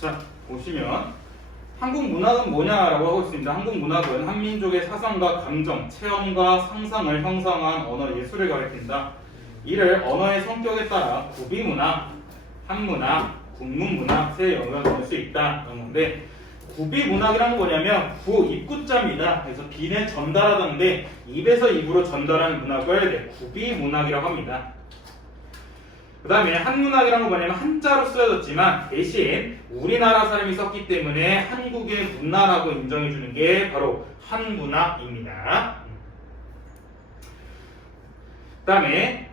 자, 보시면 한국 문학은 뭐냐라고 하고 있습니다. 한국 문학은 한민족의 사상과 감정, 체험과 상상을 형성한 언어 예술을 가리킨다. 이를 언어의 성격에 따라 구비문학, 한문학, 국문문학 세 영역을 나눌 수 있다. 그런데 구비문학이라는 건 뭐냐면 구, 입구자입니다. 그래서 비는 전달하던데 입에서 입으로 전달하는 문학을 구비문학이라고 합니다. 그 다음에 한문학이라는 건 뭐냐면 한자로 쓰여졌지만 대신 우리나라 사람이 썼기 때문에 한국의 문화라고 인정해주는 게 바로 한문학입니다. 그 다음에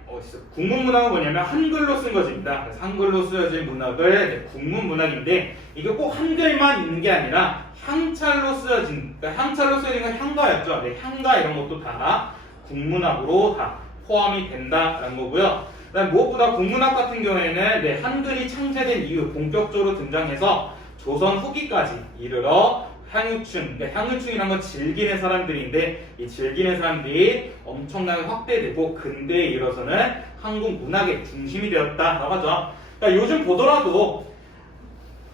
국문문학은 뭐냐면 한글로 쓴 것입니다. 그래서 한글로 쓰여진 문학을 국문문학인데 이게 꼭 한글만 있는 게 아니라 향찰로 쓰여진, 그러니까 향찰로 쓰여진 건 향가였죠. 네, 향가 이런 것도 다 국문학으로 다 포함이 된다라는 거고요. 그다음 무엇보다 국문학 같은 경우에는 한글이 창제된 이후 본격적으로 등장해서 조선 후기까지 이르러 향유층, 향유층이란 건 즐기는 사람들인데 이 즐기는 사람들이 엄청나게 확대되고 근대에 이르러서는 한국 문학의 중심이 되었다라고 하죠. 그러니까 요즘 보더라도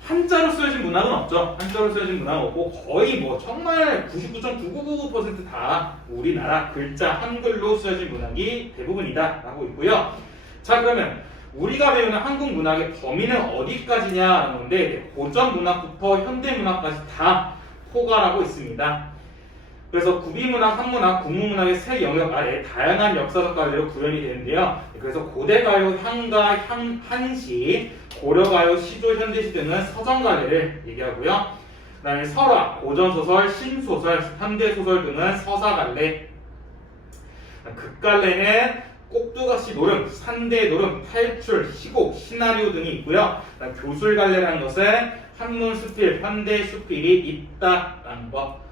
한자로 쓰여진 문학은 없죠. 한자로 쓰여진 문학은 없고 거의 뭐 정말 99.9999% 다 우리나라 글자 한글로 쓰여진 문학이 대부분이다 라고 있고요. 자, 그러면 우리가 배우는 한국 문학의 범위는 어디까지냐라는 건데 고전 문학부터 현대 문학까지 다 포괄하고 있습니다. 그래서 구비문학, 한문학, 국문문학의 세 영역 아래 다양한 역사적 갈래로 구현이 되는데요. 그래서 고대가요, 향가, 한시, 고려가요, 시조, 현대시 등은 서정 갈래를 얘기하고요. 그 다음에 설화, 고전소설, 신소설, 현대소설 등은 서사 갈래. 극갈래는 꼭두각시 노름, 산대 노름, 탈출, 희곡, 시나리오 등이 있고요. 교술 갈래라는 것은 한문 수필, 현대 수필이 있다라는 것.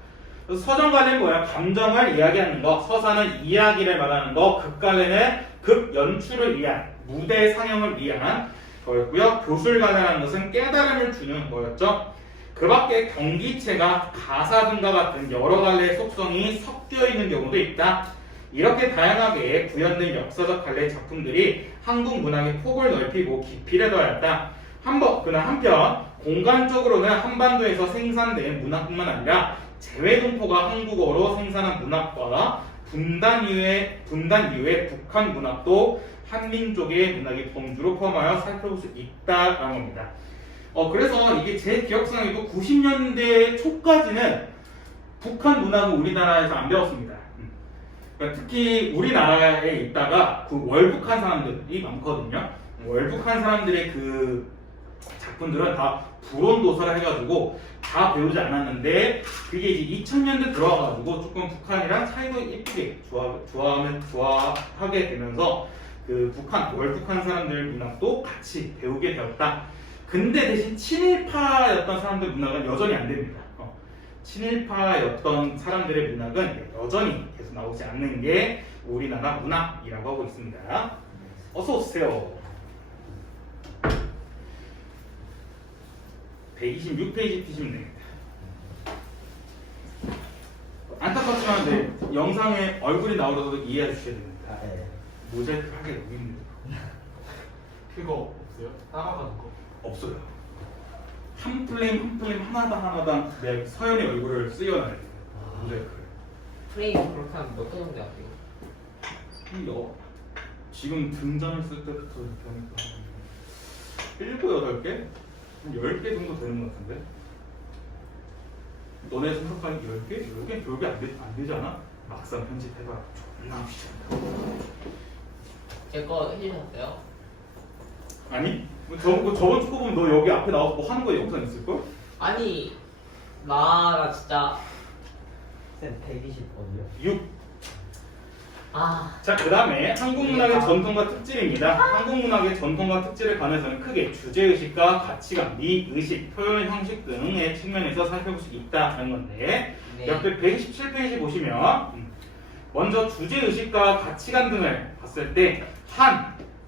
서정 갈래는 뭐야? 감정을 이야기하는 것. 서사는 이야기를 말하는 것. 극 갈래는 극 연출을 위한 무대 상영을 위한 거였고요. 교술 갈래라는 것은 깨달음을 주는 거였죠. 그 밖에 경기체가 가사 등과 같은 여러 갈래의 속성이 섞여 있는 경우도 있다. 이렇게 다양하게 구현된 역사적 갈래 작품들이 한국 문학의 폭을 넓히고 깊이를 더하였다. 한편 공간적으로는 한반도에서 생산된 문학뿐만 아니라 재외동포가 한국어로 생산한 문학과 분단 이후의 북한 문학도 한민족의 문학의 범주로 포함하여 살펴볼 수 있다라는 겁니다. 그래서 이게 제 기억상에도 90년대 초까지는 북한 문학은 우리나라에서 안 배웠습니다. 특히 우리나라에 있다가 그 월북한 사람들이 많거든요. 월북한 사람들의 그 작품들은 다 불온도서를 해가지고 다 배우지 않았는데 그게 이제 2000년대 들어와가지고 조금 북한이랑 사이도 예쁘게 좋아하게 되면서 그 월북한 사람들 문학도 같이 배우게 되었다. 근데 대신 친일파였던 사람들 문학은 여전히 안 됩니다. 친일파였던 사람들의 문학은 여전히 계속 나오지 않는 게 우리나라 문학이라고 하고 있습니다. 어서 오세요. 126페이지 피시면 됩니다. 안타깝지만 영상에 얼굴이 나오더라도 이해해 주셔야 됩니다. 모자이크 하게 너무 힘들어요. 그거 없어요? 따라가는 거? 없어요. 한 프레임 하나당 내 서연의 얼굴을 쓰여놔야 돼요. 모자이크를. 프레임 그렇게 하면 몇 정도 할게요? 지금 등장을 쓸 때부터 이렇게 하니까 7, 8개? 한 10개 정도 되는 것 같은데? 너네 생각하는 10개? 10개 별게 안 되잖아? 막상 편집해봐. 존나 귀찮다. 제 거 해주셨어요? 아니? 저번 거 보면 너 여기 앞에 나와서 뭐 하는 거 영상 있을걸? 아니 나 진짜 쌤 120 어디요? 6. 아 자, 그 다음에 한국문학의 전통과 특질입니다. 한국문학의 전통과 특질에 관해서는 크게 주제의식과 가치관, 미의식, 표현 형식 등의 측면에서 살펴볼 수 있다는 건데 네. 옆에 127페이지 보시면 먼저 주제의식과 가치관 등을 봤을 때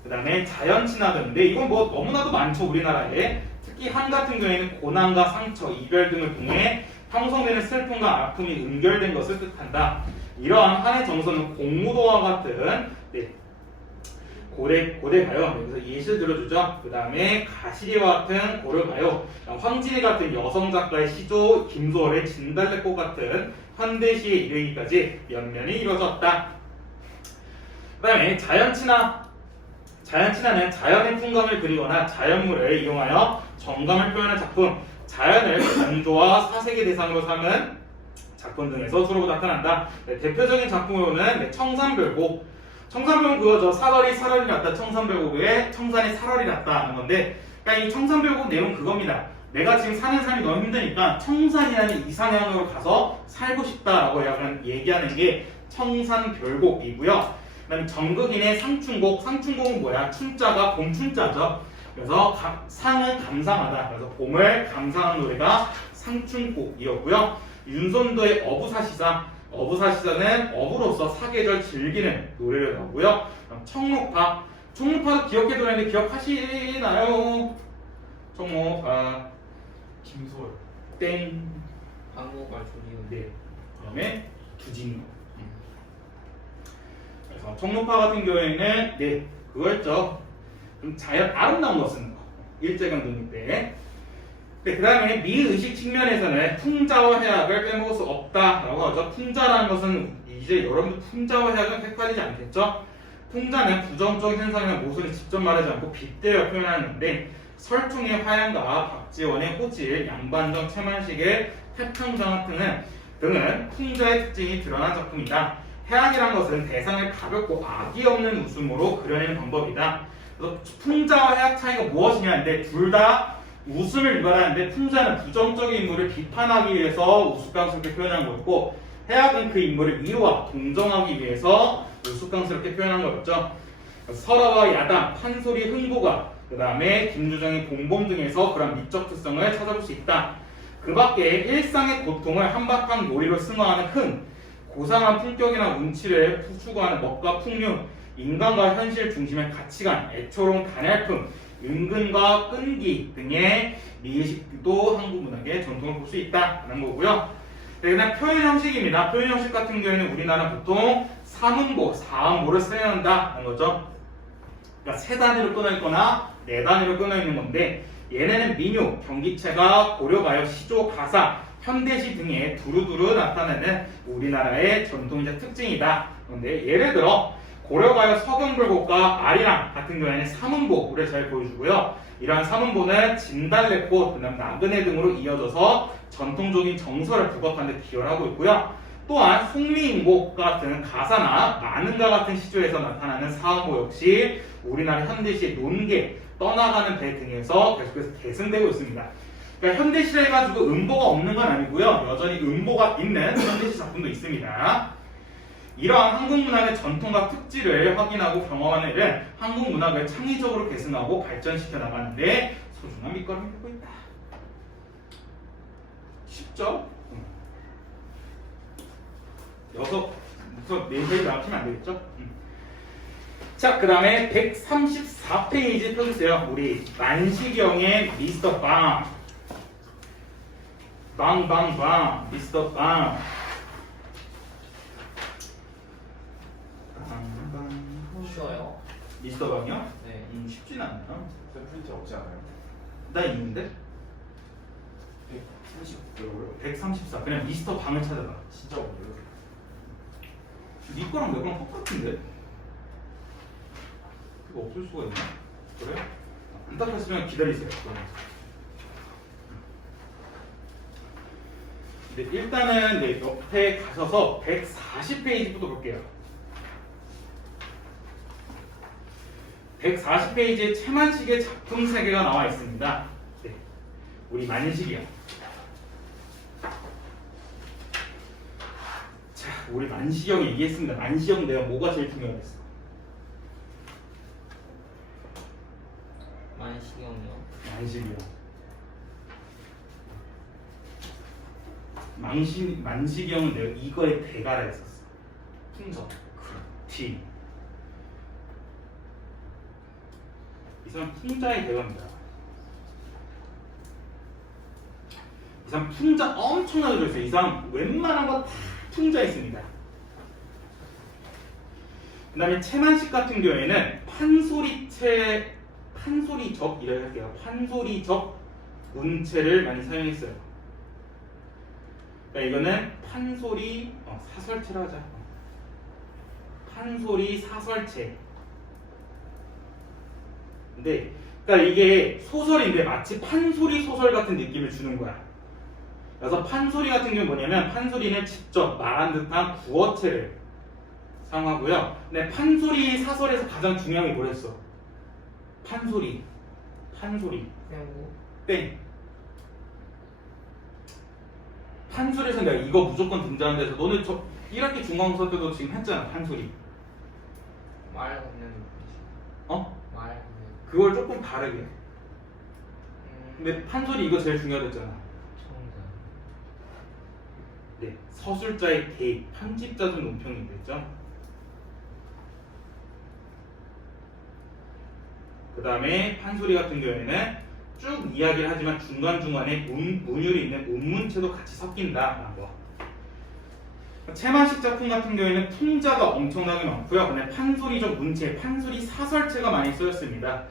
그 다음에 자연 친화 등인데 이건 뭐 너무나도 많죠 우리나라에. 특히 한 같은 경우에는 고난과 상처, 이별 등을 통해 형성되는 슬픔과 아픔이 은결된 것을 뜻한다. 이러한 한의 정서는 공무도와 같은 고대가요. 여기서 예시를 들어주죠. 그 다음에 가시리와 같은 고려가요. 황진이 같은 여성 작가의 시조, 김소월의 진달래꽃 같은 현대시에 이르기까지 면면이 이루어졌다. 그 다음에 자연친화는 자연의 풍광을 그리거나 자연물을 이용하여 정감을 표현한 작품, 자연을 강조와 사색의 대상으로 삼은 작품 등에서 주로 나타난다. 네, 대표적인 작품으로는 청산별곡. 청산별곡 그거죠. 사월이 살얼이 났다. 청산별곡에 청산이 살얼이 났다 하는 건데, 그러니까 이 청산별곡 내용 그겁니다. 내가 지금 사는 삶이 너무 힘드니까 청산이라는 이상향으로 가서 살고 싶다라고 약간 얘기하는 게 청산별곡이고요. 그다음에 정극인의 상춘곡. 상춘곡은 뭐야? 춘자가 봄춘자죠. 그래서 상은 감상하다. 그래서 봄을 감상하는 노래가 상춘곡이었고요. 윤선도의 어부사시사. 어부사시사는 어부로서 사계절 즐기는 노래를 하고요. 청록파. 청록파도 기억해둬야 하는데 기억하시나요? 청록파. 김소월. 땡. 한국말 조리운. 네. 그다음에 두진노. 그래서 청록파 같은 경우에는 네 그거였죠. 좀 자연 아름다운 거 쓰는 거. 일제강점기 때. 네, 그 다음에 미의식 측면에서는 풍자와 해악을 빼먹을 수 없다라고 하죠. 풍자라는 것은 이제 여러분들 풍자와 해악은 헷갈리지 않겠죠? 풍자는 부정적인 현상이나 모순을 직접 말하지 않고 빗대어 표현하는데 설퉁의 화양과 박지원의 호질, 양반정 채만식의 태평장 등은 풍자의 특징이 드러난 작품이다. 해악이란 것은 대상을 가볍고 악이 없는 웃음으로 그려내는 방법이다. 그래서 풍자와 해악 차이가 무엇이냐인데 둘 다 웃음을 유발하는데 풍자는 부정적인 인물을 비판하기 위해서 우스꽝스럽게 표현한 거였고 해악은 그 인물을 위로와 동정하기 위해서 우스꽝스럽게 표현한 거였죠. 설화와 야당, 판소리, 흥보가 그 다음에 김주정의 봉봉 등에서 그런 미적 특성을 찾아볼 수 있다. 그 밖에 일상의 고통을 한바탕 놀이로 승화하는 흥, 고상한 품격이나 운치를 추구하는 먹과 풍류, 인간과 현실 중심의 가치관, 애초로운 가냘픔, 은근과 끈기 등의 미의식도 한국 문학의 전통을 볼 수 있다는 거고요. 네, 그다음 표현 형식입니다. 표현 형식 같은 경우에는 우리나라 보통 3음보, 4음보를 사용한다는 거죠. 그러니까 세 단위로 끊어 있거나 네 단위로 끊어 있는 건데 얘네는 민요, 경기체가, 고려가요, 시조, 가사, 현대시 등의 두루두루 나타나는 우리나라의 전통적 특징이다. 그런데 예를 들어 고려가요 서경불곡과 아리랑 같은 경우에는 3음보를 잘 보여주고요. 이러한 3음보는 진달래꽃, 그다음 나그네 등으로 이어져서 전통적인 정서를 부각하는 데 기여하고 있고요. 또한 송리인곡 같은 가사나 많은가 같은 시조에서 나타나는 4음보 역시 우리나라 현대시의 논계, 떠나가는 배 등에서 계속해서 계승되고 있습니다. 그러니까 현대시라 해가지고 음보가 없는 건 아니고요. 여전히 음보가 있는 현대시 작품도 있습니다. 이러한 한국 문학의 전통과 특질을 확인하고 경험하는 일은 한국 문학을 창의적으로 계승하고 발전시켜 나가는데 소중한 밑거름이 되고 있다. 쉽죠? 여기서 네 페이지 나가시면 안 되겠죠? 자, 그 다음에 134페이지 펴주세요. 우리 만시경의 미스터 빵. 빵빵빵 미스터 빵. 쉬워요. 미스터 방이요? 네. 쉽진 않아요. 프린트 없지 않아요? 나 있는데? 130 134. 그냥 미스터 방을 찾아봐. 진짜 없네요. 네 거랑 내 거랑 똑같은데? 그거 없을 수가 있나? 그래? 안타깝으면 기다리세요. 네, 일단은 네, 옆에 가셔서 140페이지부터 볼게요. 140페이지에 채만식의 작품 세계가 나와 있습니다. 네, 우리 만식이요. 자, 우리 만시경 얘기했습니다. 만시경 내가 뭐가 제일 중요했어? 만시경이요. 만식이요. 만시경은 내가 이거에 대가를 했었어. 풍전. 그렇지. 이 사람 풍자의 대가입니다. 이 사람 풍자 엄청나게 들었어요. 이 사람 웬만한 거 다 풍자 있습니다. 그 다음에 채만식 같은 경우에는 판소 문체 판소리적 이라고 할게요. 판소리적 문체를 많이 사용했어요. 그러니까 이거는 판소리 사설체로 하자. 판소리 사설체. 근데 그러니까 이게 소설인데 마치 판소리 소설 같은 느낌을 주는 거야. 그래서 판소리 같은 경우는 뭐냐면 판소리는 직접 말한 듯한 구어체를 사용하고요. 근데 판소리 사설에서 가장 중요한 게 뭐랬어? 판소리. 그리고 땡. 판소리에서 내가 이거 무조건 등장하는 데서 너는 저 1학기 중간고사 때도 지금 했잖아. 판소리. 말하는 어? 말하는 그걸 조금 다르게. 근데 판소리 이거 제일 중요하댔잖아. 청자 네, 서술자의 개입, 편집자적 논평이 됐죠. 그 다음에 판소리 같은 경우에는 쭉 이야기를 하지만 중간중간에 문율이 있는 운문체도 같이 섞인다라는 거. 채만식 작품 같은 경우에는 풍자가 엄청나게 많고요. 근데 판소리적 문체, 판소리 사설체가 많이 쓰였습니다.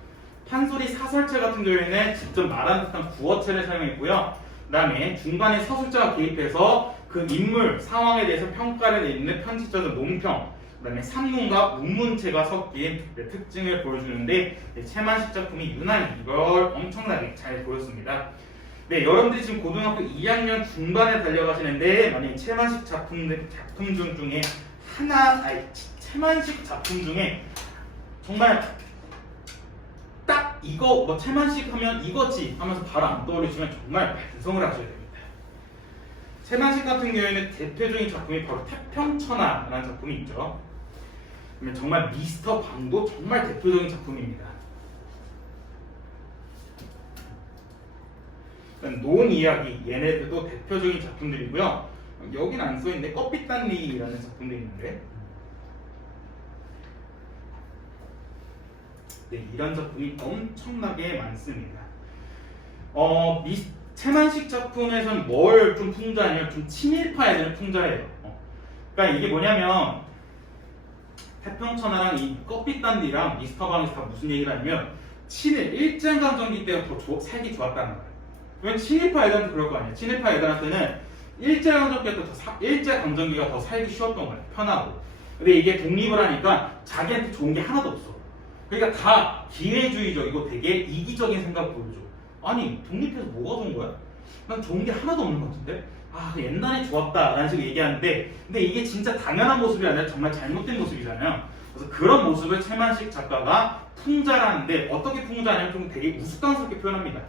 판소리 사설체 같은 경우에는 직접 말하는 듯한 구어체를 사용했고요. 그 다음에 중간에 서술자가 개입해서 그 인물, 상황에 대해서 평가를 내리는 편집자적 논평, 그 다음에 산문과 문문체가 섞인 특징을 보여주는데 채만식 작품이 유난히 이걸 엄청나게 잘 보였습니다. 네, 여러분들이 지금 고등학교 2학년 중반에 달려가시는데 만약에 채만식 작품 중에 채만식 작품 중에 정말 딱 이거 뭐 채만식 하면 이거지 하면서 바로 안 떠오르시면 정말 반성을 하셔야 됩니다. 채만식 같은 경우에는 대표적인 작품이 바로 태평천하라는 작품이 있죠. 그러면 정말 미스터 방도 정말 대표적인 작품입니다. 논 이야기 얘네들도 대표적인 작품들이고요. 여긴 안 써있는데 껍빛단리라는 작품도 있는데 네, 이런 작품이 엄청나게 많습니다. 채만식 작품에서는 뭘 좀 풍자하냐면 좀 친일파에 대한 풍자예요. 그러니까 이게 뭐냐면 태평천하랑 이 껍빛단디랑 미스터 방에서 다 무슨 얘기를 하냐면 친일 일제강점기 때가 더 살기 좋았다는 거예요. 왜냐면 친일파 애들한테 그럴 거 아니에요. 친일파 애들한테는 일제강점기가 더 살기 쉬웠던 거예요. 편하고. 근데 이게 독립을 하니까 자기한테 좋은 게 하나도 없어. 그러니까 다 기회주의적이고 되게 이기적인 생각 보여줘. 아니 독립해서 뭐가 좋은 거야? 난 좋은 게 하나도 없는 것 같은데? 아 옛날에 좋았다 라는 식으로 얘기하는데 근데 이게 진짜 당연한 모습이 아니라 정말 잘못된 모습이잖아요. 그래서 그런 모습을 채만식 작가가 풍자라는데 어떻게 풍자하냐면 좀 되게 우스꽝스럽게 표현합니다.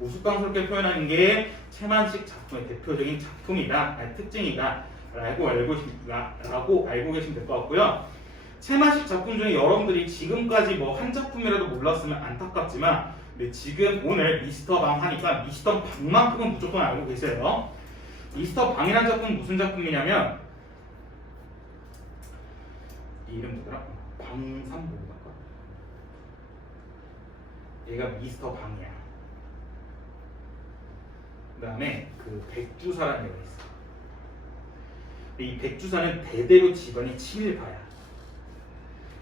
우스꽝스럽게 표현하는 게 채만식 작품의 대표적인 작품이다, 특징이다 라고 알고 계시면 될 것 같고요. 채만식 작품 중에 여러분들이 지금까지 뭐 한 작품이라도 몰랐으면 안타깝지만 지금 오늘 미스터 방 하니까 미스터 방만큼은 무조건 알고 계세요. 미스터 방이라는 작품은 무슨 작품이냐면 이 이름 뭐더라? 방삼봉인가? 얘가 미스터 방이야. 그 다음에 그 백주사라는 애가 있어. 이 백주사는 대대로 집안이 친일파야.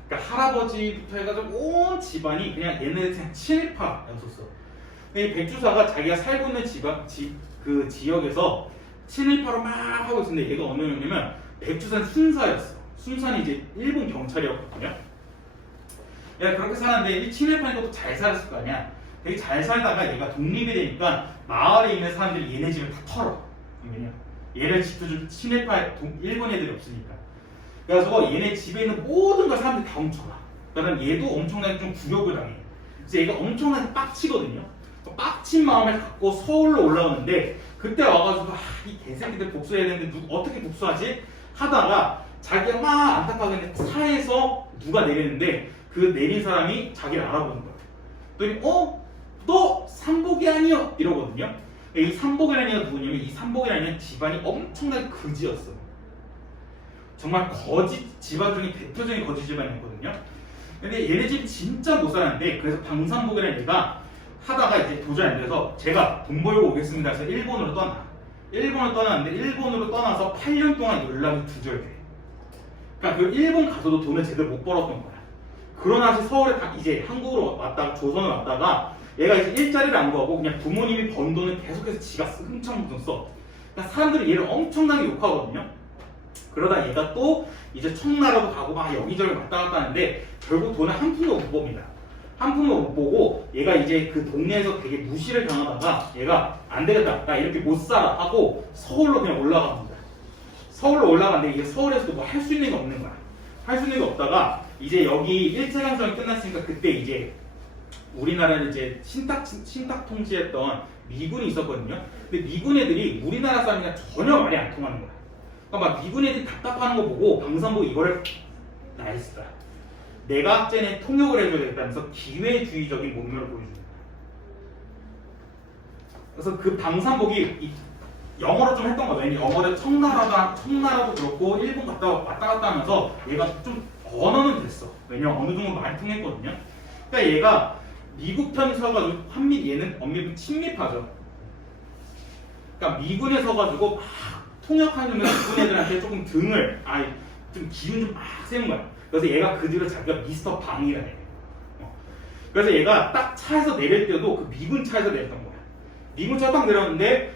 그러니까 할아버지부터 해가지고 온 집안이 그냥 얘네들 그냥 친일파였었어. 이 백주사가 자기가 살고 있는 그 지역에서 친일파로 막 하고 있었는데 얘가 어느 놈이냐면 백주사는 순사였어. 순사는 이제 일본 경찰이었거든요. 얘가 그렇게 사는데 이 친일파니까 또 잘 살았을 거 아니야. 되게 잘 살다가 얘가 독립이 되니까 마을에 있는 사람들이 얘네 집을 다 털어. 왜냐? 얘를 지켜줄 친일파 일본 애들이 없으니까. 그래서 얘네 집에 있는 모든 걸 사람들이 다 훔쳐가. 그러면 얘도 엄청나게 좀 굴욕을 당해. 그래서 얘가 엄청나게 빡치거든요. 빡친 마음을 갖고 서울로 올라오는데 그때 와가지고 이 개새끼들 복수해야 되는데 어떻게 복수하지? 하다가 자기가 막 안타까워했는데 차에서 누가 내리는데 그 내린 사람이 자기를 알아보는 거야. 그랬더니 너 삼복이 아니여 이러거든요. 이 삼복이라는 애가 누구냐면 이 삼복이라는 애는 집안이 엄청나게 거지였어. 정말 거지 집안 중에 대표적인 거지 집안이었거든요. 근데 얘네 집이 진짜 못 살았는데 그래서 방삼복이라는 애가 하다가 이제 도저히 안 돼서 제가 돈 벌고 오겠습니다 해서 일본으로 떠나. 일본을 떠났는데 일본으로 떠나서 8년 동안 연락이 두절돼. 그러니까 그 일본 가서도 돈을 제대로 못 벌었던 거야. 그러나 서울에 이제 한국으로 왔다가 조선을 왔다가 얘가 이제 일자리를 안 구하고 그냥 부모님이 번 돈을 계속해서 지가 흥청망청 써. 그러니까 사람들이 얘를 엄청나게 욕하거든요. 그러다 얘가 또 이제 청나라도 가고 막 여기저기 왔다 갔다 하는데 결국 돈을 한 푼도 못 봅니다. 한 푼도 못 보고 얘가 이제 그 동네에서 되게 무시를 당하다가 얘가 안 되겠다, 나 이렇게 못 살아 하고 서울로 그냥 올라갑니다. 서울로 올라갔는데 이게 서울에서도 뭐 할 수 있는 게 없는 거야. 할 수 있는 게 없다가 이제 여기 일제강점기 끝났으니까 그때 이제 우리나라를 이제 신탁 통치했던 미군이 있었거든요. 근데 미군 애들이 우리나라 사람이랑 전혀 말이 안 통하는 거야. 그러니까 막 미군 애들이 답답하는 거 보고 방산복 이거를 나이스다, 내가 쟤네 통역을 해줘야 되겠다면서 기회주의적인 몸매를 보여주는 거야. 그래서 그 방산복이 영어로 좀 했던 거죠. 영어를 청나라도 그렇고 일본 왔다 갔다 하면서 얘가 좀 언어는 됐어. 왜냐면 어느 정도 많이 통했거든요. 그러니까 얘가 미국 편에 서가지고 얘는 엄밀히 친미파죠. 그러니까 미군에 서가지고 막 통역하려면 미군 애들한테 조금 좀 기운 좀 막 세는 거야. 그래서 얘가 그 뒤로 자기가 미스터 방이라 해. 그래서 얘가 딱 차에서 내릴 때도 그 미군 차에서 내렸던 거야. 미군 차 딱 내렸는데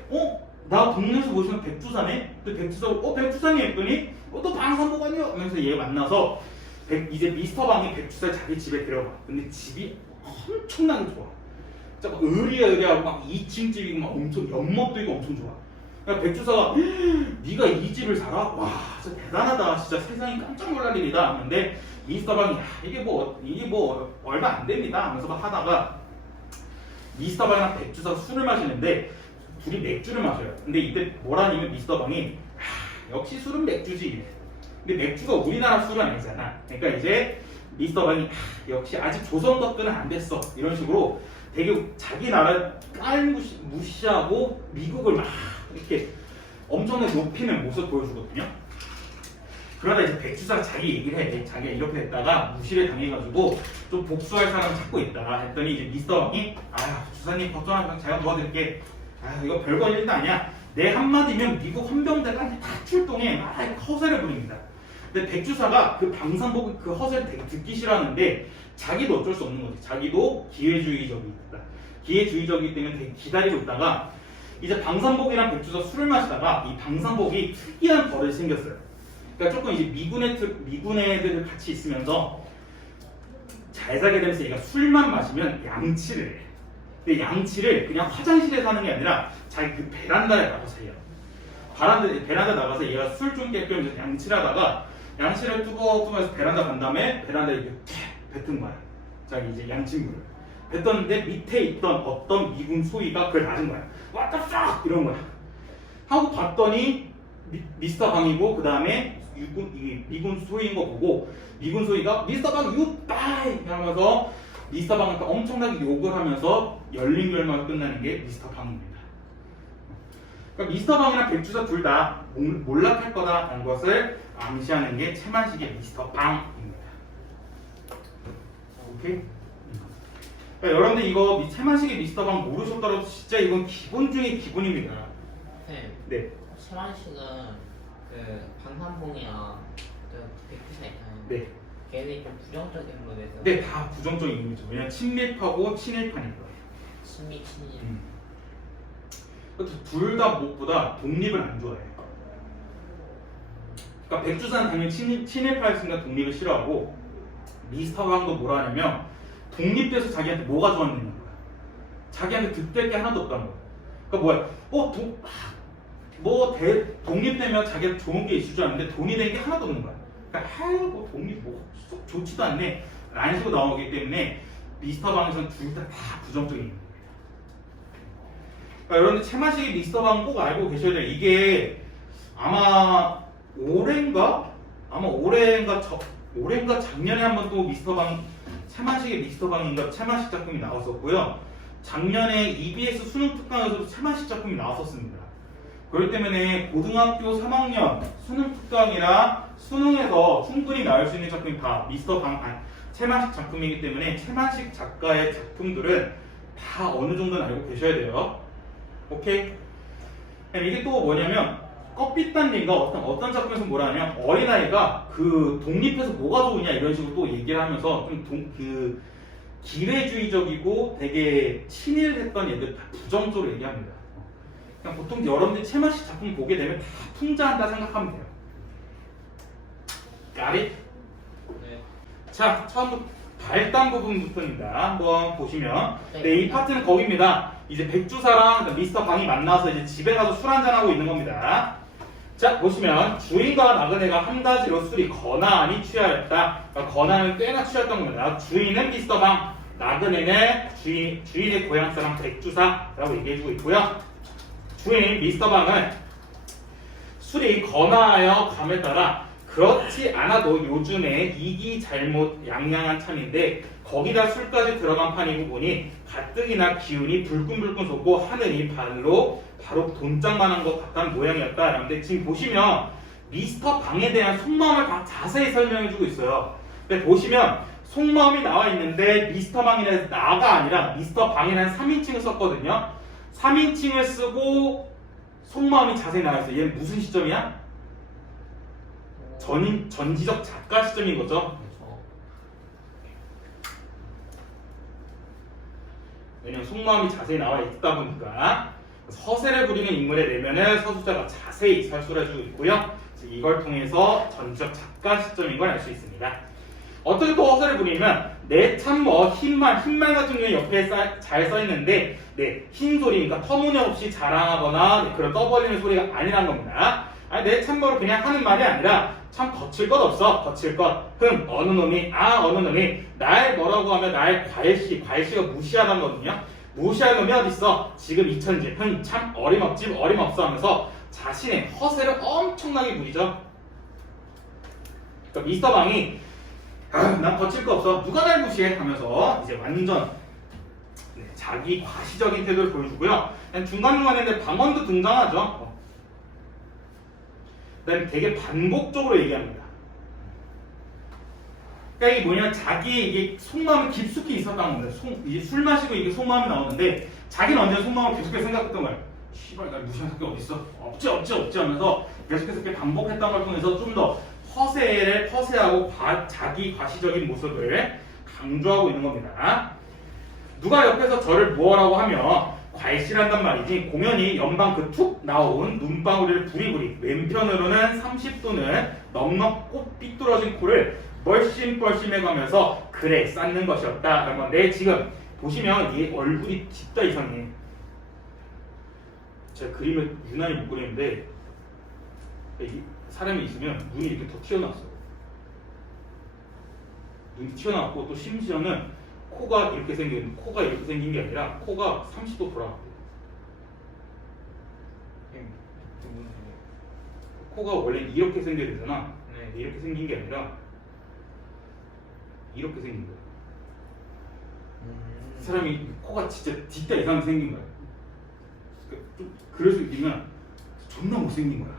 나 동네에서 보시면 백두산에 또 백두산이 예쁘니? 또 방산복 아니야? 하면서 얘 만나서 이제 미스터 방이 백두산 자기 집에 들어가. 근데 집이 엄청나게 좋아. 진짜 막 으리으리하고 막 2층 집이고 막 엄청 연못도 있고 엄청 좋아. 그러니까 백두사가 네가 이 집을 살아? 와 진짜 대단하다. 진짜 세상이 깜짝 놀랄 일이다. 근데 미스터 방이 이게 뭐 얼마 안 됩니다 하면서 막 하다가 미스터 방이랑 백두사가 술을 마시는데 둘이 맥주를 마셔요. 근데 이때 뭐라냐면 미스터 방이 역시 술은 맥주지. 근데 맥주가 우리나라 술은 아니잖아. 그러니까 이제 미스터 방이 역시 아직 조선 덕분은 안 됐어. 이런 식으로 되게 자기 나라 무시하고 미국을 막 이렇게 엄청나게 높이는 모습 보여주거든요. 그러다 이제 백주사가 자기 얘기를 해. 자기가 이렇게 됐다가 무시를 당해가지고 좀 복수할 사람을 찾고 있다 했더니 이제 미스터 방이 주사님 걱정하지 마, 제가 도와드릴게. 이거 별거 일도 아니야. 내 한마디면 미국 헌병대가 다 출동해. 막 허세를 부립니다. 근데 백주사가 그 방산복 그 허세를 되게 듣기 싫어하는데 자기도 어쩔 수 없는 거지. 자기도 기회주의적이다. 기회주의적이기 때문에 되게 기다리고 있다가 이제 방산복이랑 백주사 술을 마시다가 이 방산복이 특이한 버릇이 생겼어요. 그러니까 조금 이제 미군 애들 같이 있으면서 잘 살게 되면서 얘가 술만 마시면 양치를 해. 근데 양치를 그냥 화장실에서 하는 게 아니라 자기 그 베란다에 나가서 해요. 베란다 나가서 얘가 술 좀 깨끗하면서 양치를 하다가 양치를 뚜벅뚜벅해서 베란다 간 다음에 베란다에 이렇게 뱉은 거야. 자기 이제 양치물을 뱉었는데 밑에 있던 어떤 미군 소위가 그걸 맞은 거야. What the fuck! 이런 거야. 하고 봤더니 미스터 방이고 그 다음에 미군 소위인 거 보고 미군 소위가 미스터 방 you die! 하면서 미스터 방한테 엄청나게 욕을 하면서 열린결말로 끝나는 게 미스터 방입니다. 그러니까 미스터 방이랑 백주사 둘 다 몰락할 거다라는 것을 암시하는 게 채만식의 미스터 방입니다. 오케이? 그러니까 여러분들 이거 채만식의 미스터 방 모르셨더라도 진짜 이건 기본 중에 기본입니다. 네. 채만식은 그 방산봉이랑 그 백두사 있잖아요. 네. 걔네 좀 부정적인 거에서. 네, 다 부정적인 의미죠. 왜냐면 친밀파고 친일파니까. 친미 친일. 둘 다 무엇보다 독립을 안 좋아해요. 그러니까 백주사는 당연히 친일파였으니까 독립을 싫어하고 미스터 방도 뭐라 하냐면 독립돼서 자기한테 뭐가 좋았느냐는 거야. 자기한테 득될 게 하나도 없다는 거야. 그러니까 뭐야? 독립되면 자기한테 좋은 게 있을 줄 알았는데 돈이 되는 게 하나도 없는 거야. 그러니까 뭐 독립 쏙 좋지도 않네 라는 식으로 나오기 때문에 미스터 방에서는 둘 다 부정적인 겁니다. 그러니까 여러분들 채만식의 미스터 방 꼭 알고 계셔야 돼요. 이게 아마 올해인가 작년에 한번 또 미스터 방 채만식의 미스터 방인가 채만식 작품이 나왔었고요. 작년에 EBS 수능 특강에서도 채만식 작품이 나왔었습니다. 그렇기 때문에 고등학교 3학년 수능 특강이라 수능에서 충분히 나올 수 있는 작품이 다 채만식 작품이기 때문에 채만식 작가의 작품들은 다 어느 정도는 알고 계셔야 돼요. 오케이? 이게 또 뭐냐면 껍빛단님과 어떤 작품에서 뭐라 하냐면 어린아이가 그 독립해서 뭐가 좋으냐 이런 식으로 또 얘기를 하면서 좀 기회주의적이고 되게 친일했던 얘들 다 부정적으로 얘기합니다. 그냥 보통 여러분들이 채마시 작품 보게 되면 다 풍자한다 생각하면 돼요. 까릿? 네. 자, 처음부터 발단 부분부터입니다. 한번 보시면 네. 네, 이 파트는 거기입니다. 이제 백주사랑 미스터 방이 만나서 이제 집에 가서 술 한잔하고 있는 겁니다. 자, 보시면 주인과 나그네가 한 가지로 술이 거나 아니 취하였다. 그러니까 거나는 꽤나 취했던 겁니다. 주인은 미스터 방, 나그네는 주인의 고향 사람 백주사라고 얘기해주고 있고요. 주인 미스터 방은 술이 거나하여 감에 따라 그렇지 않아도 요즘에 이기 잘못 양양한 참인데 거기다 술까지 들어간 판이고 보니 가뜩이나 기운이 불끈불끈 솟고 하늘이 바로 돈장만한 것 같다는 모양이었다. 라는데 지금 보시면 미스터 방에 대한 속마음을 다 자세히 설명해주고 있어요. 근데 보시면 속마음이 나와 있는데 미스터 방이라는 나가 아니라 미스터 방이라는 3인칭을 썼거든요. 3인칭을 쓰고 속마음이 자세히 나와 있어요. 얘는 무슨 시점이야? 전지적 작가 시점인 거죠. 그렇죠. 왜냐면 속마음이 자세히 나와 있다 보니까 서세를 부리는 인물의 내면을 서술자가 자세히 설술해주고 있고요. 이걸 통해서 전지적 작가 시점인 걸 알 수 있습니다. 어떻게 또 허세를 부리면 내참뭐 흰말 같은 경우에 옆에 잘 써있는데 흰 소리, 그러니까 터무니없이 자랑하거나 그런 떠벌리는 소리가 아니란 겁니다. 내 참모를 그냥 하는 말이 아니라 참 거칠 것 없어. 거칠 것. 어느 놈이 날 뭐라고 하면 날 과일씨가 무시하단 거거든요. 무시할 놈이 어딨어. 지금 이천지 참 어림없어 하면서 자신의 허세를 엄청나게 부리죠. 그러니까 미스터 방이 난 거칠 거 없어. 누가 날 무시해? 하면서 이제 완전 자기 과시적인 태도를 보여주고요. 중간중간에 방언도 등장하죠. 그다음에 되게 반복적으로 얘기합니다. 그러니까 이게 뭐냐면 자기의 이게 속마음이 깊숙이 있었다는 겁니다. 이제 술 마시고 이게 속마음이 나오는데 자기는 언제나 속마음을 계속해서 생각했던 거예요. 씨발 날 무시할 게 어딨어? 없지 하면서 계속해서 이렇게 반복했던 걸 통해서 좀 더 허세하고 자기 과시적인 모습을 강조하고 있는 겁니다. 누가 옆에서 저를 뭐라고 하면 괄실한단 말이지 공연히 연방 그 툭 나온 눈방울을 부리부리 왼편으로는 30도는 넉넉 삐뚤어진 코를 멀씬해가면서 그래 쌓는 것이었다 라는 건데 지금 보시면 얘 얼굴이 진짜 이상해. 제가 그림을 유난히 못 그리는데 이 사람이 있으면 눈이 이렇게 더 튀어나왔어요. 눈이 튀어나왔고 또 심지어는 코가 이렇게 생긴 게 아니라 코가 30도 돌아갔대요. 코가 원래 이렇게 생겨야 되잖아. 네. 이렇게 생긴 게 아니라 이렇게 생긴 거야. 사람이 코가 진짜 이상하게 생긴 거야. 그럴 수 있지만 존나 못생긴 거야.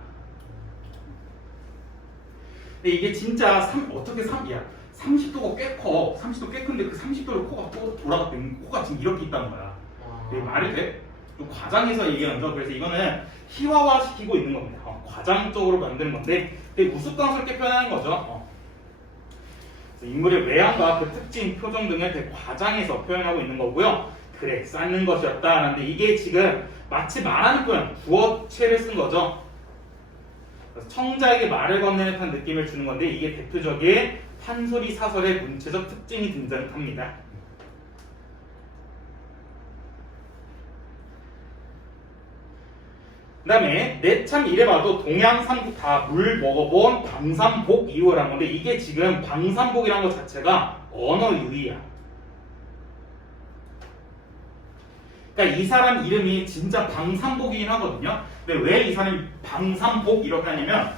근데 이게 진짜 30도가 꽤 커. 30도 꽤 큰데 그 30도를 코가 또 돌아갔더니 코가 지금 이렇게 있다는 거야. 이게 말이 돼? 좀 과장해서 얘기하는 거. 그래서 이거는 희화화시키고 있는 겁니다. 과장적으로 만드는 건데 되게 우스꽝스럽게 표현하는 거죠. 그래서 인물의 외양과 그 특징, 표정 등을 되게 과장해서 표현하고 있는 거고요. 그래, 쌓는 것이었다. 라는데 이게 지금 마치 말하는 표현, 구어체를 쓴 거죠. 그래서 청자에게 말을 건네는 듯한 느낌을 주는 건데 이게 대표적인 판소리 사설의 문체적 특징이 등장합니다. 그 다음에 내참 이래봐도 동양삼국 다 물 먹어본 방삼복 이후라는 건데 이게 지금 방삼복이라는 것 자체가 언어 유희야. 그러니까 이 사람 이름이 진짜 방삼복이긴 하거든요. 근데 왜 이 사람이 방삼복 이렇게 하냐면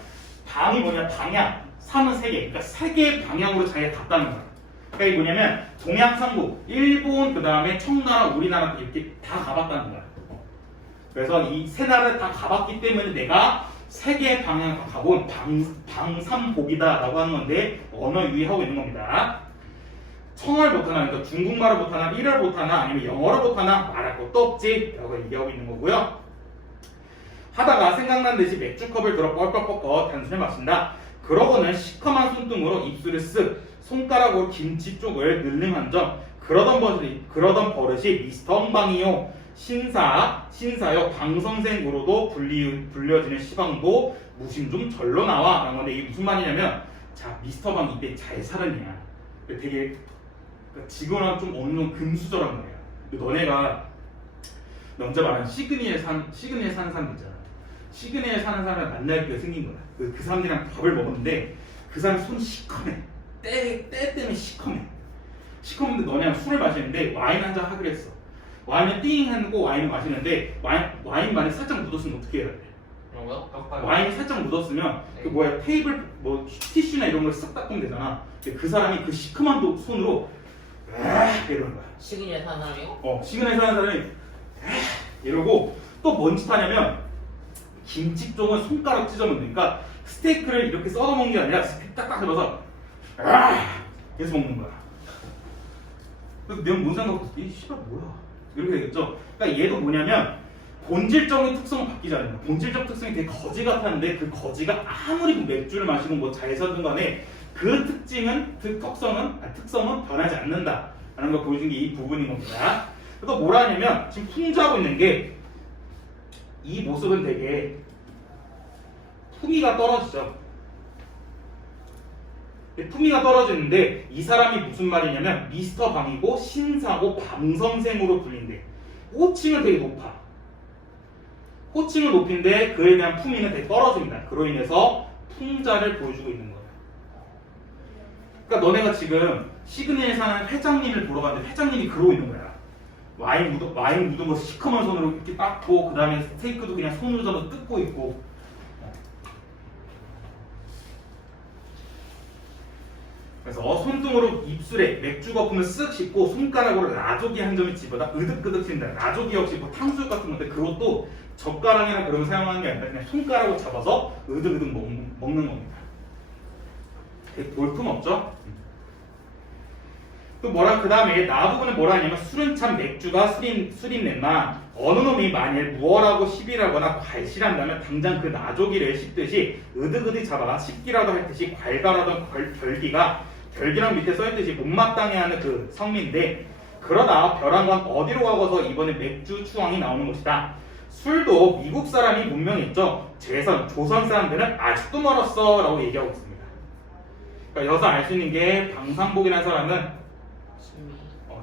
방이 뭐냐 방향, 삼은 세계, 그러니까 세계의 방향으로 자기가 갔다는 거야. 그러니까 이게 뭐냐면 동양삼국, 일본 그 다음에 청나라, 우리나라 이렇게 다 가봤다는 거야. 그래서 이 세 나라를 다 가봤기 때문에 내가 세계의 방향을 다 가본 방삼복이다라고 하는 건데 언어 유희하고 있는 겁니다. 청어를 못하나, 그러니까 중국말을 못하나, 일어를 못하나, 아니면 영어를 못하나 말할 것도 없지 라고 얘기하고 있는 거고요. 하다가 생각난 듯이 맥주컵을 들어 뻘뻘 단숨에 마신다. 그러고는 시커먼 손등으로 입술을 쓱 손가락으로 김치 쪽을 늘름한 점. 그러던 버릇이 미스터 엉방이요. 신사여 방선생으로도 불려지는 시방도 무심 좀 절로 나와 라는 건데 이게 무슨 말이냐면 자 미스터 방 이때 잘 살은 애야. 되게 지금은 좀 어느 정도 금수저란 말이야. 너네가 먼저 말하는 시그니에 사는 사람들 있잖아. 시그니에 사는 사람을 만날 때 생긴 거야. 그 사람들이랑 밥을 먹었는데 그 사람 손이 시커매. 때 때문에 시커매. 시커먼데 너네랑 술을 마시는데 와인 한잔 하기로 했어. 와인을 띵 하고 와인을 마시는데 와인 만에 살짝 묻었으면 어떻게 해야 돼? 그런가요? 와인이 살짝 묻었으면 그 뭐야 테이블 뭐 티슈나 이런 걸 싹 닦으면 되잖아. 근데 그 사람이 그 시커먼 손으로 이러는 거야. 시그니에 사는 사람이요? 시그널 사는 사람이 이러고 또 뭔 짓 하냐면 김치 쪽은 손가락 찢어 먹으니까 스테이크를 이렇게 썰어 먹는 게 아니라 딱딱 잡아서 계속 먹는 거야. 그래서 내가 뭔 생각했어? 이 씨발 뭐야? 이렇게 되겠죠. 그러니까 얘도 뭐냐면 본질적인 특성은 바뀌지 않아요. 본질적 특성이 되게 거지 같았는데 그 거지가 아무리 맥주를 마시고 뭐 잘 살든 간에 그 특성은 변하지 않는다라는 걸 보여준 게 이 부분인 겁니다. 그래서 뭐라 하냐면 지금 풍자하고 있는 게 이 모습은 되게 품위가 떨어지죠. 품위가 떨어지는데 이 사람이 무슨 말이냐면 미스터 방이고 신사고 방선생으로 불린대. 호칭은 되게 높아. 호칭은 높인데 그에 대한 품위는 되게 떨어집니다. 그로 인해서 풍자를 보여주고 있는 거예요. 그러니까 너네가 지금 시그니에 사는 회장님을 보러 갔는데 회장님이 그러고 있는 거야. 와인 묻은 거 시커먼 손으로 이렇게 닦고 그 다음에 스테이크도 그냥 손으로 잡아서 뜯고 있고. 그래서 손등으로 입술에 맥주 거품을 쓱 씻고 손가락으로 라조기 한 점을 집어다 으득으득 튄다. 라조기 역시 뭐 탕수육 같은 건데 그것도 젓가락이나 그런 거 사용하는 게 아니라 그냥 손가락으로 잡아서 으득으득 먹는 겁니다. 되게 볼품 없죠? 또 그 다음에 나 부분은 뭐라 하냐면 술은 참 맥주가 술임냈나 어느 놈이 만일 무어라고 시비라거나 괄실한다면 당장 그 나조기를 씹듯이 으득으득 잡아가 씹기라도 할 듯이 괄갈하던 결기랑 밑에 써있듯이 못마땅해 하는 그 성미인데 그러다 벼랑간 어디로 가고서 이번에 맥주 추앙이 나오는 것이다. 술도 미국 사람이 문명했죠. 조선 사람들은 아직도 멀었어 라고 얘기하고 있습니다. 그러니까 여기서 알 수 있는 게 방상복이라는 사람은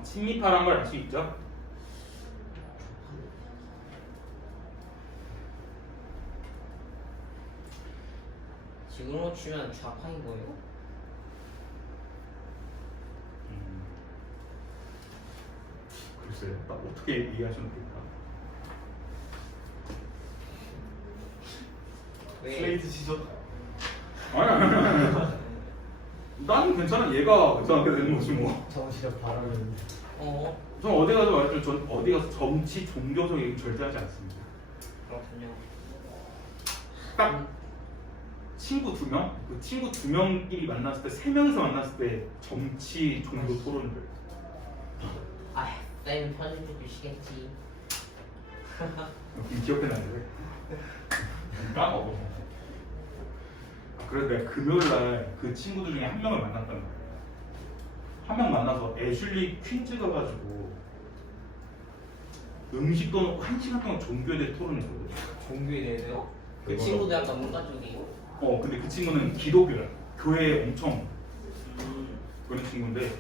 친미파라는 걸 알 수 있죠. 지금으로 치면 좌파인 거예요? 글쎄요. 어떻게 이해하시면 될까? 왜? 슬레이트 치죠? 아니. 나는 괜찮아. 얘가 괜찮게 되는 거지 뭐. 정치적 발언은 전 어디 가서 말했죠. 전 어디 가서 정치, 종교적 얘기 절대 하지 않습니다. 그렇군요. 딱 친구 2명? 그 친구 2명끼리 만났을 때 3명이서 만났을 때 정치, 종교 토론을 쌤 편집해 주시겠지. 기억해놨는데 까먹어. 그래서 내가 금요일날 그 친구들 중에 한 명을 만났단 말이야. 한 명 만나서 애슐리 퀸즈 가가지고 음식도 넣고 1시간 동안 종교에 대해 토론했거든. 종교에 대해서요? 그 친구도 약간 문과적이고. 근데 그 친구는 기독교야. 교회에 엄청 그런 친구인데,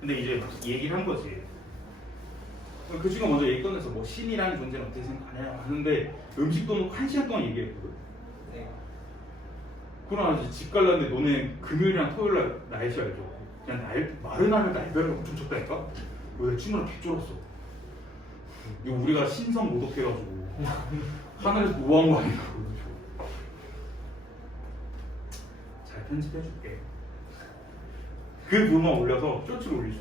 근데 이제 얘기를 한 거지. 그 친구가 먼저 얘기 꺼내서 뭐 신이라는 존재는 어떻게 생각하냐 하는데 음식도 넣고 1시간 동안 얘기했거든. 네. 그러나 이제 집 갈라는데 너네 금요일이랑 토요일날 날씨 알죠? 그냥 마른 하늘 날벼락이 엄청 쳤다니까? 내 친구랑 개쫄았어. 이거 우리가 신성 모독해가지고 하늘에서 우왕우왕이라고. 잘 편집해줄게. 그 부분만 올려서 쇼츠를 올리죠.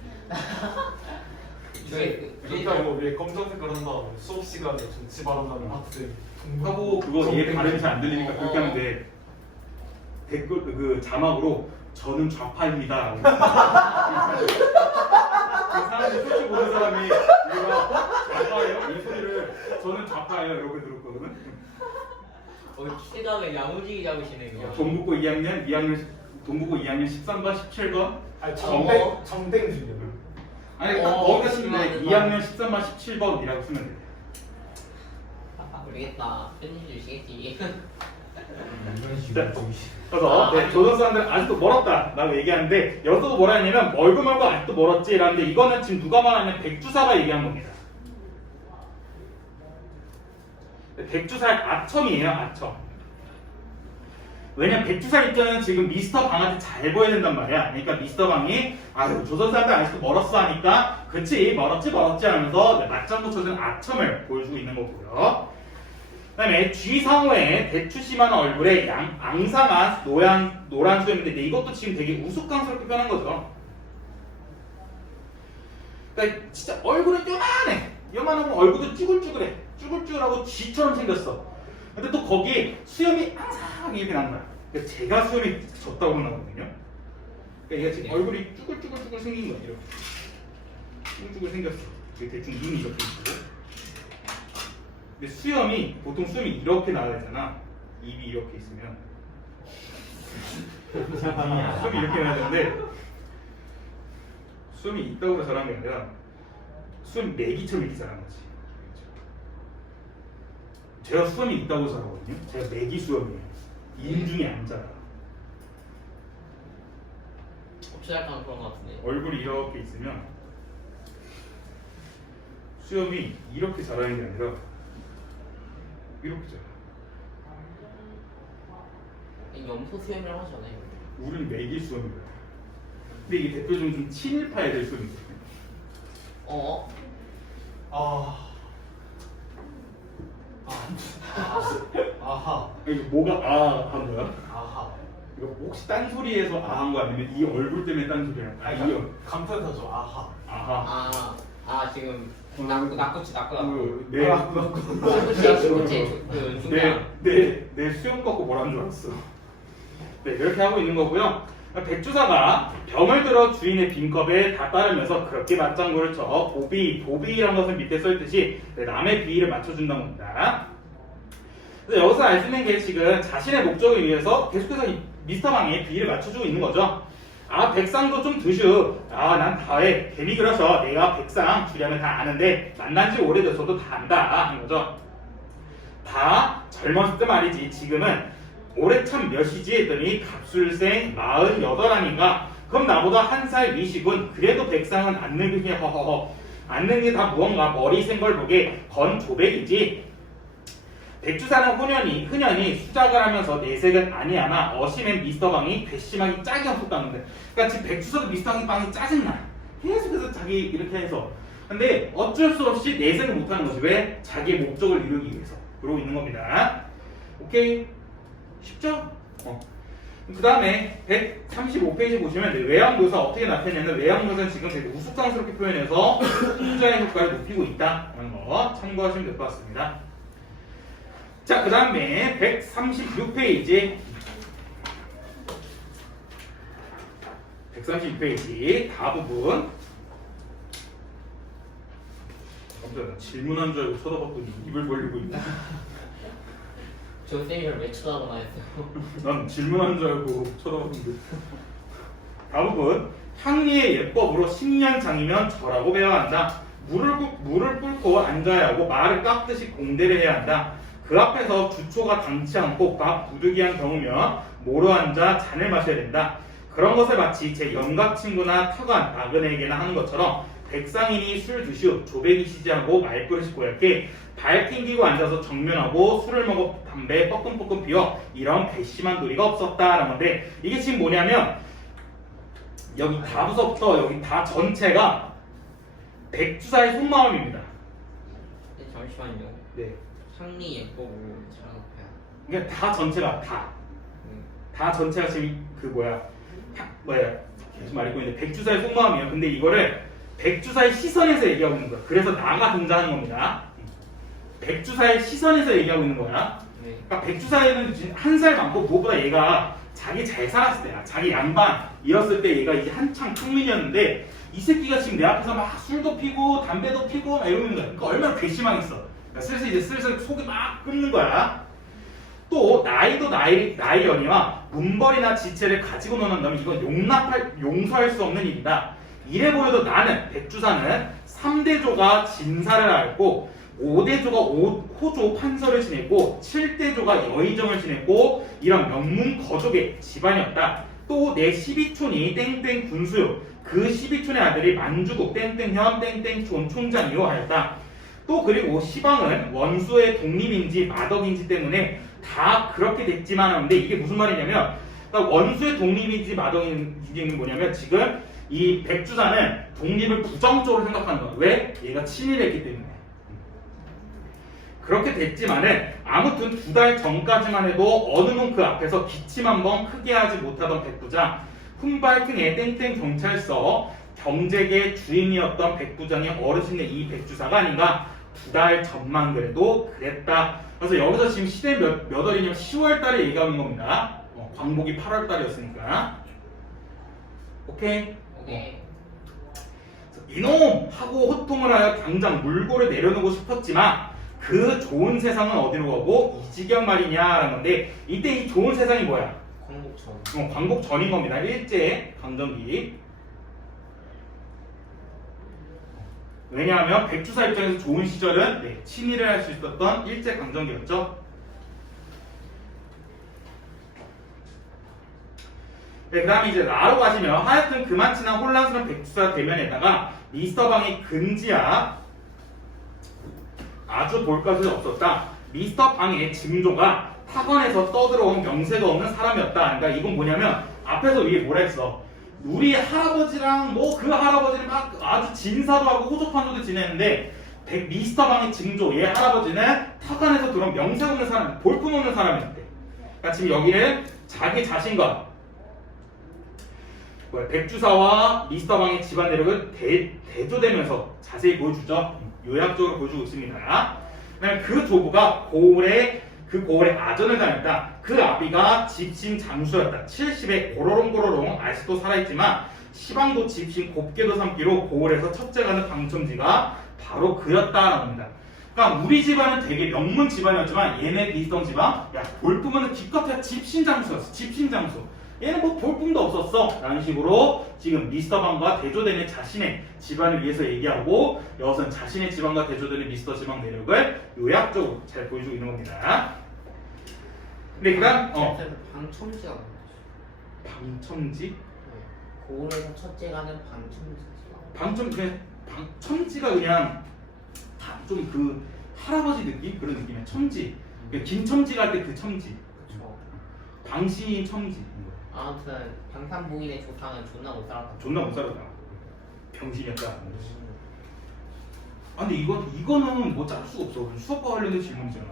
일단 왜 검정 색깔 한 다음에 수업 시간에 정치 발언하는 학생 하고 그거 얘 발음이 잘 안 들리니까 그렇게 하면 돼. 댓글 그 자막으로 저는 좌파입니다. 그 사람이 쇼츠 보는 사람이 얘가 좌파예요? 이 소리를 저는 좌파예요 이렇게 들었거든. 키다가 야무지게 잡으시네 그냥. 동북고 2학년 동북고 2학년 13번 17번 아니 어. 정땡 중이야. 아니 딱 거기다 쓰면 돼. 2학년 13번 17번이라고 쓰면 돼. 모르겠다. 편집 주시겠지. 이런 식으로 자, 좀 그래서 네, 조선 사람들 아직도 멀었다 라고 얘기하는데 여기서도 뭐라 했냐면 멀고 아직도 멀었지 라는데 이거는 지금 누가 말하냐면 백주사가 얘기한 겁니다. 백주사의 아첨이에요. 아첨. 왜냐면 백주사 입장은 지금 미스터 방한테 잘 보여야 된단 말이야. 그러니까 미스터 방이 아유 조선 사람들 아직도 멀었어 하니까 그치 멀었지 하면서 맞장구 쳐준 아첨을 보여주고 있는 거고요. 그 다음에 쥐상호의 대추심한 얼굴에 앙상한 노란 수염인데 이것도 지금 되게 우스꽝스럽게 표현한 거죠. 그러니까 진짜 얼굴은 요만하고 얼굴도 쭈글쭈글해. 쭈글쭈글하고 쥐처럼 생겼어. 근데 또 거기 수염이 항상 이렇게 난 거야. 그러니까 제가 수염이 졌다고 나거든요. 그러니까 얘가 지금 얼굴이 쭈글쭈글 생긴 거야. 이렇게 쭈글쭈글 생겼어. 대충 눈이 이렇게 있고. 근데 수염이 보통 수염이 이렇게 나와야 되잖아. 입이 이렇게 있으면 수염이 이렇게 나야 되는데 수염이 있다고 해서 잘한 게 아니라 수염 매기처럼 이렇게 자란 거지. 제가 수염이 있다고 해서 잘하거든요. 제가 매기 수염이에요. 인중이 안 자라. 혹시 약간 그런 것 같은데. 얼굴이 이렇게 있으면 수염이 이렇게 자라는 게 아니라 이렇게 자라. 이 염소 수염이라고 하잖아요. 우린 매기 수염이야. 근데 이게 대표적으로 좀 친일파 애들 수염이거든요. 아하. 이거 뭐가 아 한 거야? 아하. 이거 혹시 딴소리에서 아 한 거 아니면 이 얼굴 때문에 딴소리야? 아니 간편하죠. 아하. 아하. 지금 낙구치 네. 낙구치 그 중간. 내 수염 갖고 뭐라는 줄 알았어. 네, 이렇게 하고 있는 거고요. 백주사가 병을 들어 주인의 빈컵에 다 따르면서 그렇게 맞장구를 쳐 보비라는 것은 밑에 써있듯이 남의 비위를 맞춰준다는 겁니다. 그래서 여기서 알 수 있는 게 지금 자신의 목적을 위해서 계속해서 미스터 방에 비위를 맞춰주고 있는 거죠. 아 백상도 좀 드슈. 난 다해. 괜히 그래서 내가 백상 주량을 다 아는데 만난 지 오래돼서도 다 안다 하는 거죠. 다 젊었을 때 말이지. 지금은 올해 참 몇이지 했더니 갑술생 48 아닌가? 그럼 나보다 한 살 위시군. 그래도 백상은 안 늙으게 허허허. 안 늙는 게 다 무언가 머리 센 걸 보게 건 조백이지. 백주사는 흔연히 수작을 하면서 내색은 아니하나 어심엔 미스터 방이 괘씸하기 짝이 없었다는데. 그러니까 지금 백주사도 미스터 방이 짜증나. 계속해서 자기 이렇게 해서. 근데 어쩔 수 없이 내색을 못하는 거지. 왜? 자기의 목적을 이루기 위해서. 그러고 있는 겁니다. 오케이? 쉽죠? 그 다음에 135페이지 보시면 외양묘사 어떻게 나타내냐면 외양묘사는 지금 되게 우스꽝스럽게 표현해서 혼자의 효과를 높이고 있다는 거 참고하시면 될 것 같습니다. 자, 그 다음에 136페이지 136페이지 다 부분 깜짝이야. 질문한 줄 알고 쳐다봤더니 입을 벌리고 있네. 저 쌤이를 왜 쳐다보나 했어요. 난 질문한 줄 알고 쳐다봤는데. 다음은 향리의 예법으로 10년 장이면 절하고 배워야 한다. 물을 끓고 앉아야 하고 말을 깎듯이 공대를 해야 한다. 그 앞에서 주초가 당치 않고 밥 부득이한 경우면 모로 앉아 잔을 마셔야 된다. 그런 것을 마치 제 영각 친구나 타관 나그네에게나 하는 것처럼 백상인이 술 드시오 조백이시지 하고 말버릇이 고약해 발 튕기고 앉아서 정면하고 술을 먹어 담배 뻐끔뻐끔 피워 이런 괘씸한 도리가 없었다라는 건데 이게 지금 뭐냐면 여기 다부서부터 여기 다 전체가 백주사의 속마음입니다. 네, 잠시만요. 네. 상리 예쁘고 잘하고요. 그러니까 다 전체가 다 전체가 지금 계속 말하고 있는데 백주사의 속마음이에요. 근데 이거를 백주사의 시선에서 얘기하고 있는 거야. 그래서 나가 등장하는 겁니다. 백주사의 시선에서 얘기하고 있는 거야. 네. 그러니까 백주사에는 한 살 많고 무엇보다 얘가 자기 잘 살았을 때야. 자기 양반 잃었을 때 얘가 이제 한창 평민이었는데 이 새끼가 지금 내 앞에서 막 술도 피고 담배도 피고 막 이러는 거야. 그러니까 얼마나 괘씸하겠어. 그러니까 슬슬 속이 막 끓는 거야. 또 나이도 나이언이와 문벌이나 지체를 가지고 논한다면 이건 용서할 수 없는 일이다. 이래 보여도 나는 백주사는 3대조가 진사를 앓고 5대조가 호조 판서를 지냈고 7대조가 여의정을 지냈고 이런 명문 거족의 집안이었다. 또 내 12촌이 땡땡 군수요. 그 12촌의 아들이 만주국 땡땡현 땡땡촌 총장이요 하였다. 또 그리고 시방은 원수의 독립인지 마덕인지 때문에 다 그렇게 됐지만 하는데 이게 무슨 말이냐면 그러니까 원수의 독립인지 마덕인지는 뭐냐면 지금 이 백주사는 독립을 부정적으로 생각하는 거야. 왜? 얘가 친일했기 때문에. 그렇게 됐지만은 아무튼 2달 전까지만 해도 어느 놈 그 앞에서 기침 한 번 크게 하지 못하던 백부장 훈발등의 땡땡 경찰서 경제계 주임이었던 백부장의 어르신의 이 백주사가 아닌가. 2달 전만 그래도 그랬다. 그래서 여기서 지금 시대 몇 월이냐면 10월 달에 얘기하는 겁니다. 광복이 8월 달이었으니까. 오케이? 오케이. 이놈! 하고 호통을 하여 당장 물고를 내려놓고 싶었지만 그 좋은 세상은 어디로 가고 이 지경 말이냐라는 건데 이때 이 좋은 세상이 뭐야? 광복전. 광복 전인 겁니다. 일제 강점기. 왜냐하면 백주사 입장에서 좋은 시절은 친일을 할 수 있었던 일제 강점기였죠. 그 다음에 이제 나로 가시면 하여튼 그만치나 혼란스러운 백주사 대면에다가 미스터 방의 근지야 아주 볼 것이 없었다. 미스터 방의 증조가 학원에서 떠들어온 명세가 없는 사람이었다. 그러니까 이건 뭐냐면 앞에서 위에 뭐라 했어? 우리 할아버지랑 뭐 그 할아버지는 막 아주 진사도 하고 호족판소도 지냈는데 미스터 방의 증조 얘 할아버지는 학원에서 들어온 명세가 없는 사람, 볼품 없는 사람이었대. 그러니까 지금 여기는 자기 자신과 백주사와 미스터 방의 집안 내력을 대조되면서 자세히 보여주죠. 요약적으로 보여주고 있습니다. 그 조부가 그 고을에 아전을 다녔다. 그 아비가 집신 장수였다. 70에 고로롱고로롱 아직도 살아있지만 시방도 집신 곱게도 삼기로 고을에서 첫째 가는 방청지가 바로 그였다라는 겁니다. 그러니까 우리 집안은 되게 명문 집안이었지만 얘네 비슷한 집안 야 볼품은 기껏해야 집신 장수였어. 집신 장수. 얘는 뭐 볼품도 없었어 라는 식으로 지금 미스터 방과 대조되는 자신의 집안을 위해서 얘기하고 여기서는 자신의 집안과 대조되는 미스터 집안 매력을 요약적으로 잘 보여주고 있는 겁니다. 근데 그 다음 방청지가 뭐지? 방청지? 고을에서 첫째 가는 방청지가 방청지가 그냥 좀 그 할아버지 느낌? 그런 느낌이야. 첨지 김첨지 갈 때 그 첨지 그쵸. 방시인 첨지 아무튼 방탄부인의 조상은 존나 못 살았다. 존나 못 살았다. 병신이었다. 아 근데 이거는 뭐 짤 수가 없어. 수업과 관련된 질문이잖아.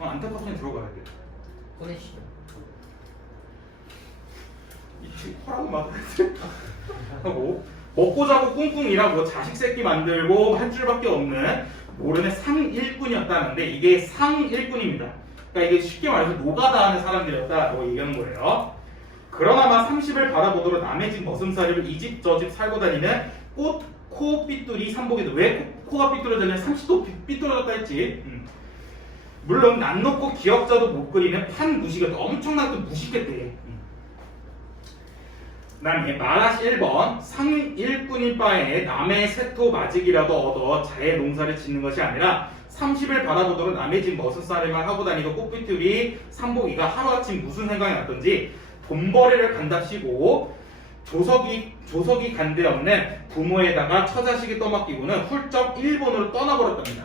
안타깝게 들어가야 돼. 보내시죠. 이 허락은 맞아야지. 하고 먹고 자고 꿍꿍 일하고 자식 새끼 만들고 한 줄밖에 없는 모르는 상일꾼이었다는데 이게 상일꾼입니다. 그러니까 이게 쉽게 말해서 노가다 하는 사람들이었다고 얘기하는 거예요. 그러나마 30을 바라보도록 남의 집 머슴살이를 이 집 저 집 살고 다니는 코 삐뚤이 삼복이도 왜 코가 삐뚤어졌냐 30도 삐뚤어졌다 했지. 물론 난 놓고 기억자도 못 그리는 판 무식이 엄청나게 무식했대. 그다음에 말하시 1번 상일꾼일 바에 남의 세토 마직이라도 얻어 자의 농사를 짓는 것이 아니라 30을 바라보도록 남의 집 머슴살이만 하고 다니던 꽃비뚤이 삼복이가 하루아침 무슨 생각이 났던지 돈벌이를 간답시고 조석이 간데 없는 부모에다가 처자식이 떠맡기고는 훌쩍 일본으로 떠나버렸답니다.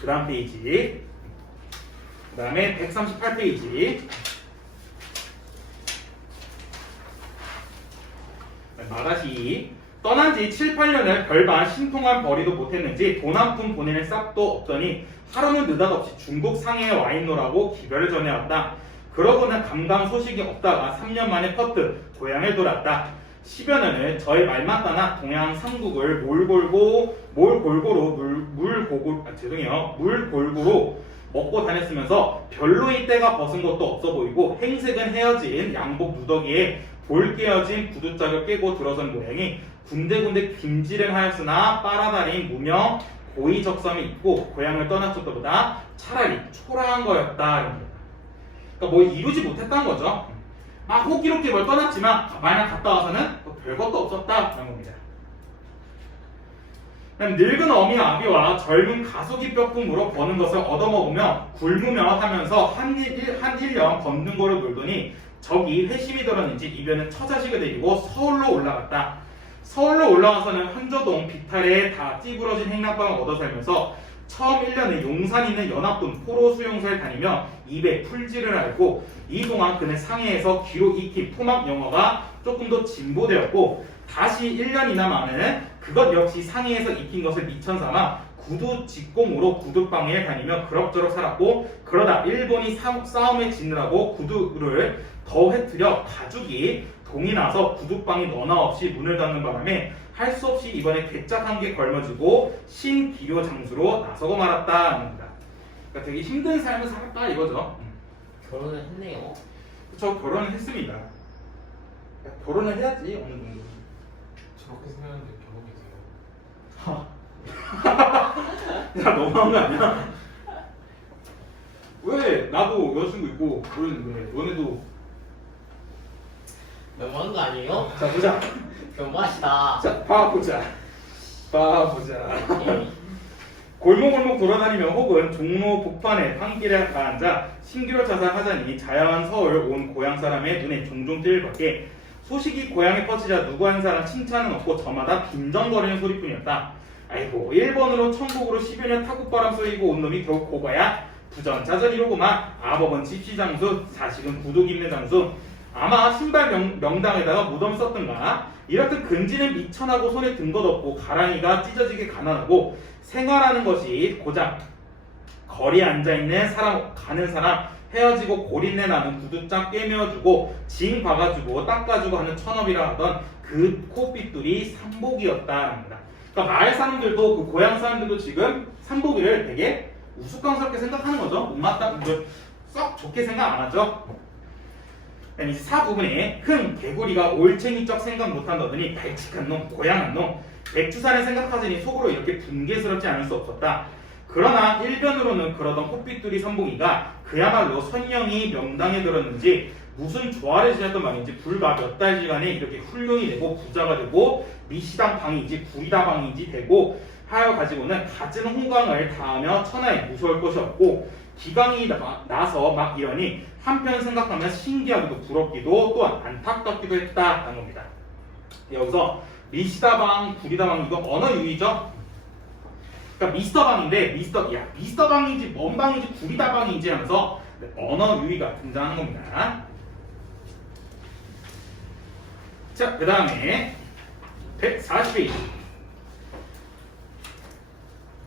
그 다음 페이지 그 다음에 138페이지 말하시 떠난 지 7, 8년을 별반 신통한 벌이도 못했는지 돈 한 푼 보내는 싹도 없더니 하루는 느닷없이 중국 상해에 와있노라고 기별을 전해왔다. 그러고는 감감 소식이 없다가 3년 만에 퍼트 고향을 돌았다. 10여 년을 저의 말만 따나 동양 삼국을 물골고로 먹고 다녔으면서 별로의 때가 벗은 것도 없어 보이고 행색은 헤어진 양복 누더기에 볼 깨어진 구두짝을 깨고 들어선 모양이 군데군데 김질은 하였으나 빨아다닌 무명 고의적섬이 있고 고향을 떠났을 때보다 차라리 초라한 거였다. 이런 겁니다. 그러니까 뭐 이루지 못했다는 거죠. 막 호기롭게 뭘 떠났지만 만약 갔다 와서는 뭐 별것도 없었다. 그런 겁니다. 늙은 어미 아비와 젊은 가속이 뼈꿈으로 버는 것을 얻어먹으며 굶으며 하면서 한 1년 건능고를 놀더니 적이 회심이 들었는지 이변은 처자식을 데리고 서울로 올라갔다. 서울로 올라와서는 한조동 비탈에 다 찌부러진 행락방을 얻어 살면서 처음 1년에 용산 있는 연합군 포로 수용소에 다니며 입에 풀질을 앓고 이 동안 그는 상해에서 귀로 익힌 토막 영어가 조금 더 진보되었고 다시 1년이나 만에 그것 역시 상해에서 익힌 것을 미천 삼아 구두 직공으로 구두방에 다니며 그럭저럭 살았고 그러다 일본이 싸움에 지느라고 구두를 더 획트려 가죽이 동이 나서 구두방이 너나 없이 문을 닫는 바람에 할 수 없이 이번에 괴짝한 게 걸머지고 신기료 장수로 나서고 말았다 합니다. 그러니까 되게 힘든 삶을 살았다 이거죠. 결혼을 했네요. 저 결혼을 했습니다. 결혼을 해야지 어느 정도. 저렇게 생각하는데 결혼이세요? 야 너무한 거 아니야? 왜 나도 여자친구 있고 그러는데 너네도 너무한 거 아니에요? 자 보자. 너무하시다. 자 봐보자. 예. 골목골목 돌아다니며 혹은 종로 복판에 한길에 가앉아 신기로 자살하자니 자야한 서울 온 고향 사람의 눈에 종종 띌 밖에 소식이 고향에 퍼지자 누구 한 사람 칭찬은 없고 저마다 빈정거리는 소리뿐이었다. 아이고 일본으로 천국으로 10여 년 타국바람 쏘이고 온 놈이 겨우 고가야 부전자전이로구만. 아버건 집시장수 사식은 구독 입는 장수 아마 신발 명당에다가 무덤 썼던가. 이렇듯 근지는 미천하고 손에 든 것 없고 가랑이가 찢어지게 가난하고 생활하는 것이 고작 거리에 앉아있는 사람 가는 사람 헤어지고 고린내 나는 구두짝 꿰매어주고 징 박아주고 닦아주고 하는 천업이라 하던 그 코빗들이 삼복이었다 합니다. 그러니까 마을 사람들도 그 고향 사람들도 지금 삼복이를 되게 우스꽝스럽게 생각하는 거죠. 못마땅 썩 좋게 생각 안 하죠. 그다음에 사 부분에 흥 개구리가 올챙이적 생각 못한다더니 발칙한 놈 고양한 놈 백주산을 생각하자니 속으로 이렇게 분개스럽지 않을 수 없었다. 그러나 일변으로는 그러던 콧빛두리 선봉이가 그야말로 선영이 명당에 들었는지 무슨 조화를 지녔던 말인지 불과 몇 달지간에 이렇게 훌륭히 되고 부자가 되고 미시당 방인지 구리다 방인지 되고 하여 가지고는 갖은 호강을 다하며 천하에 무서울 것이 없고 기강이 나서 막 이러니 한편 생각하면 신기하기도 부럽기도 또한 안타깝기도 했다는 겁니다. 여기서 미시다방, 구리다방 이거 언어 유희죠? 그러니까 미스터방인데 미스터방인지 뭔방인지 구리다방인지 하면서 언어 유희가 등장하는 겁니다. 자, 그 다음에 140페이지.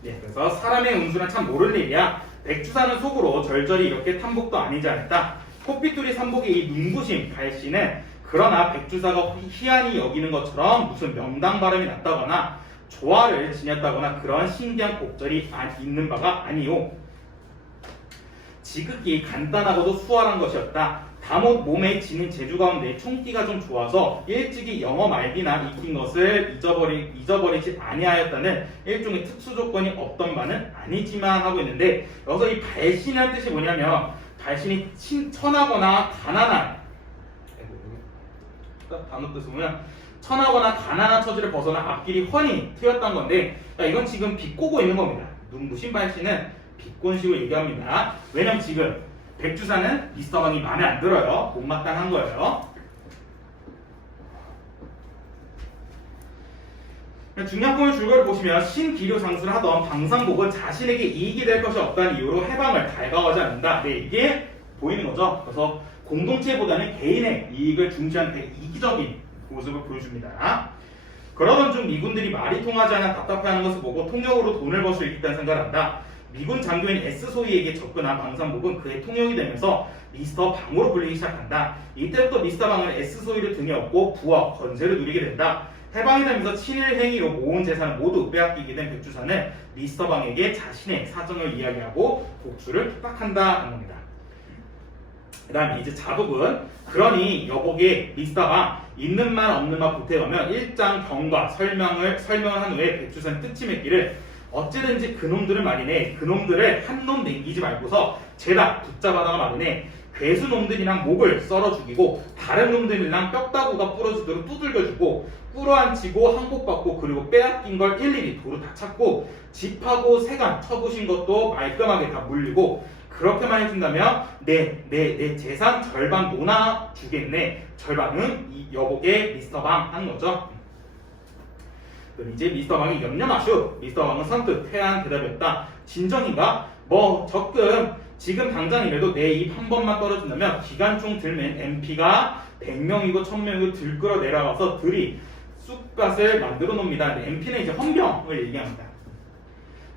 네, 그래서 사람의 운수는 참 모를 일이야. 백주사는 속으로 절절히 이렇게 탐복도 아니지 않았다. 콧빛두리 삼복의 이 눈부심 갈씨는 그러나 백주사가 희한히 여기는 것처럼 무슨 명당 발음이 났다거나 조화를 지녔다거나 그런 신기한 곡절이 있는 바가 아니오. 지극히 간단하고도 수월한 것이었다. 다못 몸에 지닌 재주 가운데 총기가 좀 좋아서 일찍이 영어 말기나 익힌 것을 잊어버리지 아니하였다는 일종의 특수 조건이 없던 바는 아니지만 하고 있는데 여기서 이 발신이라는 뜻이 뭐냐면 발신이 천하거나 가난한 단어 뜻을 보면 천하거나 가난한 처지를 벗어나 앞길이 훤히 트였던 건데 이건 지금 비꼬고 있는 겁니다. 눈부신 발신은 비꼰식으로 얘기합니다. 왜냐면 지금 백주사는 미스터방이 마음에 안 들어요. 못마땅한 거예요. 중량권의 줄거리를 보시면 신기료 장수를 하던 방상복은 자신에게 이익이 될 것이 없다는 이유로 해방을 달가워하지 않는다. 네, 이게 보이는 거죠. 그래서 공동체보다는 개인의 이익을 중시하는 되게 이기적인 모습을 보여줍니다. 그러던 중 미군들이 말이 통하지 않아 답답해하는 것을 보고 통역으로 돈을 벌 수 있다는 생각을 한다. 미군 장교인 S소위에게 접근한 방산복은 그의 통역이 되면서 미스터 방으로 불리기 시작한다. 이때부터 미스터 방은 S소위를 등에 업고 부와 건세를 누리게 된다. 해방이 되면서 친일 행위로 모은 재산을 모두 빼앗기게 된 백주사는 미스터 방에게 자신의 사정을 이야기하고 복수를 부탁한다는 겁니다. 그 다음에 이제 자북은 그러니 여복의 미스터 방 있는 말 없는 말 보태가며 일장 경과 설명을 한 후에 백주사는 뜻이 맺기를 어찌든지 그놈들을 말이네 그놈들을 한 놈 남기지 말고서 죄다 붙잡아다가 말이네 괴수놈들이랑 목을 썰어 죽이고 다른 놈들이랑 뼈다구가 부러지도록 두들겨주고 꿇어앉히고 항복받고 그리고 빼앗긴 걸 일일이 도로 다 찾고 집하고 세간 쳐부신 것도 말끔하게 다 물리고 그렇게만 해준다면 내 재산 절반 놓아 주겠네. 절반은 이 여복의 미스터 방 하는 거죠. 그럼 이제 미스터 방이 염려 마슈. 미스터 방은 선뜻 태연한 대답이었다. 진정인가? 뭐 적금 지금 당장이라도 내 입 한 번만 떨어진다면 기관총 들맨 MP가 100명이고 1000명이고 들끓어 내려와서 들이 쑥갓을 만들어 놓습니다. MP는 이제 헌병을 얘기합니다.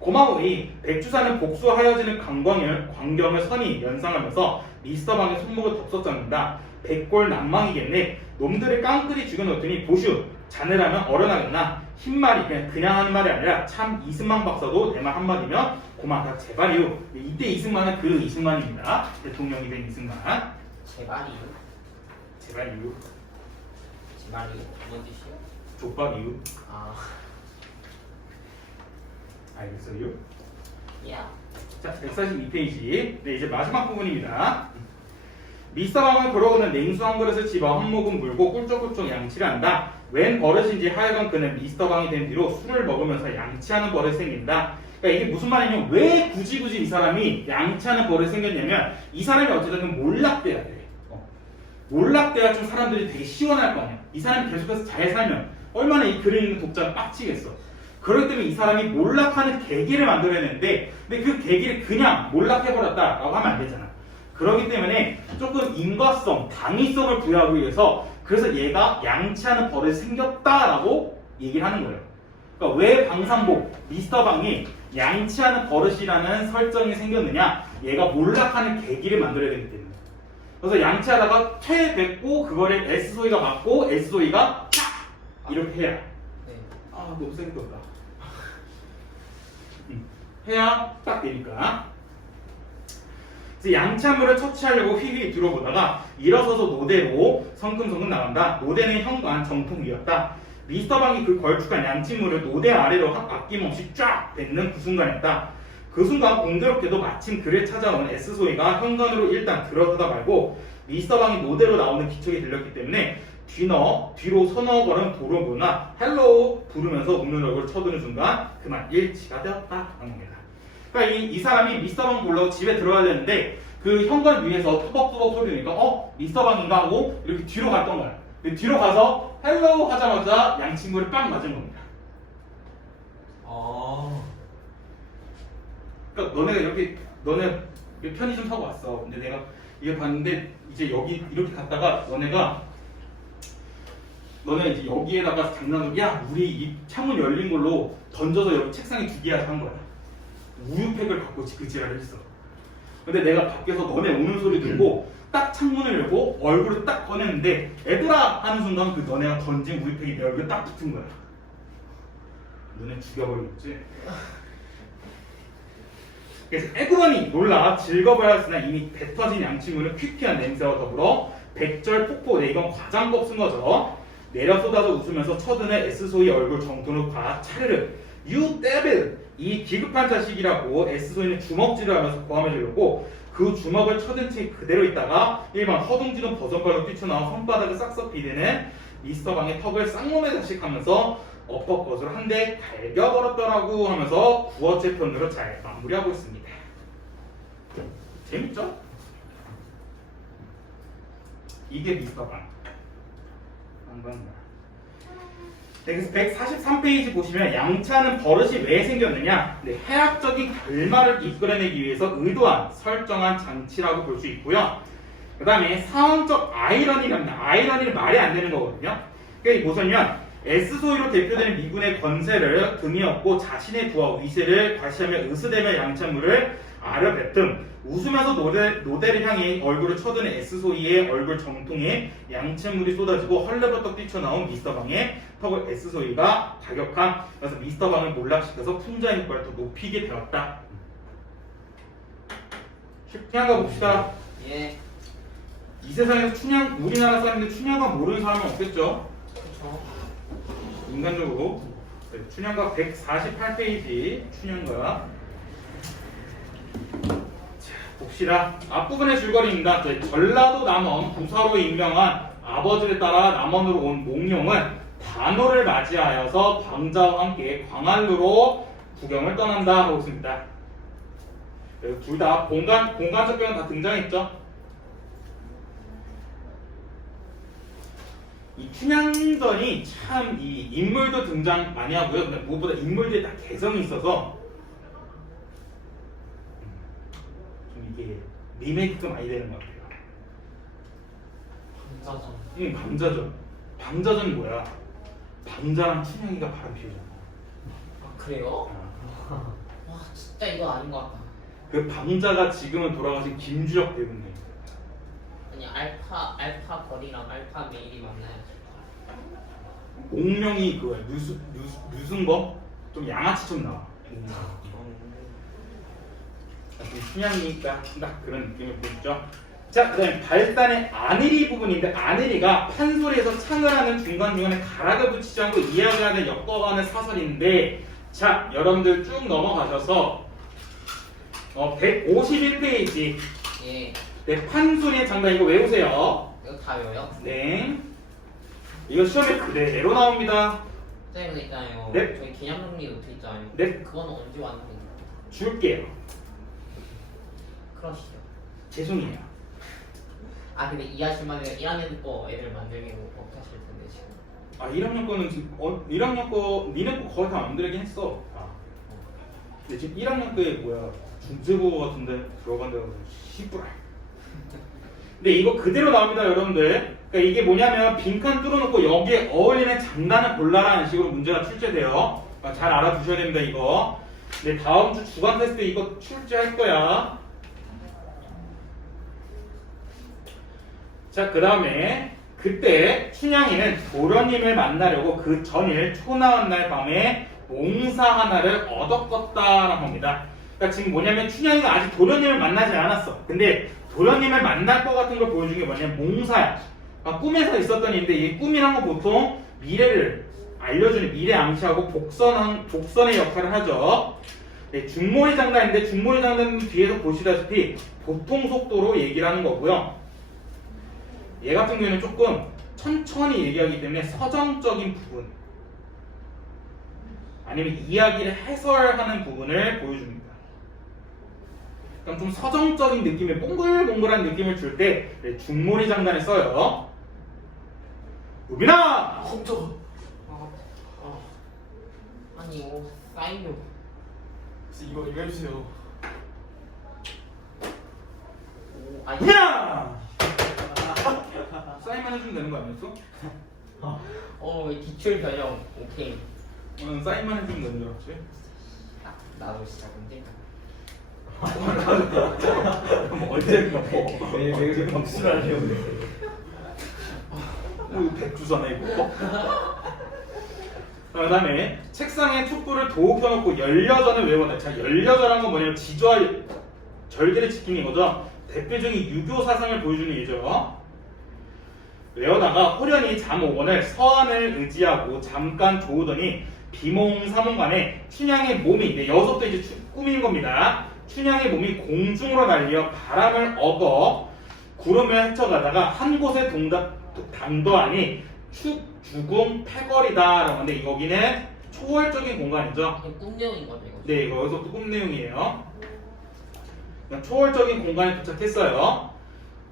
고마우니 백주사는 복수하여지는 광경을 선히 연상하면서 미스터 방의 손목을 덥석 잡는다. 백골 난망이겠네. 놈들을 깡그리 죽여놓더니 보슈 자네라면 어련하겠나. 흰말이 그냥 하는 말이 아니라 참 이승만 박사도 내 말 한마디면 고마다 제발이요. 이때 이승만은 그 이승만입니다. 대통령이 된 이승만. 제발이요. 제발이요. 제발이요. 뭔 뜻이요? 족밥이요. 아, 알겠어요? 야. 자, 142페이지. 네, 이제 마지막 부분입니다. 미스터 방은 그러고는 냉수 한 그릇을 집어 한 모금 물고 꿀쩍꿀쩍 양치를 한다. 웬 버릇인지 하여간 그는 미스터 방이 된 뒤로 술을 먹으면서 양치하는 버릇이 생긴다. 그러니까 이게 무슨 말이냐면 왜 굳이 이 사람이 양치하는 버릇이 생겼냐면 이 사람이 어쨌든 몰락돼야 돼. 몰락돼야 좀 사람들이 되게 시원할 거 아니야. 이 사람이 계속해서 잘 살면 얼마나 이 글을 읽는 독자가 빡치겠어. 그렇기 때문에 이 사람이 몰락하는 계기를 만들어야 되는데 근데 그 계기를 그냥 몰락해버렸다라고 하면 안 되잖아. 그렇기 때문에 조금 인과성, 당위성을 부여하기 위해서 그래서 얘가 양치하는 버릇이 생겼다라고 얘기를 하는 거예요. 그러니까 왜 방상복, 미스터 방이 양치하는 버릇이라는 설정이 생겼느냐? 얘가 몰락하는 계기를 만들어야 되기 때문에. 그래서 양치하다가 퇴 뱉고 그거를 S 소리가 맞고 S 소리가 딱 이렇게 해야. 네. 아 너무 세게 떴다. 해야 딱 되니까. 그래서 양치물을 처치하려고 휘휘 들어보다가 일어서서 노대로 성큼성큼 나간다. 노대는 현관 정통이었다. 미스터 방이 그 걸쭉한 양치물을 노대 아래로 아낌없이 쫙 뱉는 그 순간이었다. 그 순간 공교롭게도 마침 그를 찾아온 S소희가 현관으로 일단 들어서다 말고 미스터 방이 노대로 나오는 기척이 들렸기 때문에 뒤로 서너 걸음 도로 보나 헬로우 부르면서 웃는 얼굴을 쳐드는 순간 그만 일치가 되었다 하는 겁니다. 그러니까 이 사람이 미스터 방 보려고 집에 들어가야 되는데 그 현관 위에서 투벅투벅 소리니까 미스터 방인가 하고 이렇게 뒤로 갔던 거야. 뒤로 가서 헬로우 하자마자 양친구를 빡 맞은 겁니다. 그러니까 너네 편의점 타고 왔어. 근데 내가 이게 봤는데 이제 여기 이렇게 갔다가 너네 이제 여기에다가 장난으로 야 우리 이 창문 열린 걸로 던져서 여기 책상에 두게 하자 한 거야. 우유팩을 갖고 그 지랄을 했어. 근데 내가 밖에서 너네 오는 소리 듣고 딱 창문을 열고 얼굴을 딱 꺼냈는데 애들아 하는 순간 그 너네가 던진 우유팩이 내 얼굴에 딱 붙은 거야. 너네 죽여버리겠지. 그래서 애구머니 놀라 즐거워야 했으나 이미 배 터진 양치물은 퀴퀴한 냄새와 더불어 백절 폭포 이건 과장법 쓴 거죠. 내려 쏟아져 웃으면서 쳐드는 S소희 얼굴 정돈을 과 차르르 You devil! 이 기급한 자식이라고 S소희는 주먹질을 하면서 고함을 지르고 그 주먹을 쳐든 채 그대로 있다가 일반 허둥지둥 버선발로 뛰쳐나와 손바닥을 싹싹 비대는 미스터 방의 턱을 쌍놈의 자식 하면서 어퍼컷으로 한 대 갈겨버렸더라고 하면서 구어체 편으로 잘 마무리하고 있습니다. 재밌죠? 이게 미스터 방. 그래서 143페이지 보시면 양치하는 버릇이 왜 생겼느냐? 네, 해학적인 결말을 이끌어내기 위해서 의도한 설정한 장치라고 볼 수 있고요. 그 다음에 상황적 아이러니랍니다. 아이러니는 말이 안 되는 거거든요. 그러니까 무엇이냐면 S소위로 대표되는 미군의 권세를 등에 업고 자신의 부와 위세를 과시하며 으스대며 양치물을 아려 뱉음 웃으면서 노대를 향해 얼굴을 쳐드는 S소희의 얼굴 정통에 양치물이 쏟아지고 헐레벌떡 뛰쳐나온 미스터 방의 턱을 S소희가 타격한. 그래서 미스터 방을 몰락시켜서 풍자의 효과를 더 높이게 되었다. 쉽게 한가 봅시다. 예. 이 세상에서 우리나라 사람인데 춘향가 모르는 사람은 없겠죠? 그렇죠. 인간적으로. 네, 춘향가 148페이지 춘향가. 자, 봅시다. 앞부분의 줄거리입니다. 전라도 남원 부사로 임명한 아버지를 따라 남원으로 온 몽룡은 단오를 맞이하여서 방자와 함께 광안루로 구경을 떠난다 하고 있습니다. 둘 다 공간적 표현 다 등장했죠. 이 춘향전이 참 이 인물도 등장 많이 하고요. 근데 무엇보다 인물들이 다 개성이 있어서 좀 이게 리메이크가 많이 되는 것 같아요. 방자전. 방자전. 방자전이 뭐야? 방자랑 춘향이가 바로 비우잖아. 아 그래요? 와 진짜 이거 아닌 것 같다. 그 방자가 지금은 돌아가신 김주혁 배우님. 아니 알파 거리랑 알파 메일이 만나야지. 몽룡이 그거야. 류승범? 좀 양아치처럼 나와. 춘향이니까 딱 그런 느낌을 보이죠. 자, 그 다음에 발단의 안일이 부분인데 안일이가 판소리에서 창을 하는 중간중간에 가락을 붙이지 않고 이야기하는 엮어가는 사설인데, 자, 여러분들 쭉 넘어가셔서 151페이지 예. 네, 판소리의 장단 이거 외우세요. 이거 다 외워요? 네, 이거 시험에 그대로 나옵니다. 선생님 그 있잖아요. 네. 저희 기념정리 노트 있잖아요. 네. 그거는 언제 완성돼요? 줄게요. 크러쉬요. 죄송해요. 아 근데 이 아줌마는 1학년 거 애들 만들기로 못하실 텐데 지금. 아 1학년 거는 지금 1학년 거 니네 거 거의 다 만들긴 했어. 근데 지금 1학년 거에 뭐야 중세국어 같은데 들어간다고 씨부라. 근데 이거 그대로 나옵니다 여러분들. 그러니까 이게 뭐냐면 빈칸 뚫어놓고 여기에 어울리는 장단을 골라라는 식으로 문제가 출제돼요. 그러니까 잘 알아두셔야 됩니다 이거. 네, 다음 주 주간 테스트 이거 출제할 거야. 자, 그 다음에 그때 춘향이는 도련님을 만나려고 그 전일 초나온 날 밤에 몽사 하나를 얻었었다라고 합니다. 그러니까 지금 뭐냐면 춘향이가 아직 도련님을 만나지 않았어. 근데 도련님을 만날 것 같은 걸 보여준 게 뭐냐면 몽사야. 그러니까 꿈에서 있었던 일인데 이 꿈이란 건 보통 미래를 알려주는 미래 암시하고 복선의 역할을 하죠. 네, 중몰이 장단인데 중몰이 장단은 뒤에서 보시다시피 보통 속도로 얘기를 하는 거고요. 얘 같은 경우에는 조금 천천히 얘기하기 때문에 서정적인 부분 아니면 이야기를 해설하는 부분을 보여줍니다. 그럼 좀 서정적인 느낌의 몽글몽글한 느낌을 줄 때 중몰이 장단을 써요. 우빈아! 깜짝아. 아니 이거 사인료. 이거 해주세요. 오, 아니 우빈아! 사인만 해주면 되는 거 아니었어? 기출 변형 오케이. 사인만 해주면 되는 줄 알았지? 딱 나도 진짜 문제가. 그럼 언제 뭐 왜 박수라려고 백주사네 이거. 그 다음에 책상에 촛불을 도우 켜놓고 열려전을 외워내. 자, 열려전한 건 뭐냐면 지조와 절개를 지키는 거죠. 대표적인 유교 사상을 보여주는 예죠. 외워다가 호련히 잠 5번을 서안을 의지하고 잠깐 조우더니 비몽사몽간에 춘향의 몸이 여기서부터 이제 꾸민 겁니다. 춘향의 몸이 공중으로 날려 바람을 얻어 구름을 헤쳐가다가 한 곳에 당도하니 죽음 패거리다라고 하는데 여기는 초월적인 공간이죠. 이거 꿈 내용인 거죠 이거. 네, 이거 여기서 꿈 내용이에요. 초월적인 공간에 도착했어요.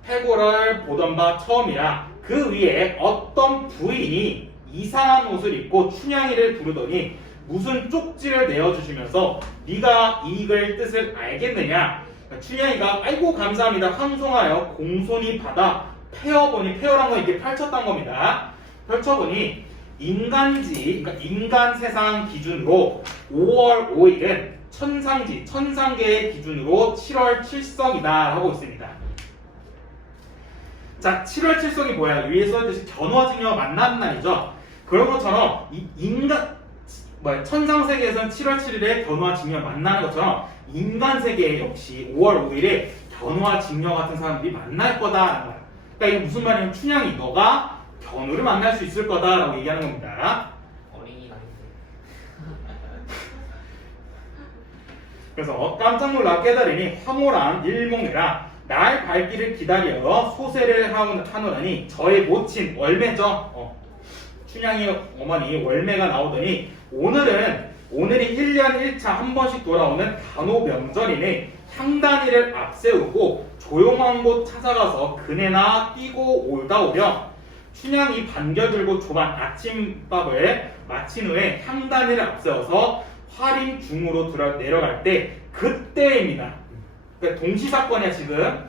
패고를 보던 바 처음이라 그 위에 어떤 부인이 이상한 옷을 입고 춘향이를 부르더니 무슨 쪽지를 내어주시면서 네가 이글 뜻을 알겠느냐. 춘향이가 아이고 감사합니다 황송하여 공손히 받아 펴보니 펴란 건 이렇게 펼쳤단 겁니다. 펼쳐보니 인간지, 그러니까 인간 세상 기준으로 5월 5일은 천상지, 천상계의 기준으로 7월 7석이다 하고 있습니다. 자, 7월 7석이 뭐야? 위에 써있듯이 견화증여가 만나는 날이죠. 그런 것처럼 천상 세계에서는 7월 7일에 견화 직녀 만나는 것처럼 인간 세계에 역시 5월 5일에 견화 직녀 같은 사람들이 만날 거다. 그러니까 이게 무슨 말이냐면 춘향이 너가 견우를 만날 수 있을 거다라고 얘기하는 겁니다. 어린이 날인데. 그래서 깜짝 놀라 깨달으니 황홀한 일몽이라 날 발길을 기다려 소세를 하노라니 저의 모친 월매죠. 춘향이 어머니 월매가 나오더니 오늘이 1년 1차 한 번씩 돌아오는 단오 명절이니 향단이를 앞세우고 조용한 곳 찾아가서 그네나 뛰고 올다 오며 춘향이 반겨들고 조만 아침밥을 마친 후에 향단이를 앞세워서 화림 중으로 내려갈 때 그때입니다. 그러니까 동시사건이야 지금.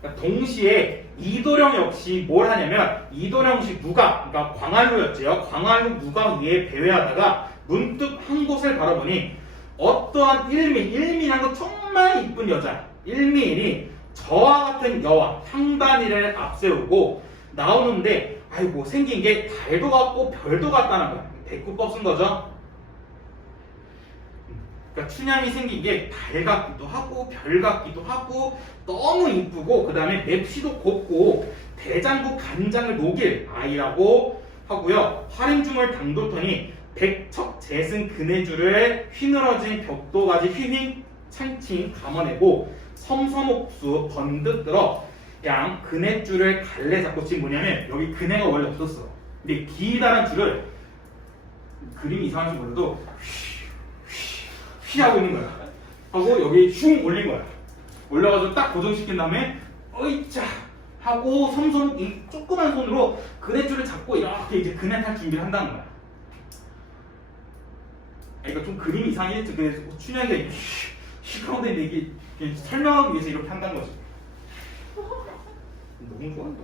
그러니까 동시에 이도령 역시 뭘 하냐면 이도령 역시 그러니까 광활루였지요. 광활루 누가 위에 배회하다가 문득 한 곳을 바라보니 어떠한 일미한 거 정말 이쁜 여자 일미인이 저와 같은 여와 향단이를 앞세우고 나오는데 아이고 생긴 게 달도 같고 별도 같다는 거야. 대꾸법 쓴 거죠. 그러니까 춘향이 생긴 게 달 같기도 하고 별 같기도 하고 너무 이쁘고 그 다음에 맵시도 곱고 대장부 간장을 녹일 아이라고 하고요. 화림중을 당도더니 백척 재승 그네줄을 휘늘어진 벽도까지 휘휘 찬칭 감아내고 섬섬옥수 번득 들어 그냥 그네줄을 갈래 잡고 지금 뭐냐면 여기 그네가 원래 없었어. 근데 기다란 줄을 그림이 이상한지 몰라도 휘 하고 있는 거야. 하고 여기 슝 올린 거야. 올려가지고 딱 고정시킨 다음에 어이차 하고 섬섬 이 조그만 손으로 그네줄을 잡고 이렇게 이제 그네 탈 준비를 한다는 거야. 그러니까 좀 그림이 이상했지. 그래서 춘향이가 휘하는데 이게 그냥 설명하기 위해서 이렇게 한다는 거지. 너무 좋아한다.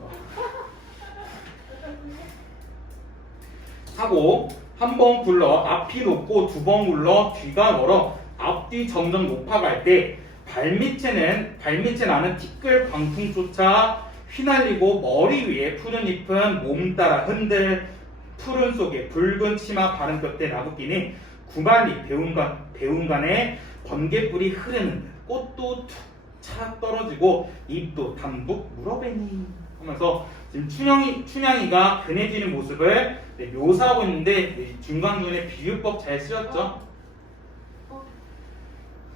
하고 한 번 굴러 앞이 높고 두 번 굴러 뒤가 멀어 앞뒤 점점 높아갈 때 발밑에 나는 티끌 광풍조차 휘날리고 머리 위에 푸른 잎은 몸 따라 흔들 푸른 속에 붉은 치마 바른 곁에 나부끼니 구갈리 배운간에 번개불이 흐르는 듯 꽃도 툭 차 떨어지고 잎도 담북 물어배니 하면서 지금 춘향이가 그네지는 모습을 묘사하고 있는데 중간중간에 비유법 잘 쓰였죠.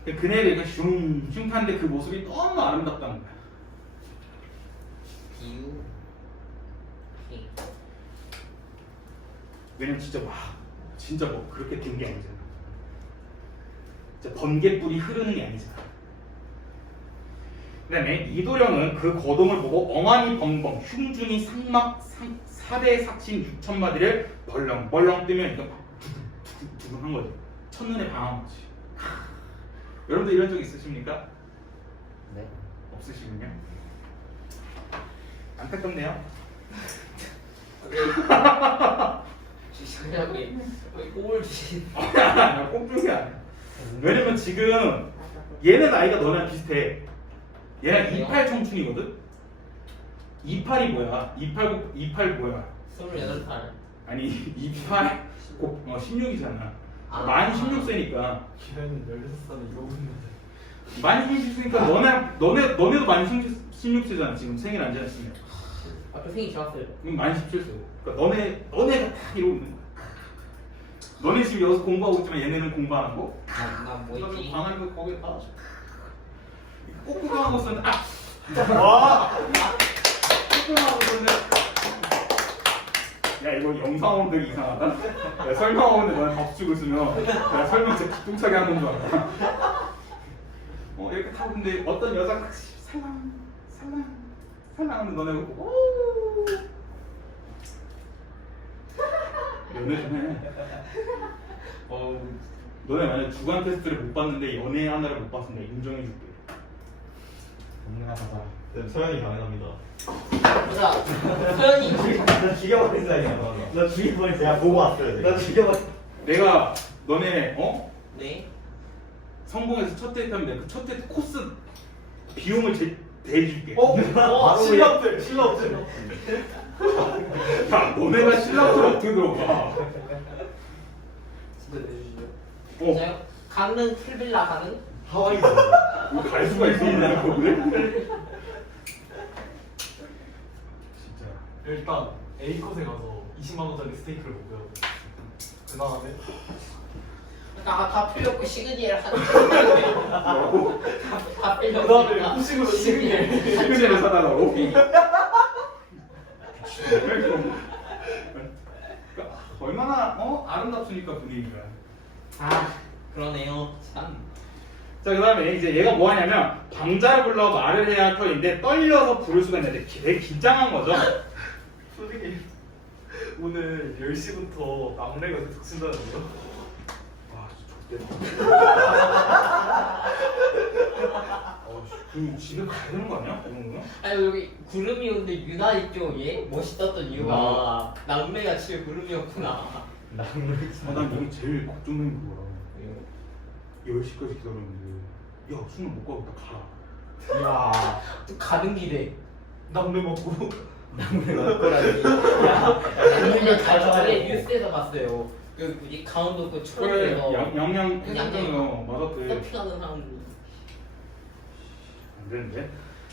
그네를 이렇게 슝슝 타는데 그 모습이 너무 아름답다는 거야. 비유. 왜냐면 진짜 뭐 그렇게 된 게 아니잖아. 진짜 번개불이 흐르는 게 아니잖아. 그 다음에 이도령은 그 거동을 보고 엉아니 벙벙 흉중이 상막 사대 삭신 6천마디를 벌렁벌렁 뜨면 이거 막 두근두근 한 거지. 첫눈에 반한 거지. 여러분들 이런 적 있으십니까? 네. 없으시군요. 안타깝네요. 그냥 왜 꼴을 주시? 나 꼼짝이 아니야. 왜냐면 지금 얘네 나이가 너랑 비슷해. 얘가 28 청춘이거든? 28이 뭐야? 28 뭐야? 28살. 아니 28 16이잖아. 아. 만 16세니까 걔는 16살에 이러고 있는데 만 16세니까 너네도 만 16세잖아. 지금 생일 안 지났으면. 아까 생일 좋았어요. 그럼 만 17세. 그러니까 너네가 다 이러고 있는 거야. 너네 지금 여기서 공부하고 있지만 얘네는 공부 안 하고. 난 뭐였지? 방한 거 거기에 다 꼼꼼하고 있었는데 꼼꼼하고 있었는데 야 이거 영상원들이 이상하다. 야, 설명하는데 너네 밥 주고 있으면 야 설명 진짜 기똥차게 하는 줄 알아. 이렇게 타고 근데 어떤 여자가 살랑 하는데 너네 오 연애 좀 해. 너네 만약 주간 테스트를 못 봤는데 연애 하나를 못 봤으면 내가 인정해줄게. 가능하다. 네, 서현이 가능합니다. 보자. 소연이. 나 죽여버린 사이야. 나 죽여버린 사이야. 보고 왔어요. 나 죽여버린. 내가 너네 네. 성공해서 첫 데이트하면 내가 그 첫 데이트 코스 비용을 대줄게. 실력들. 야 너네가 신랑들 어떻게 들어가? 진짜 내주시죠. 어. 진짜요? 강릉 풀빌라 가능? 하와이. 뭐 갈 수가 있었냐 거기를? 진짜. 다 풀렸고 시그니엘 한 뭐라고? 다 그 다음에 풀렸으니까 후식으로 시그니엘. 시그널을 사달라고? 그러니까 얼마나 아름답습니까 분위기가. 아 그러네요 참. 자, 그 다음에 이제 얘가 뭐 하냐면 방자를 불러 말을 해야 할 터인데 떨려서 부를 수가 있는데 되게 긴장한 거죠. 솔직히 오늘 10시부터 낙뢰가 계속 친다는데요. 와, 진짜 그 집에 가야 되는 거 아니야? 이런 거는? 아니 여기 구름이 오는데 유난히 좀 멋있었던 이유가 남매가 칠 구름이었구나. 아, 난 이게 제일 걱정되는 거야. 10시까지 기다렸는데 야, 술을 못 가고 나 가라. 이야. 또 가는 길에 낙뢰 먹고 남을 거라니. 남매가 잘 잡아야 저번에 되고. 뉴스에서 봤어요. 여기 뭐지 강원도 그 그래, 초록에서 양양 해줬잖아요. 맞아, 그 서핑하는 사람들. 안 되는데.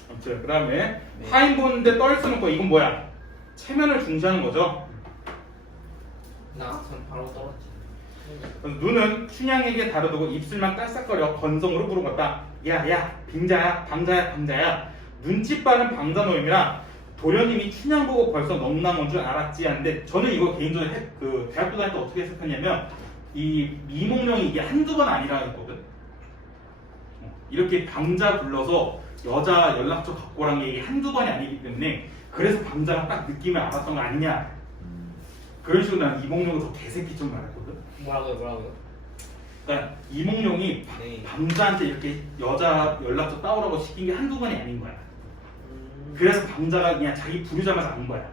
아무튼 그 다음에 파인 보는데 떨 쓰는 거 이건 뭐야? 체면을 중시하는 거죠. 나 같으면 바로 떨었지. 그래서 눈은 춘향에게 다루두고 입술만 깔싹거려 건성으로 물어봤다. 야야 빙자야 방자야 방자야. 눈치 빠른 방자 노임이라 도련님이 춘향 보고 벌써 넘나온 건 줄 알았지 하는데 저는 이거 개인적으로 그 대학교 다닐 때 어떻게 해석했냐면 이 이몽룡이 이게 한두 번 아니라 했거든. 이렇게 방자 불러서 여자 연락처 갖고 오란 게 이게 한두 번이 아니기 때문에 그래서 방자가 딱 느낌을 알았던 거 아니냐. 그런 식으로 난 이몽룡을 더 개새끼처럼 말했거든. 뭐라고요? 그러니까 이몽룡이 네. 방자한테 이렇게 여자 연락처 따오라고 시킨 게 한두 번이 아닌 거야. 그래서 방자가 그냥 자기 부르자마자 안 거야.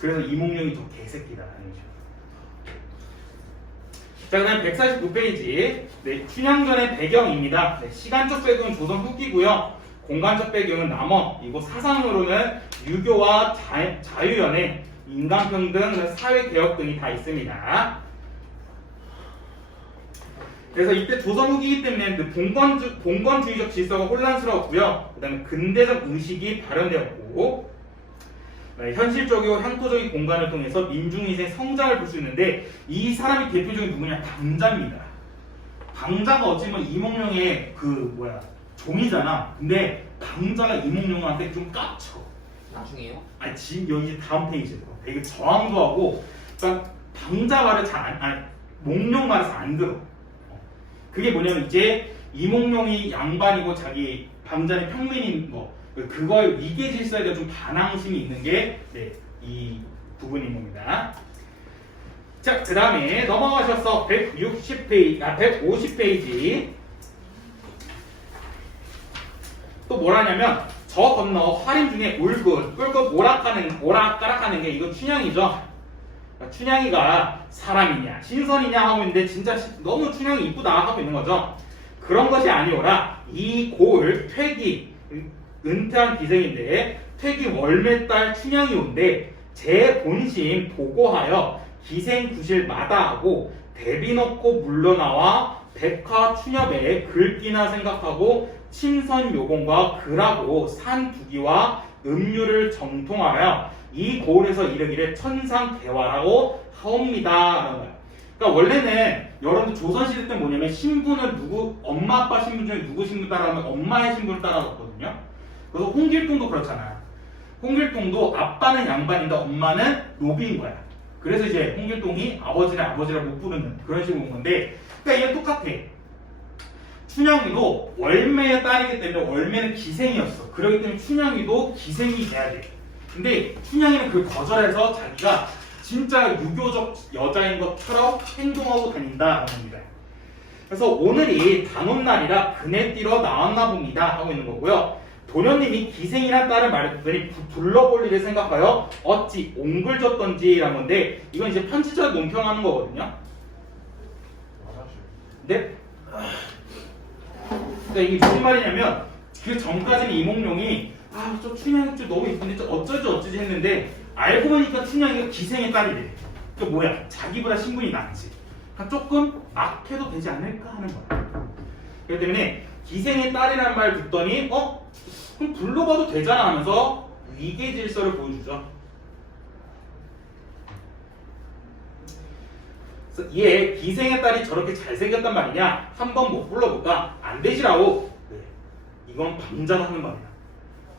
그래서 이몽룡이 더 개새끼다 하는 거죠. 자, 그다음 149페이지. 네, 춘향전의 배경입니다. 네, 시간적 배경은 조선 후기고요. 공간적 배경은 남원. 이거 사상으로는 유교와 자유연애, 인간평등, 사회개혁 등이 다 있습니다. 그래서 이때 조선 후기이기 때문에 그 봉건주의적 질서가 혼란스러웠고요. 그 다음에 근대적 의식이 발현되었고, 현실적이고 향토적인 공간을 통해서 민중의식의 성장을 볼 수 있는데 이 사람이 대표적인 누구냐? 방자입니다. 방자가 어찌보면 이몽룡의 종이잖아. 근데 방자가 이몽룡한테 좀 깝쳐. 나중에요? 아니 지금 여기 다음 페이지에 되게 저항도 하고, 그러니까 방자 말을 몽룡 말을 잘 안 들어. 그게 뭐냐면 이제 이몽룡이 양반이고 자기 방자는 평민인 거, 그걸 위계 질서에 대해 좀 반항심이 있는 게 이 부분인 겁니다. 자, 그 다음에 넘어가셔서 150페이지 또 뭐라냐면 저 건너 화림 중에 울긋 꿀긋 오락가락하는 게 이거 춘향이죠. 춘향이가 사람이냐 신선이냐 하고 있는데 진짜 너무 춘향이 이쁘다 하고 있는 거죠. 그런 것이 아니오라 이 고을 퇴기 은퇴한 기생인데 퇴기 월매딸 춘향이 온데 제 본심 보고하여 기생구실 마다하고 대비 넣고 물러나와 백화 추녀배에 글귀나 생각하고 침선 요공과 글하고 산 두기와 음유를 정통하여 이 고을에서 이르기를 천상대화라고 하옵니다. 라는 거야. 그러니까 원래는 여러분들 조선시대 때 뭐냐면 신분을 엄마 아빠 신분 중에 누구 신분 따라하면 엄마의 신분을 따라갔거든요. 그래서 홍길동도 그렇잖아. 홍길동도 아빠는 양반인데 엄마는 노비인 거야. 그래서 이제 홍길동이 아버지를 못 부르는 그런 식으로 온 건데, 그러니까 얘는 똑같아. 춘향이도 월매의 딸이기 때문에 월매는 기생이었어. 그렇기 때문에 춘향이도 기생이 돼야 돼. 근데 춘향이는 그걸 거절해서 자기가 진짜 유교적 여자인 것처럼 행동하고 다닌다라는 겁니다. 그래서 오늘이 단오날이라 그네 띠러 나왔나 봅니다 하고 있는 거고요. 도련님이 기생이란 딸을 말했더니 불러볼 일을 생각하여 어찌 옹글졌던지라는 건데, 이건 이제 편지자를 논평하는 거거든요. 네? 그러니까 이게 무슨 말이냐면 그 전까지는 이몽룡이 저 춘향이 좀 너무 이쁜데 좀 어쩌지 했는데 알고 보니까 춘향이가 기생의 딸이래. 그 뭐야? 자기보다 신분이 낮지. 그러니까 조금 악해도 되지 않을까 하는 거야. 그렇기 때문에 기생의 딸이라는 말 듣더니 그럼 불러봐도 되잖아 하면서 위계 질서를 보여주죠. 그래서 얘 기생의 딸이 저렇게 잘생겼단 말이냐? 한번 못 불러볼까? 안 되지라고. 네. 이건 방자가 하는 말이야.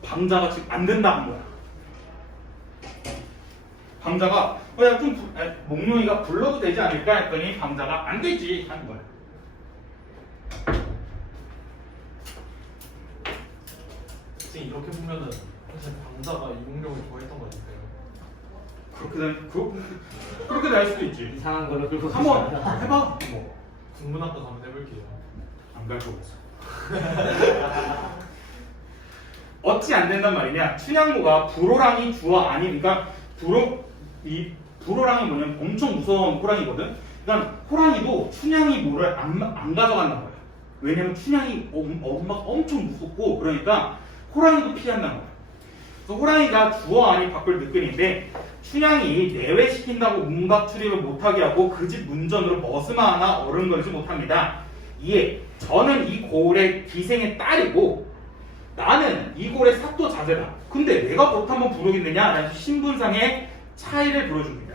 방자가 지금 안 된다 한 거야. 방자가 그냥 좀 몽룡이가 불러도 되지 않을까 했더니 방자가 안 되지 하는 거야. 지금 이렇게 보면은 사실 방자가 이몽룡을 좋아했던 거 아닐까요? 그렇게 날 수도 있지. 이상한 거를 끌고 한번 가시나요? 해봐. 뭐. 국문학과 한번 해볼게요. 안 갈 거겠어. 어찌 안 된단 말이냐? 춘향고가 불호랑이 주어 아니, 그러니까 불호랑이 뭐냐면 엄청 무서운 호랑이거든. 그러니까 호랑이도 춘향이 뭐를 안 가져간단 말이야. 왜냐면 춘향이 엄청 무섭고 그러니까 호랑이도 피한단 말이야. 그래서 호랑이가 주어 아니 밖을 느끼는데 춘향이 내외시킨다고 문밖 출입을 못하게 하고 그 집 문전으로 머스마 하나 얼음 걸지 못합니다. 이에 저는 이 고을의 기생의 딸이고 나는 이 고을의 사또 자제다. 근데 내가 못 한번 부르겠느냐? 라는 신분상의 차이를 불어줍니다.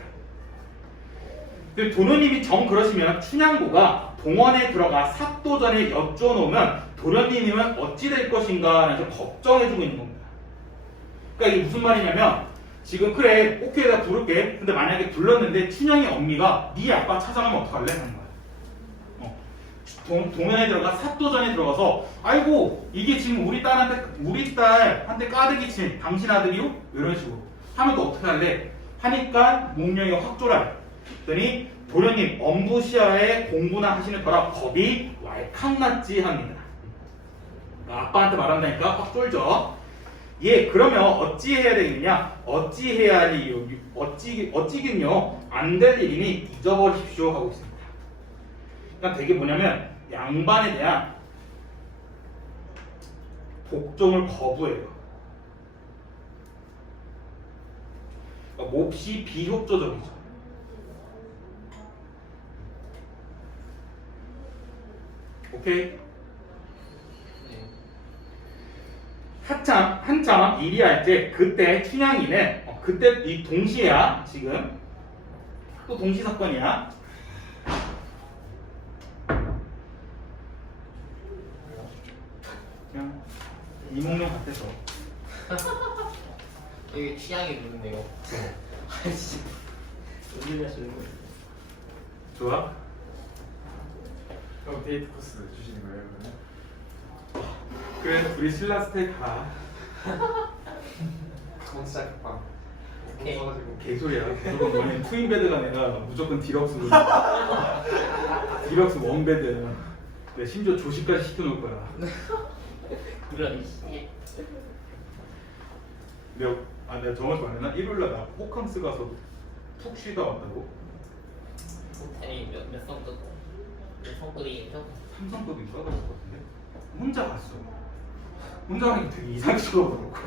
도련님이 정 그러시면 춘향고가 동원에 들어가 사또전에 여쭈어놓으면 도련님은 어찌 될 것인가 라는 걱정해주고 있는 겁니다. 그러니까 이게 무슨 말이냐면 지금 그래 오케이 내가 부를게. 근데 만약에 불렀는데 춘향이 엄미가 네 아빠 찾아가면 어떡할래? 하는 거야. 동현에 들어가 사또전에 들어가서 아이고 이게 지금 우리 딸한테 까득이 친 당신 아들이요? 이런 식으로 하면 또 어떻게 할래? 하니까 몽룡이가 확 졸아요. 그랬더니 도련님 엄부시아에 공부나 하시는 거라 겁이 왈칵 났지 합니다. 아빠한테 말한다니까 확 쫄죠. 예, 그러면 어찌 해야 되겠냐? 어찌 해야 하니 어찌긴요 안 될 일이니 잊어버리십시오 하고 있습니다. 그러니까 되게 뭐냐면 양반에 대한 복종을 거부해요. 그러니까 몹시 비협조적이죠. 오케이? 한참 일이할 때 그때 춘향이는 그때 이 동시에야 지금 또 동시 사건이야. 그냥 이몽룡 같아서 여기 취향이 누군데요? 아이씨 의미가 쓰는 거. 좋아? 그럼 데이트 코스 주시는 거예요, 그러면? 그래 둘이 신라 스테이크 가. 건짝빵. 오케이. 개소리야. 무조건 너는 트윈베드가 내가 무조건 디럭스 원베드. 내 심지어 조식까지 시켜놓을 거야. 그런 씨. 내가 정확히 말했나? 일요일날 나 호캉스 가서 푹 쉬다 왔다고? 호텔이 몇 성도? 몇 성급이죠? 삼성도 있어야 될 것 같은데? 혼자 갔어. 혼자 가니까 되게 이상식으로 그렇고.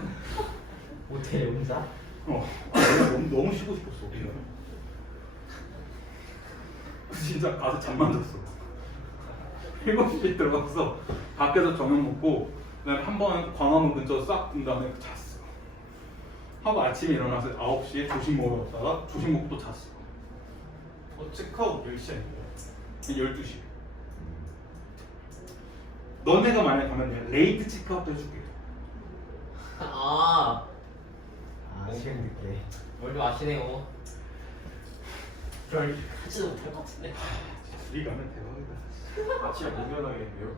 모텔에 혼자? 너무 쉬고 싶었어. 그냥. 진짜 가서 잠만 잤어. 7시에 들어가서 밖에서 저녁 먹고 그다음에 한번 광화문 근처 싹 든 다음에 잤어. 하고 아침에 일어나서 9시에 조식 먹으러 갔다가 조식 먹고 또 잤어. 체크아웃 몇 시에? 12시. 너네가 만약에 가면 내가 레이트 체크아웃 해줄게. 아, 시간 늦게. 뭘 좀 아시네요. 별 하지도 못할 것 같은데. 둘이 가면 대박이다. 아침에 못 일어나겠네요.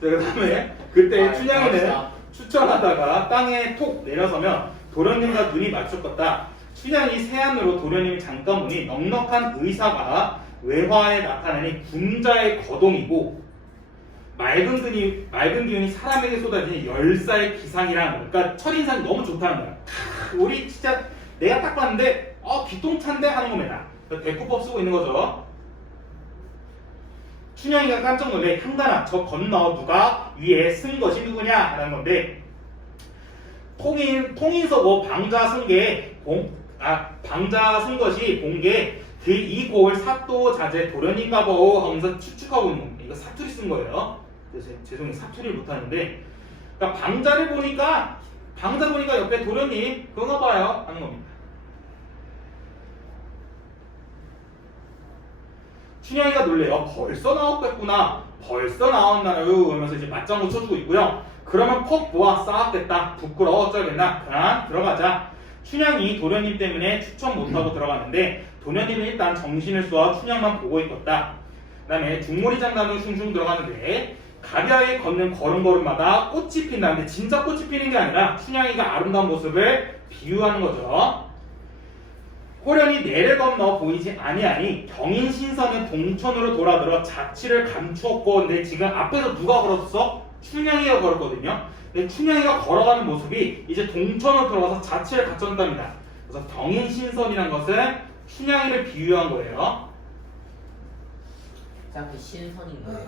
그 다음에 그때 아, 춘향이는 진짜. 추천하다가 땅에 톡 내려서면 도련님과 눈이 마주쳤다. 춘향이 세안으로 도련님이 잠깐 보니 넉넉한 의사가 외화에 나타나니 군자의 거동이고 맑은 기운이 사람에게 쏟아지는 열사의 기상이라는 거. 그러니까 첫인상이 너무 좋다는 거야. 우리 진짜 내가 딱 봤는데 기똥찬데 하는 겁니다. 대꾸법 쓰고 있는 거죠. 춘향이가 깜짝 놀래 향단아 저 건너 누가 위에 쓴 것이 누구냐 라는 건데 통인서고 방자 쓴 것이 본게 이 고을 사또 자제 도련인가 보오 하면서 추측하고 있는 겁니다. 이거 사투리 쓴 거예요. 그래서 죄송해요 사투리를 못하는데 그러니까 방자를 보니까 방자 보니까 옆에 도련님 그런가 봐요 하는 겁니다. 춘향이가 놀래요. 벌써 나왔겠구나. 벌써 나왔나요? 하면서 이제 맞장구 쳐주고 있고요. 그러면 퍽 보아 싸웠겠다. 부끄러워 어쩌겠나. 그냥 들어가자. 춘향이 도련님 때문에 추천 못하고 들어갔는데 도련님은 일단 정신을 쏘아 춘향만 보고 있었다. 그 다음에 중몰이 장단으로 슝슝 들어가는데 가벼이 걷는 걸음걸음마다 꽃이 핀다는데 진짜 꽃이 피는 게 아니라 춘향이가 아름다운 모습을 비유하는 거죠. 호련이 내를 건너 보이지 아니하니 경인신선은 동천으로 돌아들어 자취를 감추었고 근데 지금 앞에서 누가 걸었어? 춘향이가 걸었거든요. 근데 춘향이가 걸어가는 모습이 이제 동천으로 들어가서 자취를 갖췄답니다. 그래서 경인신선이란 것은 춘향이를 비유한 거예요. 자, 그 신선인 거예요.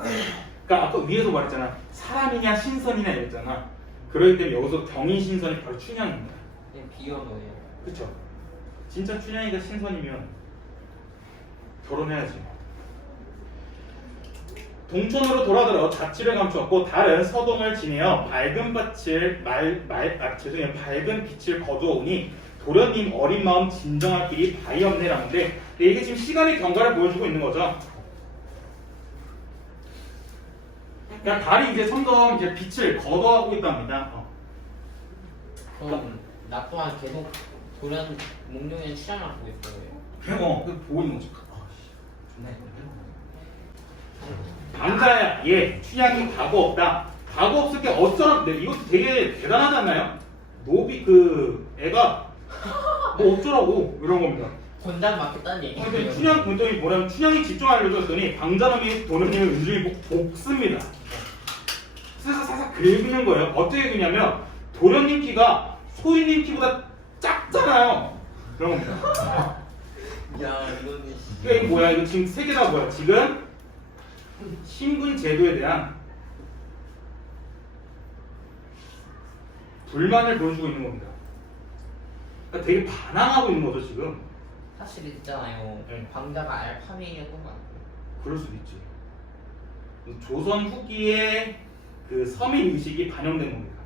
그러니까 아까 위에서 말했잖아. 사람이냐 신선이냐 이랬잖아. 그렇기 때문에 여기서 경인신선이 바로 춘향입니다. 그냥 비유한 거예요. 그쵸? 진짜 춘향이가 신선이면 결혼해야지. 동촌으로 돌아들어 자취를 감추었고 다른 서동을 지내어 밝은 빛을 거두어오니 도련님 어린 마음 진정할 길이 바이 없네라는데 이게 지금 시간의 경과를 보여주고 있는 거죠. 그러니까 달이 이제 점점 이제 빛을 거둬하고 있답니다. 그럼 나 또한 계속 도련 목룡이는 춘향만 보고 있을 거예요. 그 보고 있는 거지. 존나 방자야, 예, 춘향이 과거 없다. 과거 없을 게 어쩌라. 근데 이것도 되게 대단하지 않나요? 노비 애가 뭐 어쩌라고 이런 겁니다. 권장 맞겠다는 얘기. 근데 춘향 본점이 뭐냐면 춘향이 집 좀 알려줬더니 방자놈이 도련님을 은중히 볶습니다. 사사사사 긁는 거예요. 어떻게 긁냐면 도련님 키가 소희님 키보다 작잖아요. 그런 겁니다. 야, 이거는 그러니까 이게 뭐야? 이거 지금 세 개 다 뭐야? 지금 신분 제도에 대한 불만을 보여주고 있는 겁니다. 그러니까 되게 반항하고 있는 거죠 지금. 사실 있잖아요. 네. 방자가 알파벳이었던 거 같아요. 그럴 수도 있지. 조선 후기에 그 서민 의식이 반영된 겁니다.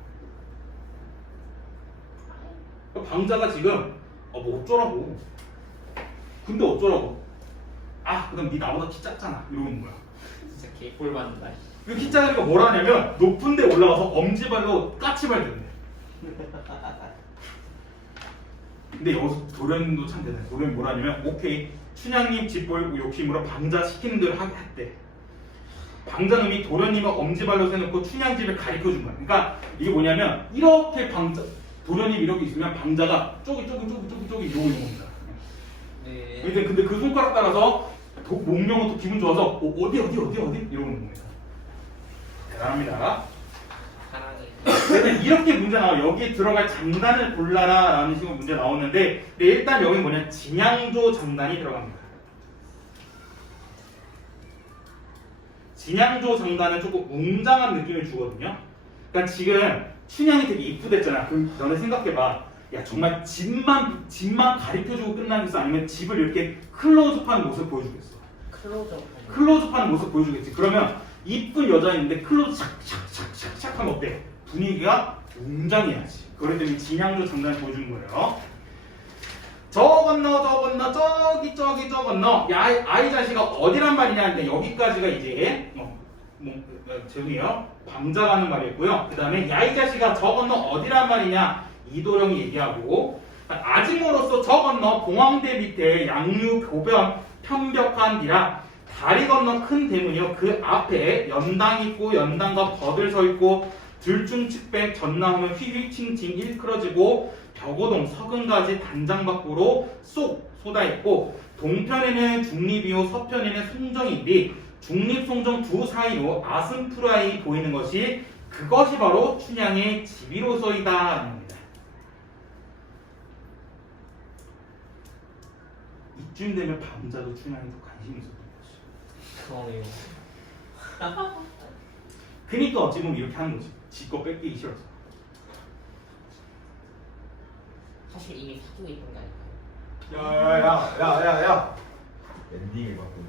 그러니까 방자가 지금 뭐 어쩌라고. 근데 어쩌라고. 그럼 네 나보다 키 작잖아. 이러는 거야. 진짜 개꿀 받는다. 그 키 작으니까 뭐라 하냐면 높은 데 올라가서 엄지발로 까치발 된대. 근데 여기서 도련님도 참 대단해. 도련이 뭐라 하냐면 오케이 춘향님 집볼 욕심으로 방자 시키는 대로 하게 했대. 방자놈이 도련님을 엄지발로 세놓고 춘향 집을 가리켜준 거야. 그러니까 이게 뭐냐면 이렇게 도련님 이렇게 있으면 방자가 쪼기 이러고 있는 겁니다. 네. 근데 그 손가락 따라서 목명은 또 기분 좋아서 어디 이러는 겁니다. 대단합니다. 사랑해. 그래서 이렇게 문제 나와. 여기 들어갈 장단을 골라라 라는 식으로 문제 나오는데 일단 여기 뭐냐 진양조 장단이 들어갑니다. 진양조 장단은 조금 웅장한 느낌을 주거든요. 그러니까 지금 춘향이 되게 이쁘댔잖아. 그럼 너네 생각해봐. 야 정말 집만 가리켜주고 끝나겠어? 아니면 집을 이렇게 클로즈업하는 모습을 보여주겠어? 클로즈업하는 모습 보여주겠지. 그러면 이쁜 여자인데 클로즈 샥샥샥샥 하면 어때? 분위기가 웅장해야지. 그렇기 때문에 진양조 장단을 보여주는 거예요. 저 건너 저기 건너 야 아이 자식아 어디란 말이냐 하는데 여기까지가 이제 죄송해요 방자라는 말이었고요. 그 다음에 야 이 자식아 저 건너 어디란 말이냐 이도령이 얘기하고 아직 멀었어 저 건너 봉황대 밑에 양류 교변 편벽한 다리 건너 큰 대문이요 그 앞에 연당 있고 연당과 버들 서 있고 들중측백 전나오면 휘휘칭칭 일컬어지고 벽오동 서근가지 단장 밖으로 쏙 쏟아있고 동편에는 중립이요 서편에는 송정이 있니 중립 송정 두 사이로 아승프라이 보이는 것이 그것이 바로 춘향의 집이로서이다 합니다. 이쯤 되면 방자도 춘향에도 관심이 있었던 거지. 그러네요. 그니까 어찌 보면 이렇게 하는 거지. 지 거 뺏기기 싫어서. 사실 이미 사귀고 있던 거 아닐까요? 야야야야야야 엔딩을 바꾸네.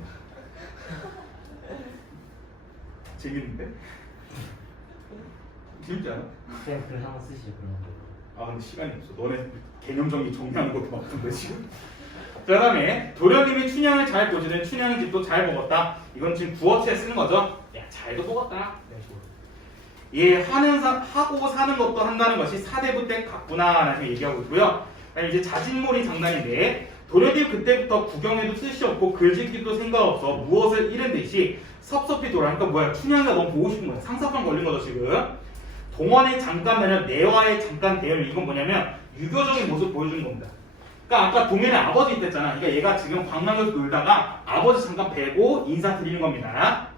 재밌는데? 재밌지 않아? 쌤 글 한번 쓰시죠 그런 거. 아 근데 시간이 없어. 너네 개념 정리하는 것도 바쁜데 지금. 그 다음에 도련님이 춘향을 잘 보시는 춘향이 집도 잘 먹었다. 이건 지금 구어체에 쓰는 거죠. 야 잘도 먹었다. 예, 하고 사는 것도 한다는 것이 사대부 때 같구나라고 얘기하고 있고요. 이제 자진몰이 장난인데 도련님 그때부터 구경에도 뜻이 없고 글짓기도 생각 없어 무엇을 잃은 듯이 섭섭히 돌아. 그러니까 뭐야? 춘향이가 너무 보고 싶은 거야. 상사병 걸린 거죠 지금. 동원에 잠깐 내면 내와의 잠깐 대열. 이건 뭐냐면 유교적인 모습 보여주는 겁니다. 그러니까 아까 동현의 아버지 있댔잖아. 그러니까 얘가 지금 광명에서 놀다가 아버지 잠깐 뵈고 인사드리는 겁니다.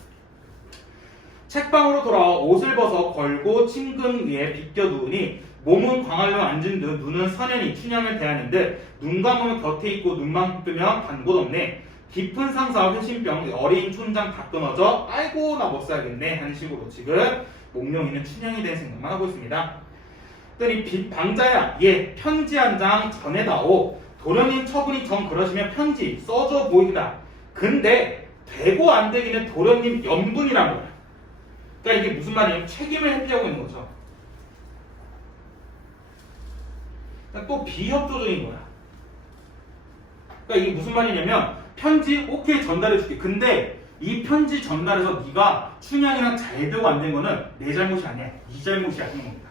책방으로 돌아와 옷을 벗어 걸고 침금 위에 비껴두으니 몸은 광활로 앉은 듯 눈은 선연히 춘향을 대하는 듯 눈 감으면 곁에 있고 눈만 뜨면 간 곳 없네. 깊은 상사와 회심병 어린 촌장 다 끊어져 아이고 나 못 살겠네 하는 식으로 지금 목룡이는 춘향에 대한 생각만 하고 있습니다. 그랬더니 방자야 예 편지 한 장 전해다오. 도련님 처분이 정 그러시면 편지 써줘 보이다. 근데 되고 안 되기는 도련님 연분이란 거야. 그러니까 이게 무슨 말이냐면 책임을 회피하고 있는 거죠. 그러니까 또 비협조적인 거야. 그러니까 이게 무슨 말이냐면 편지 오케이 전달해줄게. 근데 이 편지 전달해서 네가 춘향이랑 잘 되고 안 된 거는 내 잘못이 아니야. 네 잘못이 아닌 겁니다.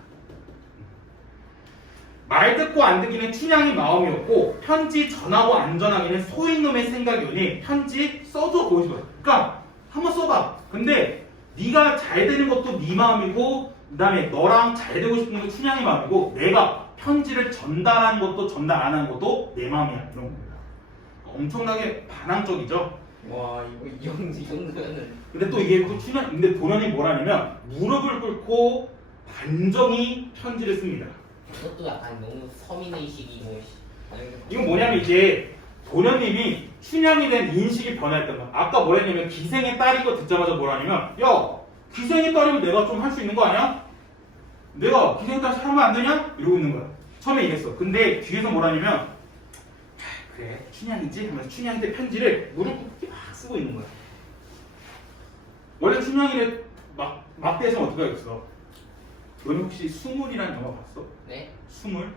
말 듣고 안 듣기는 춘향이 마음이었고 편지 전하고 안 전하기는 소인놈의 생각이오니 편지 써줘 보여줘. 그러니까 한번 써봐. 근데 네가 잘 되는 것도 네 마음이고 그 다음에 너랑 잘 되고 싶은 것도 춘향이 마음이고 내가 편지를 전달하는 것도 전달 안 하는 것도 내 마음이야. 이런 겁니다. 엄청나게 반항적이죠. 와 이거 이 정도면은. 근데 또 이게 또 춘향 근데 도련이 뭐라냐면 무릎을 꿇고 반정이 편지를 씁니다. 그것도 약간 너무 서민의식이고. 이건 뭐냐면 이제 도련님이 춘향에 대한 인식이 변화했던 거야. 아까 뭐랬냐면 기생의 딸인 거 듣자마자 뭐라냐면 야 기생의 딸이면 내가 좀 할 수 있는 거 아니야? 내가 기생의 딸 하면 안 되냐? 이러고 있는 거야. 처음에 이랬어. 근데 뒤에서 뭐라냐면 그래 춘향이지? 하면서 춘향한테 편지를 무릎 꿇고 막 쓰고 있는 거야. 원래 춘향이를 막대에서 어떻게 하겠어? 너는 혹시 수물이라는 영화 봤어? 네? 수물?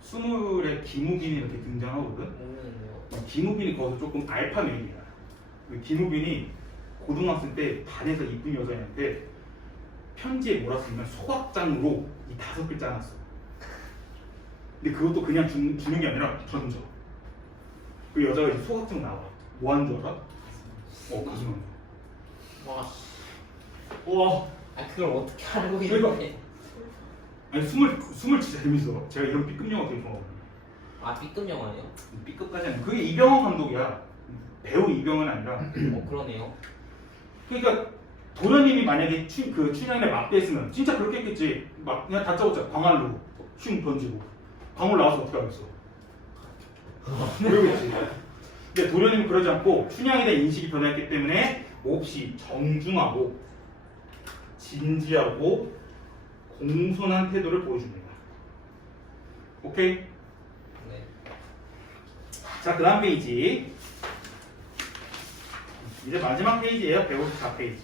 수물에 김우빈이 이렇게 등장하거든? 모르는데요. 김우빈이 거기서 조금 알파 메일이야. 김우빈이 고등학생 때 반에서 이쁜 여자애한테 편지에 뭐라 쓰면 소각장으로 이 5글자 하나 써. 근데 그것도 그냥 주는 게 아니라 던져. 그 여자가 이제 소각장 나와. 뭐 하는 줄 알아? 거짓말. 와. 우와. 아 그걸 어떻게 알고 그러니까. 있는데? 아니 스물 진짜 재밌어. 제가 이런 B급 영화 되게 좋아하거든요. 아 B급 영화요? B급까지 아니야. 그게 이병헌 감독이야. 배우 이병헌은 아니라. 그러네요. 그러니까 도련님이 만약에 그 춘향이랑 맞대했으면 진짜 그렇게 했겠지. 막 그냥 다 짜고짜 광활로 슝 던지고 광활 나와서 어떻게 하겠어? 그러겠지. 근데 도련님은 그러지 않고 춘향에 대한 인식이 변했기 때문에 몹시 정중하고 진지하고 공손한 태도를 보여줍니다. 오케이? 네. 자, 그 다음 페이지. 이제 마지막 페이지예요. 154페이지.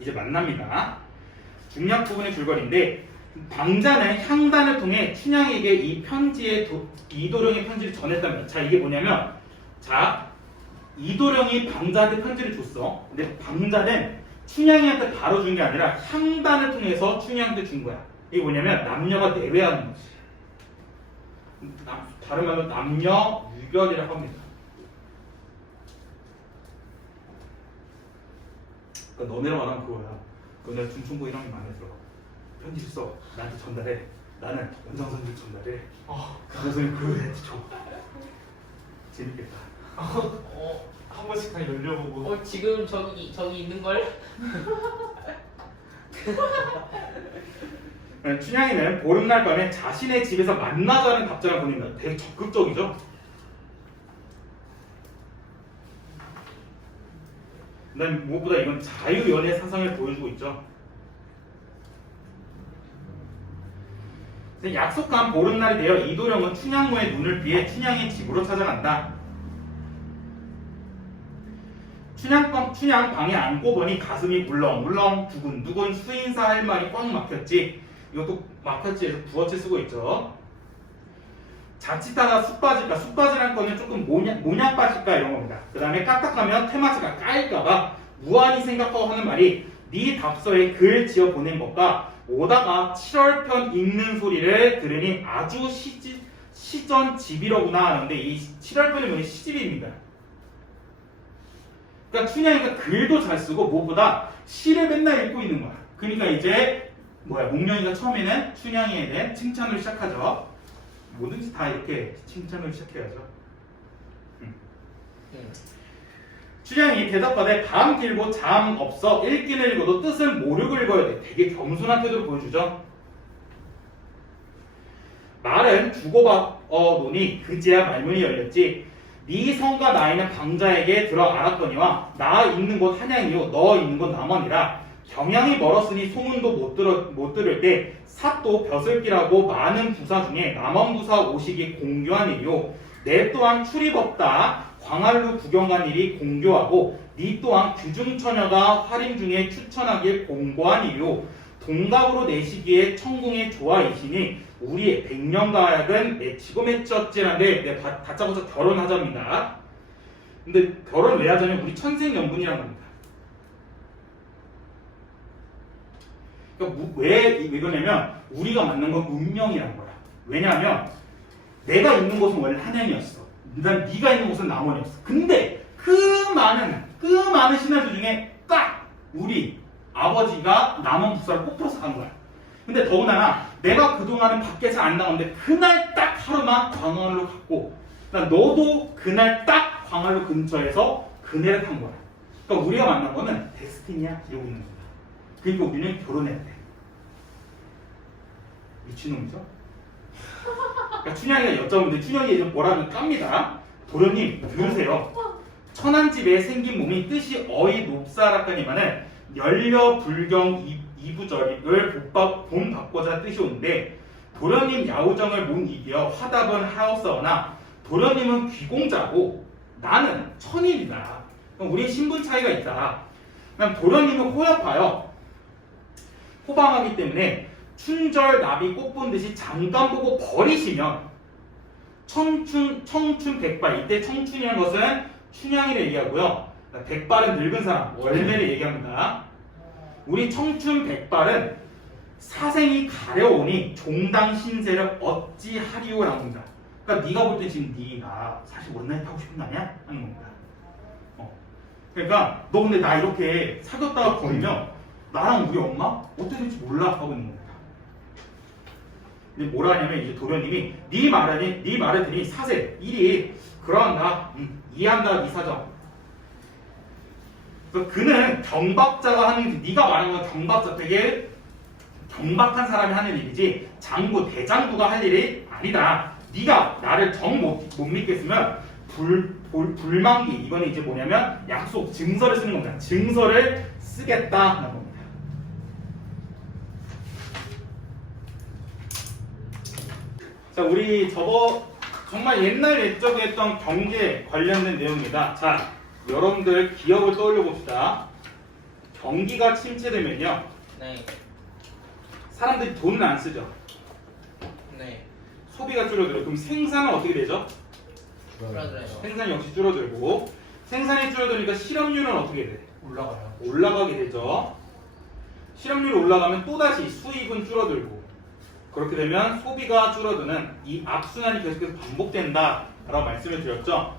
이제 만납니다. 중략 부분의 줄거리인데 방자는 향단을 통해 춘향에게 이 편지에 이도령의 편지를 전했답니다. 자, 이게 뭐냐면 자, 이도령이 방자한테 편지를 줬어. 근데 방자는 춘향이한테 바로 준 게 아니라 향단을 통해서 춘향한테 준 거야. 이게 뭐냐면 남녀가 내외하는 거지. 다른 말로 남녀 유별이라고 합니다. 그러니까 너네랑 말하면 그거야. 너네 중천부 1학년 안에 들어. 편지를 써. 나한테 전달해. 나는 원장선생님 전달해. 선생님 그걸 나한테 줘. 재밌겠다. 한 번씩 다 열려보고. 지금 저기 있는 걸? 춘향이는 보름날 밤에 자신의 집에서 만나자는 답장을 보냅니다. 되게 적극적이죠? 난 무엇보다 이건 자유연애 사상을 보여주고 있죠. 약속한 보름날이 되어 이도령은 춘향모의 눈을 피해 춘향의 집으로 찾아간다. 춘향 방에 앉고 보니 가슴이 물렁물렁 두근두근 수인사 할 말이 꽉 막혔지. 이것도 마크지에서 부어체 쓰고 있죠. 자칫하다 쑥 빠질까, 쑥 빠지라는 거는 조금 모냥 빠질까 이런 겁니다. 그 다음에 까딱하면 테마지가 까일까봐 무한히 생각하고 하는 말이 네 답서에 글 지어 보낸 것과 오다가 7월편 읽는 소리를 들으니 아주 시전 집이로구나 하는데 이 7월편이 뭐냐 시집입니다. 그러니까 춘향이가 글도 잘 쓰고 무엇보다 시를 맨날 읽고 있는 거야. 그러니까 이제 목련이가 처음에는 춘향이에 대한 칭찬을 시작하죠. 뭐든지 다 이렇게 칭찬을 시작해야죠. 춘향이 대답하되 밤 길고 잠 없어 읽기는 읽어도 뜻은 모르고 읽어야 돼. 되게 겸손한 태도를 보여주죠. 말은 주고받노니 그제야 말문이 열렸지. 네 성과 나이는 방자에게 들어 알았거니와 나 있는 곳 한양이요 너 있는 곳 남원이라. 경양이 멀었으니 소문도 못 들을 때 사또 벼슬기라고 많은 부사 중에 남원 부사 오시기 공교한 일이요. 내 또한 출입 없다 광활루 구경 간 일이 공교하고 네 또한 규중처녀가 활임 중에 추천하길 공고한 일이요. 동갑으로 내시기에 천궁의 조화이시니 우리 백년가약은 맺히고 맺혔지란데 다짜고짜 결혼하자입니다. 근데 결혼 왜 하자면 우리 천생연분이란 겁니다. 그러니까 왜 이거냐면 우리가 만난 건 운명이란 거야. 왜냐하면 내가 있는 곳은 원래 한양이었어. 난 네가 있는 곳은 남원이었어. 근데 그 많은 신하들 중에 딱 우리 아버지가 남원 부사를 뽑혀서 간 거야. 근데 더군다나 내가 그동안은 밖에서 안 나왔는데 그날 딱 하루만 광안로 갔고 너도 그날 딱 광안로 근처에서 그네를 탄 거야. 그러니까 우리가 만난 거는 데스티니야 이러고 있는 거야. 그러니까 우리는 결혼해야 돼. 미친놈이죠? 그러니까 춘향이가 여쭤보는데 춘향이 이제 뭐라면 깝니다. 도련님 들으세요. 천안집에 생긴 몸이 뜻이 어이 높사락하니만은 열려 불경 이부절을 본받고자 뜻이 오는데 도련님 야우정을 못 이겨 화답은 하였사오나 도련님은 귀공자고 나는 천일이다. 우리 신분 차이가 있다. 그럼 도련님은 호협하여 호방하기 때문에 춘절 나비 꽃 본 듯이 잠깐 보고 버리시면 청춘 백발. 이때 청춘이라는 것은 춘향이를 얘기하고요. 백발은 늙은 사람 월매를 얘기합니다. 우리 청춘 백발은 사생이 가려오니 종당 신세를 어찌하리오라고 합니다. 그러니까 네가 볼 때 지금 네가 사실 원나잇 하고 싶은 거 아니야? 하는 겁니다. 그러니까 너 근데 나 이렇게 사귀었다가 버리면 나랑 우리 엄마 어떻게 될지 몰라 하고 있는 겁니다. 근데 뭐라 하냐면 이제 도련님이 네 말을 들으니 사세 일이 그러한다. 이해한다 이 사정. 그는 경박자가 하는 네가 말하는 건 경박자 되게 경박한 사람이 하는 일이지 장부 대장부가 할 일이 아니다. 네가 나를 정 못 믿겠으면 불망기 이거는 이제 뭐냐면 약속 증서를 쓰는 겁니다. 증서를 쓰겠다 하는 겁니다. 자, 우리 정말 옛날 옛적에 했던 경제 관련된 내용입니다. 자, 여러분들 기억을 떠올려 봅시다. 경기가 침체되면요, 네. 사람들이 돈을 안 쓰죠. 네. 소비가 줄어들어요. 그럼 생산은 어떻게 되죠? 그러더라고요. 생산 역시 줄어들고, 생산이 줄어드니까 실업률은 어떻게 돼? 올라가요. 올라가게 되죠. 실업률이 올라가면 또다시 수입은 줄어들고, 그렇게 되면 소비가 줄어드는 이 악순환이 계속해서 반복된다 라고 말씀을 드렸죠.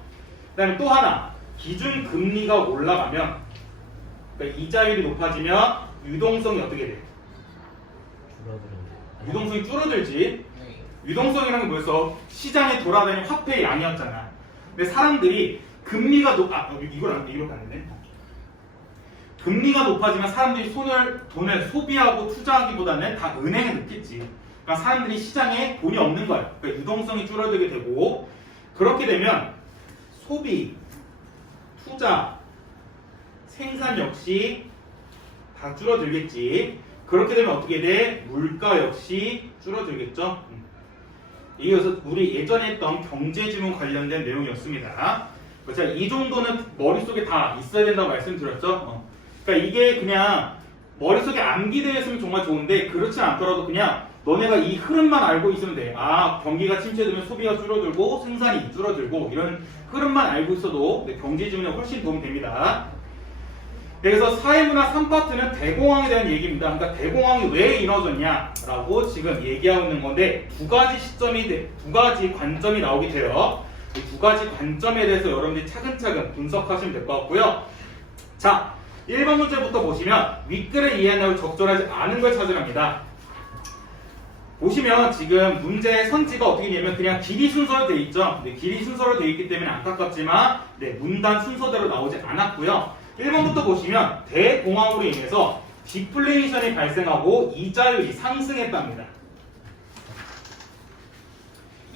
그 다음에 또 하나, 기준금리가 올라가면, 그러니까 이자율이 높아지면 유동성이 어떻게 돼? 유동성이 줄어들지. 네. 유동성이라는 게 뭐였어? 시장에 돌아다니는 화폐의 양이었잖아. 근데 사람들이 금리가 이걸 안 돼, 이렇게 안 되네. 금리가 높아지면 사람들이 돈을 소비하고 투자하기보다는 다 은행에 넣겠지. 그러니까 사람들이 시장에 돈이 없는 거야. 그러니까 유동성이 줄어들게 되고, 그렇게 되면 소비, 투자, 생산 역시 다 줄어들겠지. 그렇게 되면 어떻게 돼? 물가 역시 줄어들겠죠. 이어서 우리 예전에 했던 경제지문 관련된 내용이었습니다. 자, 이 정도는 머릿속에 다 있어야 된다고 말씀드렸죠. 그러니까 이게 그냥 머릿속에 암기되어 있으면 정말 좋은데 그렇지 않더라도 그냥 너네가 이 흐름만 알고 있으면 돼. 아, 경기가 침체되면 소비가 줄어들고 생산이 줄어들고 이런 흐름만 알고 있어도 경제 지원에 훨씬 도움이 됩니다. 그래서 사회문화 3파트는 대공황에 대한 얘기입니다. 그러니까 대공황이 왜 이루어졌냐라고 지금 얘기하고 있는 건데 두 가지 관점이 나오게 돼요. 이 두 가지 관점에 대해서 여러분들이 차근차근 분석하시면 될 것 같고요. 자, 1번 문제부터 보시면 윗글을 이해하는 적절하지 않은 걸 찾으랍니다. 보시면 지금 문제의 선지가 어떻게 되냐면 그냥 길이 순서로 되어 있죠. 네, 길이 순서로 되어 있기 때문에 안타깝지만 문단 순서대로 나오지 않았고요. 1번부터 보시면 대공황으로 인해서 디플레이션이 발생하고 이자율이 상승했답니다.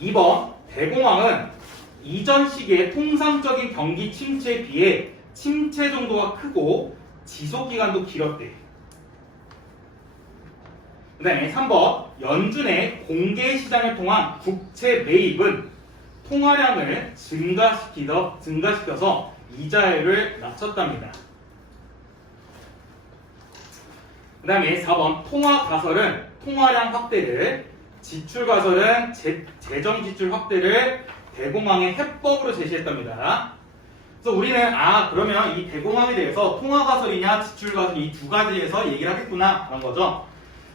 2번 대공황은 이전 시기의 통상적인 경기 침체에 비해 침체 정도가 크고 지속 기간도 길었대. 그 다음에 3번 연준의 공개 시장을 통한 국채 매입은 통화량을 증가시켜서 이자율을 낮췄답니다. 그 다음에 4번 통화 가설은 통화량 확대를, 지출 가설은 재정 지출 확대를 대공황의 해법으로 제시했답니다. 그래서 우리는 그러면 이 대공황에 대해서 통화 가설이냐 지출 가설 이 두 가지에서 얘기를 하겠구나 라는 거죠.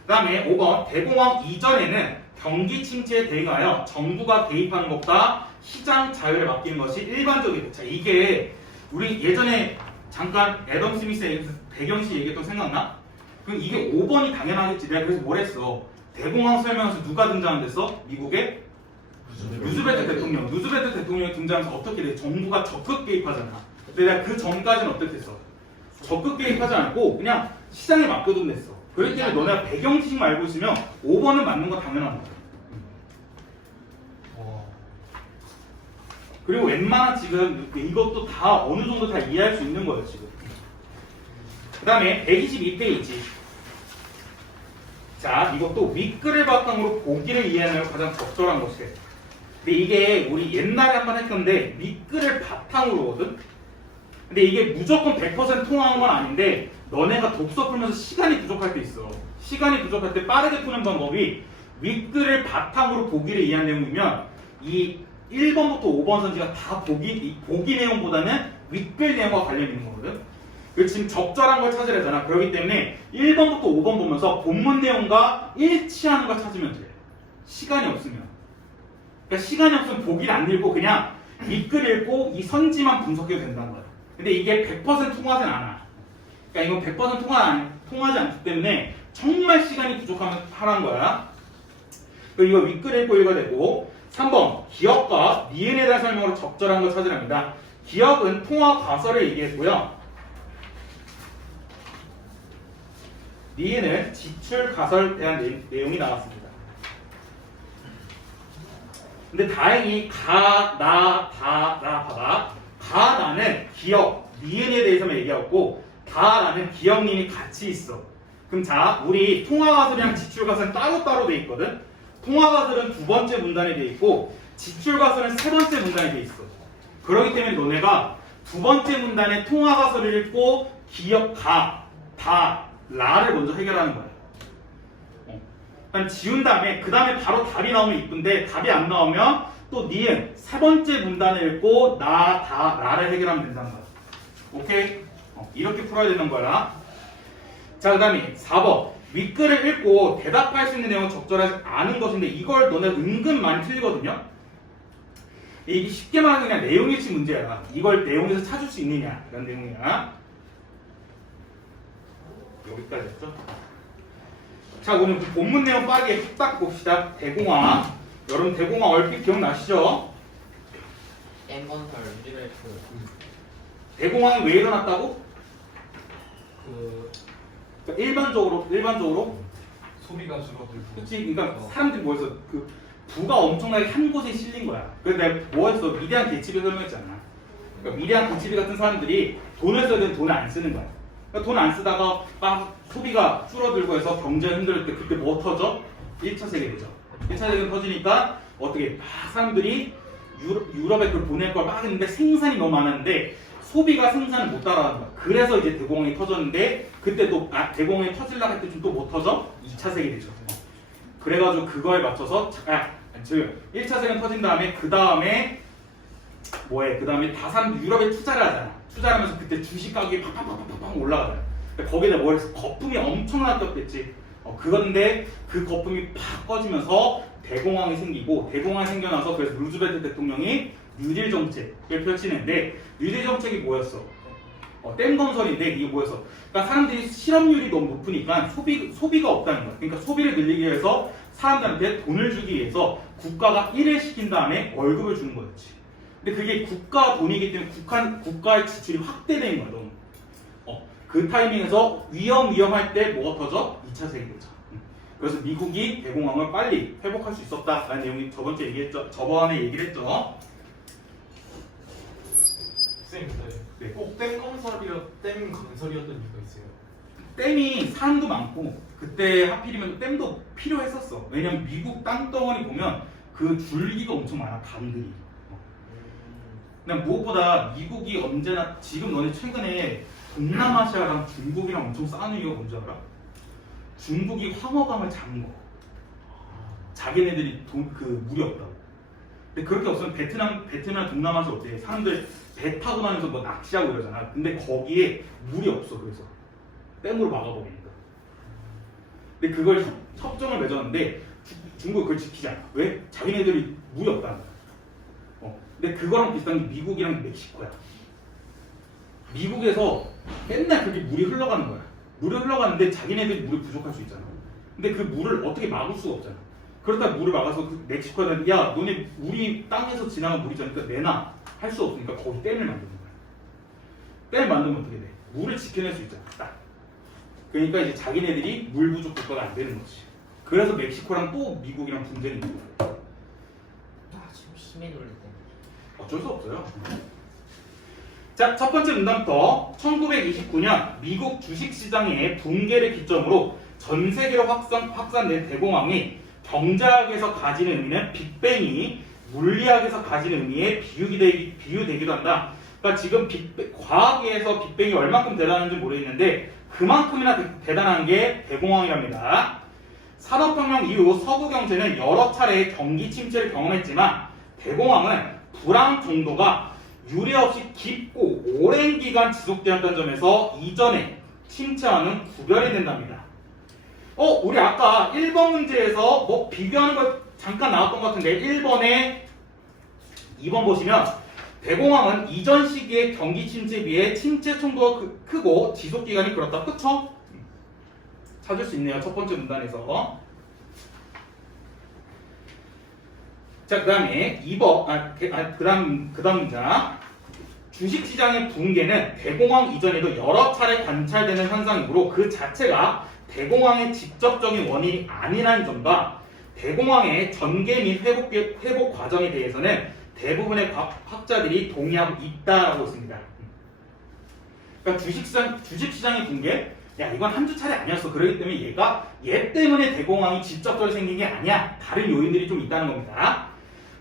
그 다음에 5번 대공황 이전에는 경기 침체에 대응하여 정부가 개입하는 것보다 시장 자율에 맡기는 것이 일반적이다. 자, 이게 우리 예전에 잠깐 애덤 스미스의 배경시 얘기했던 생각나? 그럼 이게 5번이 당연하겠지. 내가 그래서 뭘 했어? 대공황 설명에서 누가 등장했어? 미국의 루즈벨트 대통령. 루즈벨트 대통령이 등장해서 어떻게 돼? 정부가 적극 개입하잖아. 근데 내가 그 전까지는 어떻게 했어? 적극 개입하지 않고 그냥 시장에 맡겨둔댔어. 그렇기 때문에 너네가 배경 지식만 알고 있으면 5번은 맞는 건 당연한 거야. 그리고 웬만한 지금 이것도 다 어느 정도 다 이해할 수 있는 거예요, 지금. 그 다음에 122페이지. 자, 이것도 윗글을 바탕으로 보기를 이해하는 가장 적절한 것이에요. 근데 이게 우리 옛날에 한번 했던데 윗글을 바탕으로거든? 근데 이게 무조건 100% 통하는 건 아닌데 너네가 독서 풀면서 시간이 부족할 때 있어. 시간이 부족할 때 빠르게 푸는 방법이 윗글을 바탕으로 보기를 이해한 내용이면 이 1번부터 5번 선지가 다 보기 내용보다는 윗글 내용과 관련 있는 거거든. 그래서 지금 적절한 걸 찾으려잖아. 그렇기 때문에 1번부터 5번 보면서 본문 내용과 일치하는 걸 찾으면 돼. 시간이 없으면. 그러니까 시간이 없으면 보기를 안 읽고 그냥 윗글 읽고 이 선지만 분석해도 된다는 거야. 근데 이게 100% 통하진 않아. 그러니까 이건 100% 통하지 않기 때문에 정말 시간이 부족하면 하라는 거야. 그리고 이거 윗글 읽고 읽어야 되고 3번 기업과 니은에 대한 설명으로 적절한 걸 찾으랍니다. 기업은 통화 가설을 얘기했고요. 니은은 지출 가설에 대한 내용이 나왔습니다. 근데 다행히 가, 나, 다, 나 봐봐. 가, 나는 기업, 니은에 대해서만 얘기하고 다, 나는 기업, 니은이 같이 있어. 그럼 자, 우리 통화 가설이랑 지출 가설은 따로따로 돼 있거든. 통화 가설은 두 번째 문단에 돼 있고 지출 가설은 세 번째 문단에 돼 있어. 그렇기 때문에 너네가 두 번째 문단에 통화 가설을 읽고 기업, 가, 다, 라를 먼저 해결하는 거야. 그럼 지운 다음에 그 다음에 바로 답이 나오면 이쁜데 답이 안 나오면 또 니은 세 번째 문단을 읽고 나, 다, 라를 해결하면 된다는 거야. 오케이? 이렇게 풀어야 되는 거야. 자, 그 다음에 4번 윗글을 읽고 대답할 수 있는 내용은 적절하지 않은 것인데 이걸 너네 은근 많이 틀리거든요. 이게 쉽게 말하면 그냥 내용일치 문제야. 이걸 내용에서 찾을 수 있느냐 이런 내용이야. 여기까지 했죠? 자, 오늘 그 본문 내용 빠르게 훅딱 봅시다. 대공황. 여러분 대공황 얼핏 기억나시죠? 엠번설 루즈벨트 대공황이 왜 일어났다고? 그러니까 일반적으로 소비가 줄어들고. 그치? 그러니까 사람들이 뭐였어? 그 부가 엄청나게 한 곳에 실린 거야. 그래서 내가 뭐였어? 미대한 대치비 설명했잖아. 그러니까 미대한 대치비 같은 사람들이 돈을 써야 되는 돈을 안 쓰는 거야. 그러니까 돈 안 쓰다가 막 소비가 줄어들고 해서 경제가 힘들 때 그때 뭐 터져? 1차 세계대전. 1차 세계대전 터지니까 어떻게 막 사람들이 유럽에 그걸 보낼 걸 막 했는데 생산이 너무 많았는데 소비가 생산을 못 따라가는 거야. 그래서 이제 대공황이 터졌는데 그때 또 대공황이 터질라 할 때 좀 또 못 터져? 2차 세계대전. 그래가지고 그거에 맞춰서 1차 세계는 터진 다음에 그 다음에 뭐해? 그 다음에 다 사람 유럽에 투자를 하잖아. 투자를 하면서 그때 주식 가격이 팍팍팍팍팍 올라가잖아. 거기다 뭐 해서 거품이 엄청나게 떴겠지. 그건데 그 거품이 팍 꺼지면서 대공황이 생기고 대공황이 생겨나서 그래서 루즈벨트 대통령이 뉴딜 정책을 펼치는데 뉴딜 정책이 뭐였어? 댐 건설인데 이게 뭐였어? 그러니까 사람들이 실업률이 너무 높으니까 소비가 없다는 거야. 그러니까 소비를 늘리기 위해서 사람들한테 돈을 주기 위해서 국가가 일을 시킨 다음에 월급을 주는 거였지. 근데 그게 국가 돈이기 때문에 국가의 지출이 확대된 거야, 너무. 그 타이밍에서 위험할 때 뭐가 터져? 2차 세계대전. 그래서 미국이 대공황을 빨리 회복할 수 있었다라는 내용이 저번에 얘기를 했죠. 쌤, 네. 꼭댐 건설이었던 이유가 있어요. 댐이 사람도 많고 그때 하필이면 댐도 필요했었어. 왜냐면 미국 땅덩어리 보면 그 줄기가 엄청 많아, 강들이. 그냥 무엇보다 미국이 언제나 지금 너네 최근에 동남아시아랑 중국이랑 엄청 싸우는 이유가 뭔지 알아? 중국이 황허강을 잠궈. 자기네들이 물이 없다고. 근데 그렇게 없으면 베트남 동남아시아 어때? 사람들 배 타고 다니면서 뭐 낚시하고 이러잖아. 근데 거기에 물이 없어. 그래서 댐으로 막아버리니까. 근데 그걸 협정을 맺었는데 중국이 그걸 지키지 않아. 왜? 자기네들이 물이 없다는 거야. 근데 그거랑 비슷한 게 미국이랑 멕시코야. 미국에서 맨날 그렇게 물이 흘러가는 거야. 물이 흘러가는데 자기네들이 물이 부족할 수 있잖아. 근데 그 물을 어떻게 막을 수가 없잖아. 그렇다고 물을 막아서 그 멕시코에는 야 너네 우리 땅에서 지나간 물이 있으니까 내놔 할 수 없으니까 거기 댐을 만드는 거야. 댐을 만들면 어떻게 돼? 물을 지켜낼 수 있잖아. 딱. 그러니까 이제 자기네들이 물 부족 국가가 안 되는 거지. 그래서 멕시코랑 또 미국이랑 분쟁이 있는 거야. 지금 심해 놀릴 때. 어쩔 수 없어요. 자, 첫 번째 문단부터 1929년 미국 주식시장의 붕괴를 기점으로 전 세계로 확산된 대공황이 경제학에서 가지는 의미는 빅뱅이 물리학에서 가지는 의미에 비유되기도 한다. 그러니까 지금 과학에서 빅뱅이 얼마큼 대단한지 모르겠는데 그만큼이나 대단한 게 대공황이랍니다. 산업혁명 이후 서구 경제는 여러 차례의 경기 침체를 경험했지만 대공황은 불황 정도가 유례없이 깊고 오랜 기간 지속되었다는 점에서 이전의 침체와는 구별이 된답니다. 우리 아까 1번 문제에서 뭐 비교하는 거 잠깐 나왔던 것 같은데 1번에 2번 보시면 대공황은 이전 시기의 경기 침체에 비해 침체 정도가 크고 지속 기간이 그렇다. 그쵸? 찾을 수 있네요. 첫 번째 문단에서. 자, 그 다음에 2번, 그 다음 문장. 주식시장의 붕괴는 대공황 이전에도 여러 차례 관찰되는 현상이므로 그 자체가 대공황의 직접적인 원인이 아니라는 점과 대공황의 전개 및 회복 과정에 대해서는 대부분의 학자들이 동의하고 있다라고 했습니다. 그러니까 주식시장의 붕괴? 야, 이건 한두 차례 아니었어. 그렇기 때문에 얘 때문에 대공황이 직접적으로 생긴 게 아니야. 다른 요인들이 좀 있다는 겁니다.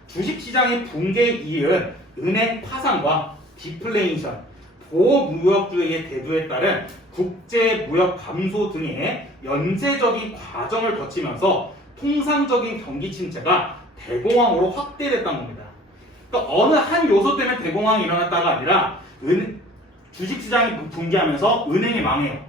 주식시장의 붕괴에 이은 은행 파산과 디플레이션, 보호무역주의의 대두에 따른 국제무역 감소 등의 연쇄적인 과정을 거치면서 통상적인 경기 침체가 대공황으로 확대됐다는 겁니다. 그러니까 어느 한 요소 때문에 대공황이 일어났다가 아니라 주식시장이 붕괴하면서 은행이 망해요.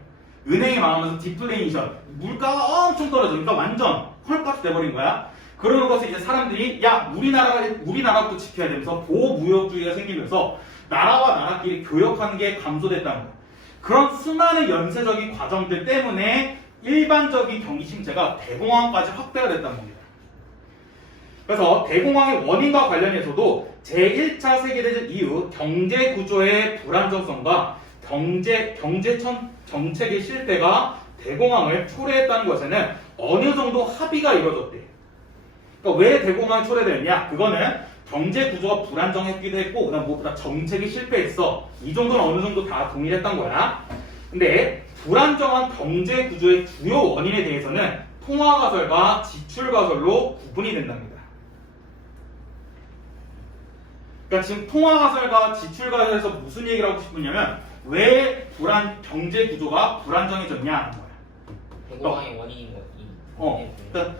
은행이 망하면서 디플레이션, 물가가 엄청 떨어져. 그러니까 완전 헐값이 돼버린 거야. 그러는 것을 이제 사람들이 야 우리나라도 지켜야 되면서 보호무역주의가 생기면서 나라와 나라끼리 교역하는 게 감소됐다는 거예요. 그런 수많은 연쇄적인 과정들 때문에 일반적인 경기 침체가 대공황까지 확대가 됐다는 겁니다. 그래서 대공황의 원인과 관련해서도 제1차 세계대전 이후 경제 구조의 불안정성과 경제 정책의 실패가 대공황을 초래했다는 것에는 어느 정도 합의가 이루어졌대. 그러니까 왜 대공황이 초래되느냐? 그거는 경제 구조가 불안정했기도 했고 그다음 무엇보다 정책이 실패했어. 이 정도는 어느 정도 다 동일했던 거야. 근데 불안정한 경제 구조의 주요 원인에 대해서는 통화 가설과 지출 가설로 구분이 된답니다. 그러니까 지금 통화가설과 지출가설에서 무슨 얘기를 하고 싶으냐면 왜 경제 구조가 불안정해졌냐 하는 거야. 대공황의 원인인 거지. 그러니까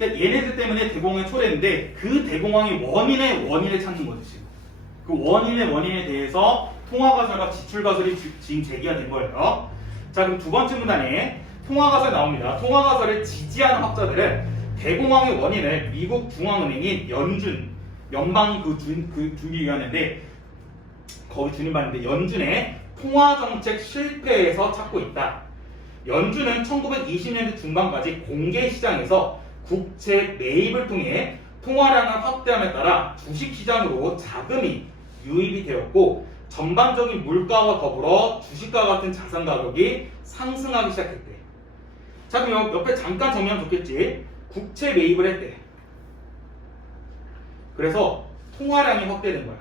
얘네들 때문에 대공황이 초래했는데 그 대공황의 원인을 찾는 거지 지금. 그 원인에 대해서 통화가설과 지출가설이 지금 제기가 된 거예요. 자 그럼 두 번째 문단에 통화가설 나옵니다. 통화가설을 지지하는 학자들은 대공황의 원인을 미국 중앙은행인 연방 준비위원회인데 거기 준임받는데 연준의 통화정책 실패에서 찾고 있다. 연준은 1920년대 중반까지 공개시장에서 국채 매입을 통해 통화량을 확대함에 따라 주식시장으로 자금이 유입이 되었고 전반적인 물가와 더불어 주식과 같은 자산 가격이 상승하기 시작했대. 자 그럼 옆에 잠깐 정리하면 좋겠지. 국채 매입을 했대. 그래서 통화량이 확대된 거야.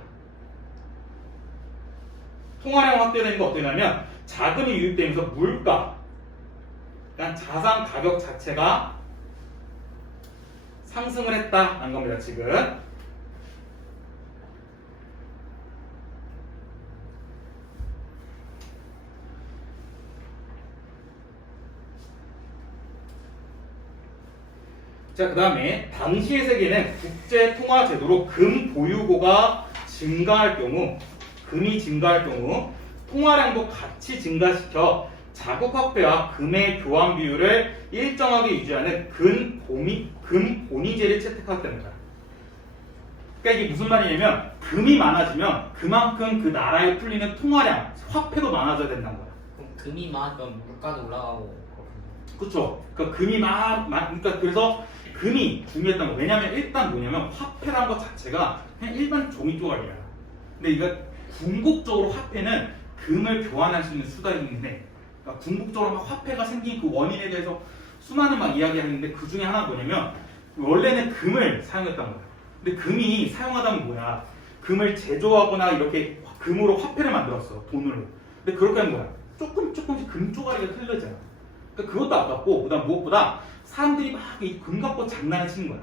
통화량 확대되는 게 어떠냐면 자금이 유입되면서 물가, 그러니까 자산 가격 자체가 상승을 했다는 겁니다. 지금. 자, 그 다음에 당시의 세계는 국제통화제도로 금 보유고가 증가할 경우, 금이 증가할 경우 통화량도 같이 증가시켜 자국 화폐와 금의 교환 비율을 일정하게 유지하는 금 본위제를 채택했다는 거야. 그러니까 이게 무슨 말이냐면 금이 많아지면 그만큼 그 나라에 풀리는 통화량, 화폐도 많아져야 된다는 거야. 그럼 금이 많으면 물가도 올라가고 그렇군요. 그렇죠. 그러니까 금이 그러니까 그래서 금이 중요했던 거. 왜냐면 일단 뭐냐면 화폐라는 것 자체가 그냥 일반 종이 조각이야. 근데 이거 궁극적으로 화폐는 금을 교환할 수 있는 수단인데, 그러니까 궁극적으로 막 화폐가 생긴 그 원인에 대해서 수많은 막 이야기하는데 그 중에 하나가 뭐냐면 원래는 금을 사용했던 거야. 근데 금이 사용하다면 뭐야? 금을 제조하거나 이렇게 금으로 화폐를 만들었어. 돈으로. 근데 그렇게 하는 거야. 조금씩 금 조각이가 틀려지잖아. 그러니까 그것도 아깝고, 그다음 무엇보다 사람들이 막 이 금 갖고 장난을 치는 거야.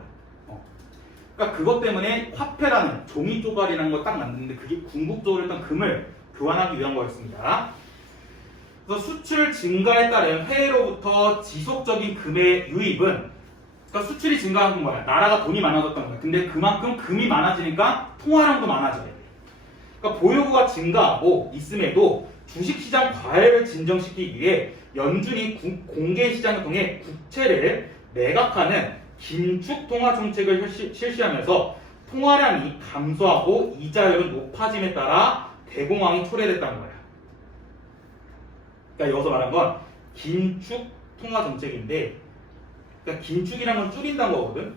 그러니까 그것 때문에 화폐라는 종이 조각이라는 걸 딱 만드는데 그게 궁극적으로 일단 금을 교환하기 위한 거였습니다. 그래서 수출 증가에 따른 해외로부터 지속적인 금의 유입은, 그러니까 수출이 증가한 거야. 나라가 돈이 많아졌던 거야. 근데 그만큼 금이 많아지니까 통화량도 많아져야 돼. 그러니까 보유고가 증가하고 있음에도 주식시장 과열을 진정시키기 위해 연준이 공개 시장을 통해 국채를 매각하는 긴축 통화 정책을 실시하면서 통화량이 감소하고 이자율은 높아짐에 따라 대공황이 초래됐다는 거야. 그러니까 여기서 말한 건 긴축 통화 정책인데, 그러니까 긴축이라는 건 줄인다는 거거든.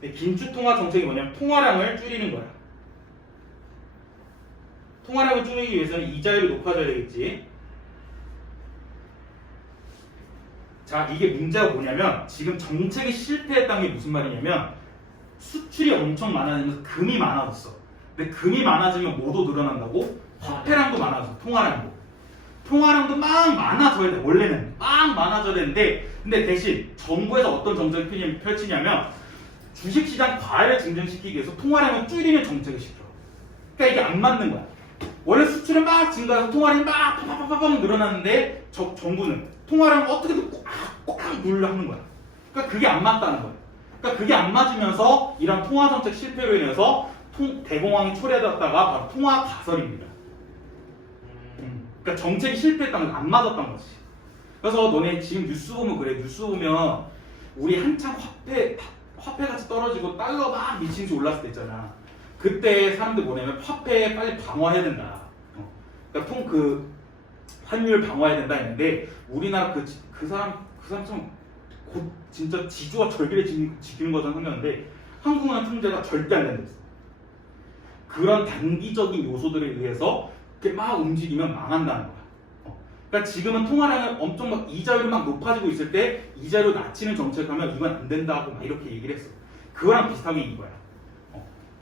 근데 긴축 통화 정책이 뭐냐면 통화량을 줄이는 거야. 통화량을 줄이기 위해서는 이자율이 높아져야 되겠지. 자, 이게 문제가 뭐냐면 지금 정책이 실패했다는 게 무슨 말이냐면 수출이 엄청 많아지면서 금이 많아졌어. 근데 금이 많아지면 뭐도 늘어난다고? 화폐량도 많아져. 통화량도 막 많아져야 돼. 원래는 막 많아져야 되는데, 근데 대신 정부에서 어떤 정책을 펼치냐면 주식시장 과열을 증정시키기 위해서 통화량을 줄이는 정책을 시켜. 그러니까 이게 안 맞는 거야. 원래 수출은 막 증가해서 통화량이 막 팍팍팍팍 늘어나는데 정부는 통화량을 어떻게든 꽉 눌러하는 거야. 그러니까 그게 안 맞다는 거야. 그러니까 그게 안 맞으면서 이런 통화 정책 실패로 인해서 대공황이 초래됐다가 바로 통화 가설입니다. 그러니까 정책이 실패했다는 건 안 맞았던 거지. 그래서 너네 지금 뉴스 보면 그래. 뉴스 보면 우리 한창 화폐같이 떨어지고 달러 막 미친듯이 올랐을 때 있잖아. 그때 사람들 뭐냐면 화폐 빨리 방어해야 된다. 그러니까 환율 방어해야 된다 했는데 우리나라 그 사람처럼 곧 진짜 지주와 절개를 지키는 것처럼 생겼는데 한국은행 통제가 절대 안 된다. 그런 단기적인 요소들에 의해서 이렇게 막 움직이면 망한다는 거야. 그러니까 지금은 통화량을 엄청 막 이자율이 막 높아지고 있을 때 이자율을 낮추는 정책을 하면 이건 안 된다고 막 이렇게 얘기를 했어. 그거랑 비슷하게 이거야.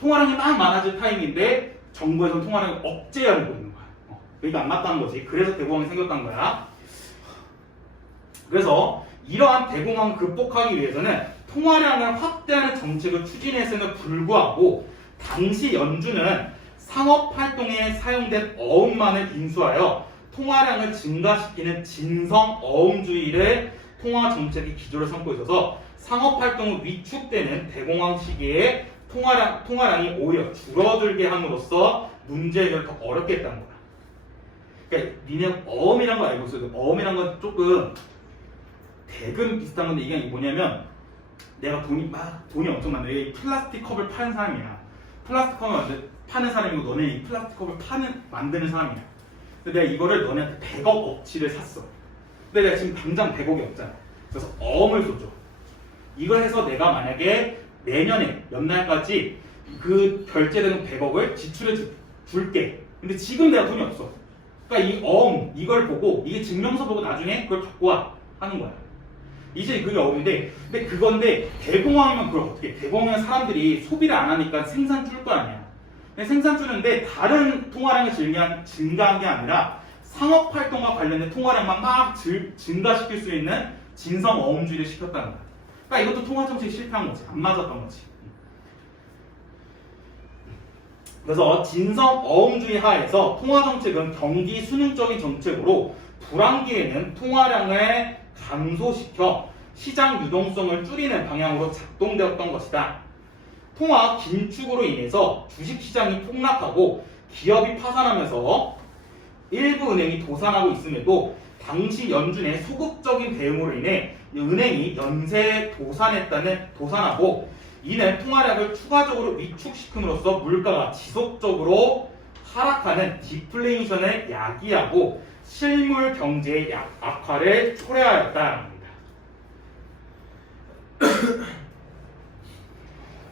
통화량이 막 많아질 타임인데 정부에서 통화량을 억제하고 있는 거야. 그러니까 안 맞다는 거지. 그래서 대공황이 생겼다는 거야. 그래서 이러한 대공황을 극복하기 위해서는 통화량을 확대하는 정책을 추진했음에도 불구하고 당시 연준은 상업 활동에 사용된 어음만을 인수하여 통화량을 증가시키는 진성 어음주의를 통화 정책의 기조를 삼고 있어서 상업 활동은 위축되는 대공황 시기에 통화량이 오히려 줄어들게 함으로써 문제 해결을 더 어렵게 했다는 거야. 그러니까 니네 어음이란 거 알고 있어요. 어음이란 건 조금 대금 비슷한 건데 이게 뭐냐면 내가 돈이 엄청 많네. 이 플라스틱 컵을 파는 사람이야. 플라스틱 컵을 파는 사람이고 너네 이 플라스틱 컵을 만드는 사람이야. 근데 내가 이거를 너네한테 100억 어치를 샀어. 근데 내가 지금 당장 100억이 없잖아. 그래서 어음을 쏘줘. 이걸 해서 내가 만약에 내년에 연날까지 그 결제되는 100억을 지출해 줄게. 근데 지금 내가 돈이 없어. 그러니까 이 이걸 보고 이게 증명서 보고 나중에 그걸 갖고 와 하는 거야. 이제 그게 어음인데 근데 대공황이면 그걸 어떻게 해? 대공황은 사람들이 소비를 안 하니까 생산 줄 거 아니야. 생산 주는데 다른 통화량이 증가한 게 아니라 상업 활동과 관련된 통화량만 막 증가시킬 수 있는 진성 어음주의를 시켰다는 거야. 그러니까 이것도 통화 정책이 실패한 거지. 안 맞았던 거지. 그래서 진성 어음주의 하에서 통화 정책은 경기 순응적인 정책으로 불황기에는 통화량을 감소시켜 시장 유동성을 줄이는 방향으로 작동되었던 것이다. 통화 긴축으로 인해서 주식시장이 폭락하고 기업이 파산하면서 일부 은행이 도산하고 있음에도 당시 연준의 소극적인 대응으로 인해 은행이 연쇄 도산하고 이는 통화량을 추가적으로 위축시킴으로써 물가가 지속적으로 하락하는 디플레이션을 야기하고 실물 경제의 악화를 초래하였다는 겁니다.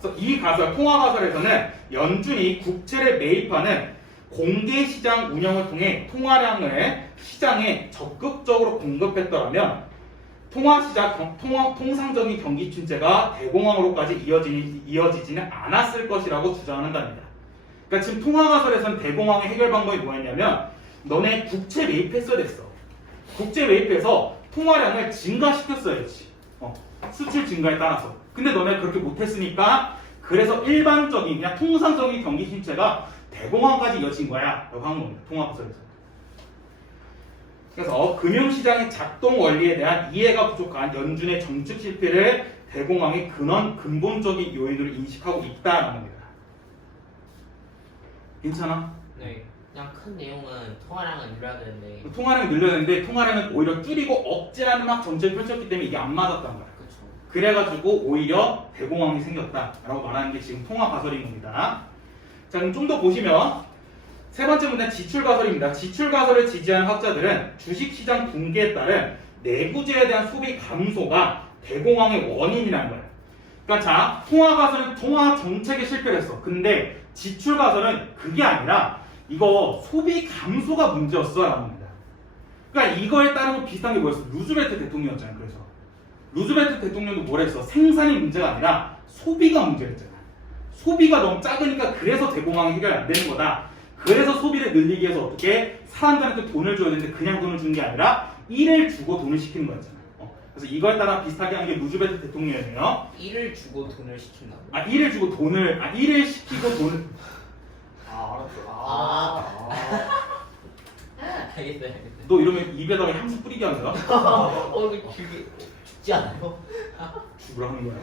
그래서 이 통화 가설에서는 연준이 국채를 매입하는 공개시장 운영을 통해 통화량을 시장에 적극적으로 공급했더라면 통상적인 경기 침체가 대공황으로까지 이어지지는 않았을 것이라고 주장한답니다. 그러니까 지금 통화 가설에서는 대공황의 해결 방법이 뭐였냐면 너네 국채 매입했어야 됐어. 국채 매입해서 통화량을 증가시켰어야지. 수출 증가에 따라서. 근데 너네가 그렇게 못했으니까 그래서 일반적인 그냥 통상적인 경기 침체가 대공황까지 이어진 거야 라고 한 겁니다. 통화 가설에서. 그래서 금융시장의 작동 원리에 대한 이해가 부족한 연준의 정책 실패를 대공황의 근본적인 요인으로 인식하고 있다는 겁니다. 괜찮아? 네. 그냥 큰 내용은 통화량을 늘려야 되는데. 통화량을 늘려야 되는데 통화량은 오히려 줄이고 억제라는 막 정책을 펼쳤기 때문에 이게 안 맞았단 거야. 그렇죠. 그래가지고 오히려 대공황이 생겼다라고 말하는 게 지금 통화 가설인 겁니다. 자, 그럼 좀 더 보시면 세 번째 문제는 지출 가설입니다. 지출 가설을 지지하는 학자들은 주식시장 붕괴에 따른 내구재에 대한 소비 감소가 대공황의 원인이라는 거예요. 그러니까 자, 통화 가설은 통화 정책에 실패를 했어. 근데 지출 가설은 그게 아니라 이거 소비 감소가 문제였어라는 겁니다. 그러니까 이거에 따르고 비슷한 게 뭐였어? 루즈벨트 대통령이었잖아요. 그래서 루즈벨트 대통령도 뭐라 했어? 생산이 문제가 아니라 소비가 문제였잖아. 소비가 너무 작으니까 그래서 대공황이 해결이 안 되는 거다. 그래서 소비를 늘리기 위해서 어떻게 사람들한테 돈을 줘야 되는데 그냥 돈을 주는 게 아니라 일을 주고 돈을 시키는 거였잖아. 그래서 이거에 따라 비슷하게 한 게 루즈벨트 대통령이에요. 일을 주고 돈을 시킨다고? 일을 주고 돈을 일을 시키고 돈을 알았어. 알겠어요. 너 이러면 입에다가 향수 뿌리게 하는 거야? 이거 죽지 않아요? 죽으라 하는 거야.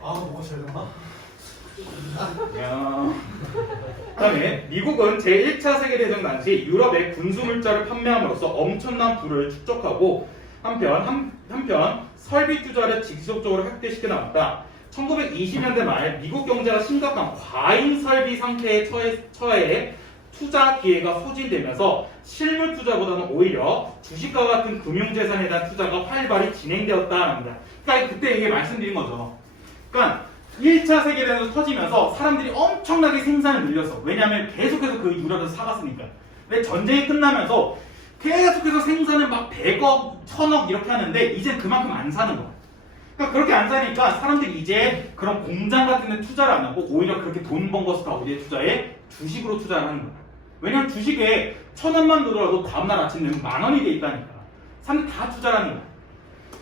뭐가 제일 좋나? 야. 그다음에 미국은 제1차 세계대전 당시 유럽에 군수물자를 판매함으로써 엄청난 부를 축적하고 한편 설비 투자를 지속적으로 확대시켜 나갔다. 1920년대 말 미국 경제가 심각한 과잉 설비 상태에 처해 투자 기회가 소진되면서 실물 투자보다는 오히려 주식과 같은 금융재산에 대한 투자가 활발히 진행되었다는 겁니다. 그러니까 그때 이게 말씀드린 거죠. 그러니까 1차 세계대전이 터지면서 사람들이 엄청나게 생산을 늘렸어. 왜냐하면 계속해서 그 유럽에서 사갔으니까. 근데 전쟁이 끝나면서 계속해서 생산을 막 100억, 1000억 이렇게 하는데 이제 그만큼 안 사는 거야. 그러니까 그렇게 안 사니까 사람들이 이제 그런 공장 같은 데 투자를 안 하고 오히려 그렇게 돈 번 것을 다 어디에 투자해? 주식으로 투자를 하는 거야. 왜냐면 주식에 1000원만 들어도 다음날 아침 되면 10,000원이 돼 있다니까. 사람들이 다 투자를 하는 거야.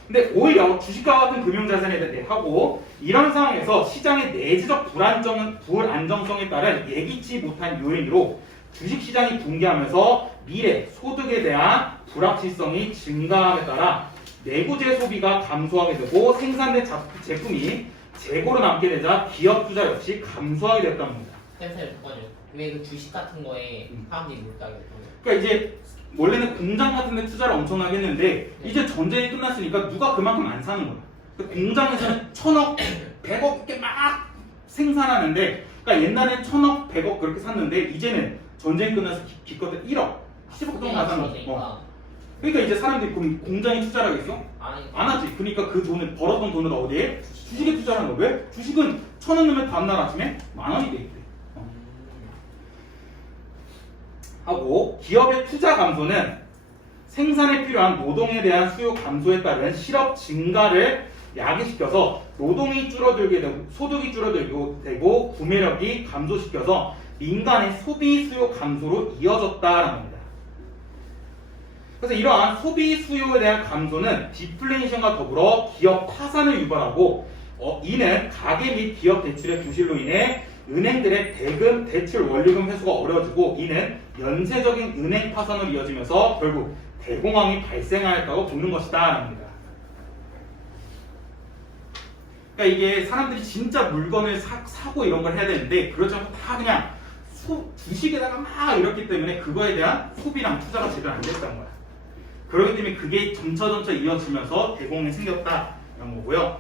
근데 오히려 주식과 같은 금융자산에 대하고 이런 상황에서 시장의 내재적 불안정성에 따른 예기치 못한 요인으로 주식시장이 붕괴하면서 미래 소득에 대한 불확실성이 증가함에 따라 내구재 소비가 감소하게 되고 생산된 제품이 재고로 남게 되자 기업 투자 역시 감소하게 되었다는 겁니다. 쌤쌤 잠깐만요. 왜 그 주식 같은 거에 사람들이 몰두하게 됐어요? 그러니까 이제 원래는 공장 같은 데 투자를 엄청나게 했는데 이제 전쟁이 끝났으니까 누가 그만큼 안 사는 거야. 그러니까 공장에서는 1000억, 100억 이렇게 막 생산하는데 그러니까 옛날엔 1000억, 100억 그렇게 샀는데 이제는 전쟁이 끝나서 기껏해 1억, 10억 정도 하잖아. 그러니까 이제 사람들이 그럼 공장에 투자를 하겠어? 안 하지. 그러니까 그 돈을 벌었던 돈을 어디에? 주식에 투자를 하는 거야. 왜? 주식은 1000원 넣으면 다음날 아침에 10,000원이 돼 있대. 하고 기업의 투자 감소는 생산에 필요한 노동에 대한 수요 감소에 따른 실업 증가를 야기시켜서 노동이 줄어들게 되고 소득이 줄어들게 되고 구매력이 감소시켜서 민간의 소비 수요 감소로 이어졌다라는 겁니다. 그래서 이러한 소비 수요에 대한 감소는 디플레이션과 더불어 기업 파산을 유발하고 이는 가계 및 기업 대출의 부실로 인해 은행들의 대금, 대출, 원리금 회수가 어려워지고 이는 연쇄적인 은행 파산으로 이어지면서 결국 대공황이 발생하였다고 보는 것이다 합니다. 그러니까 이게 사람들이 진짜 물건을 사고 이런 걸 해야 되는데 그러지 않고 다 그냥 주식에다가 막 이렇기 때문에 그거에 대한 소비랑 투자가 제대로 안 됐다는 거야. 그렇기 때문에 그게 점차 이어지면서 대공황이 생겼다는 거고요.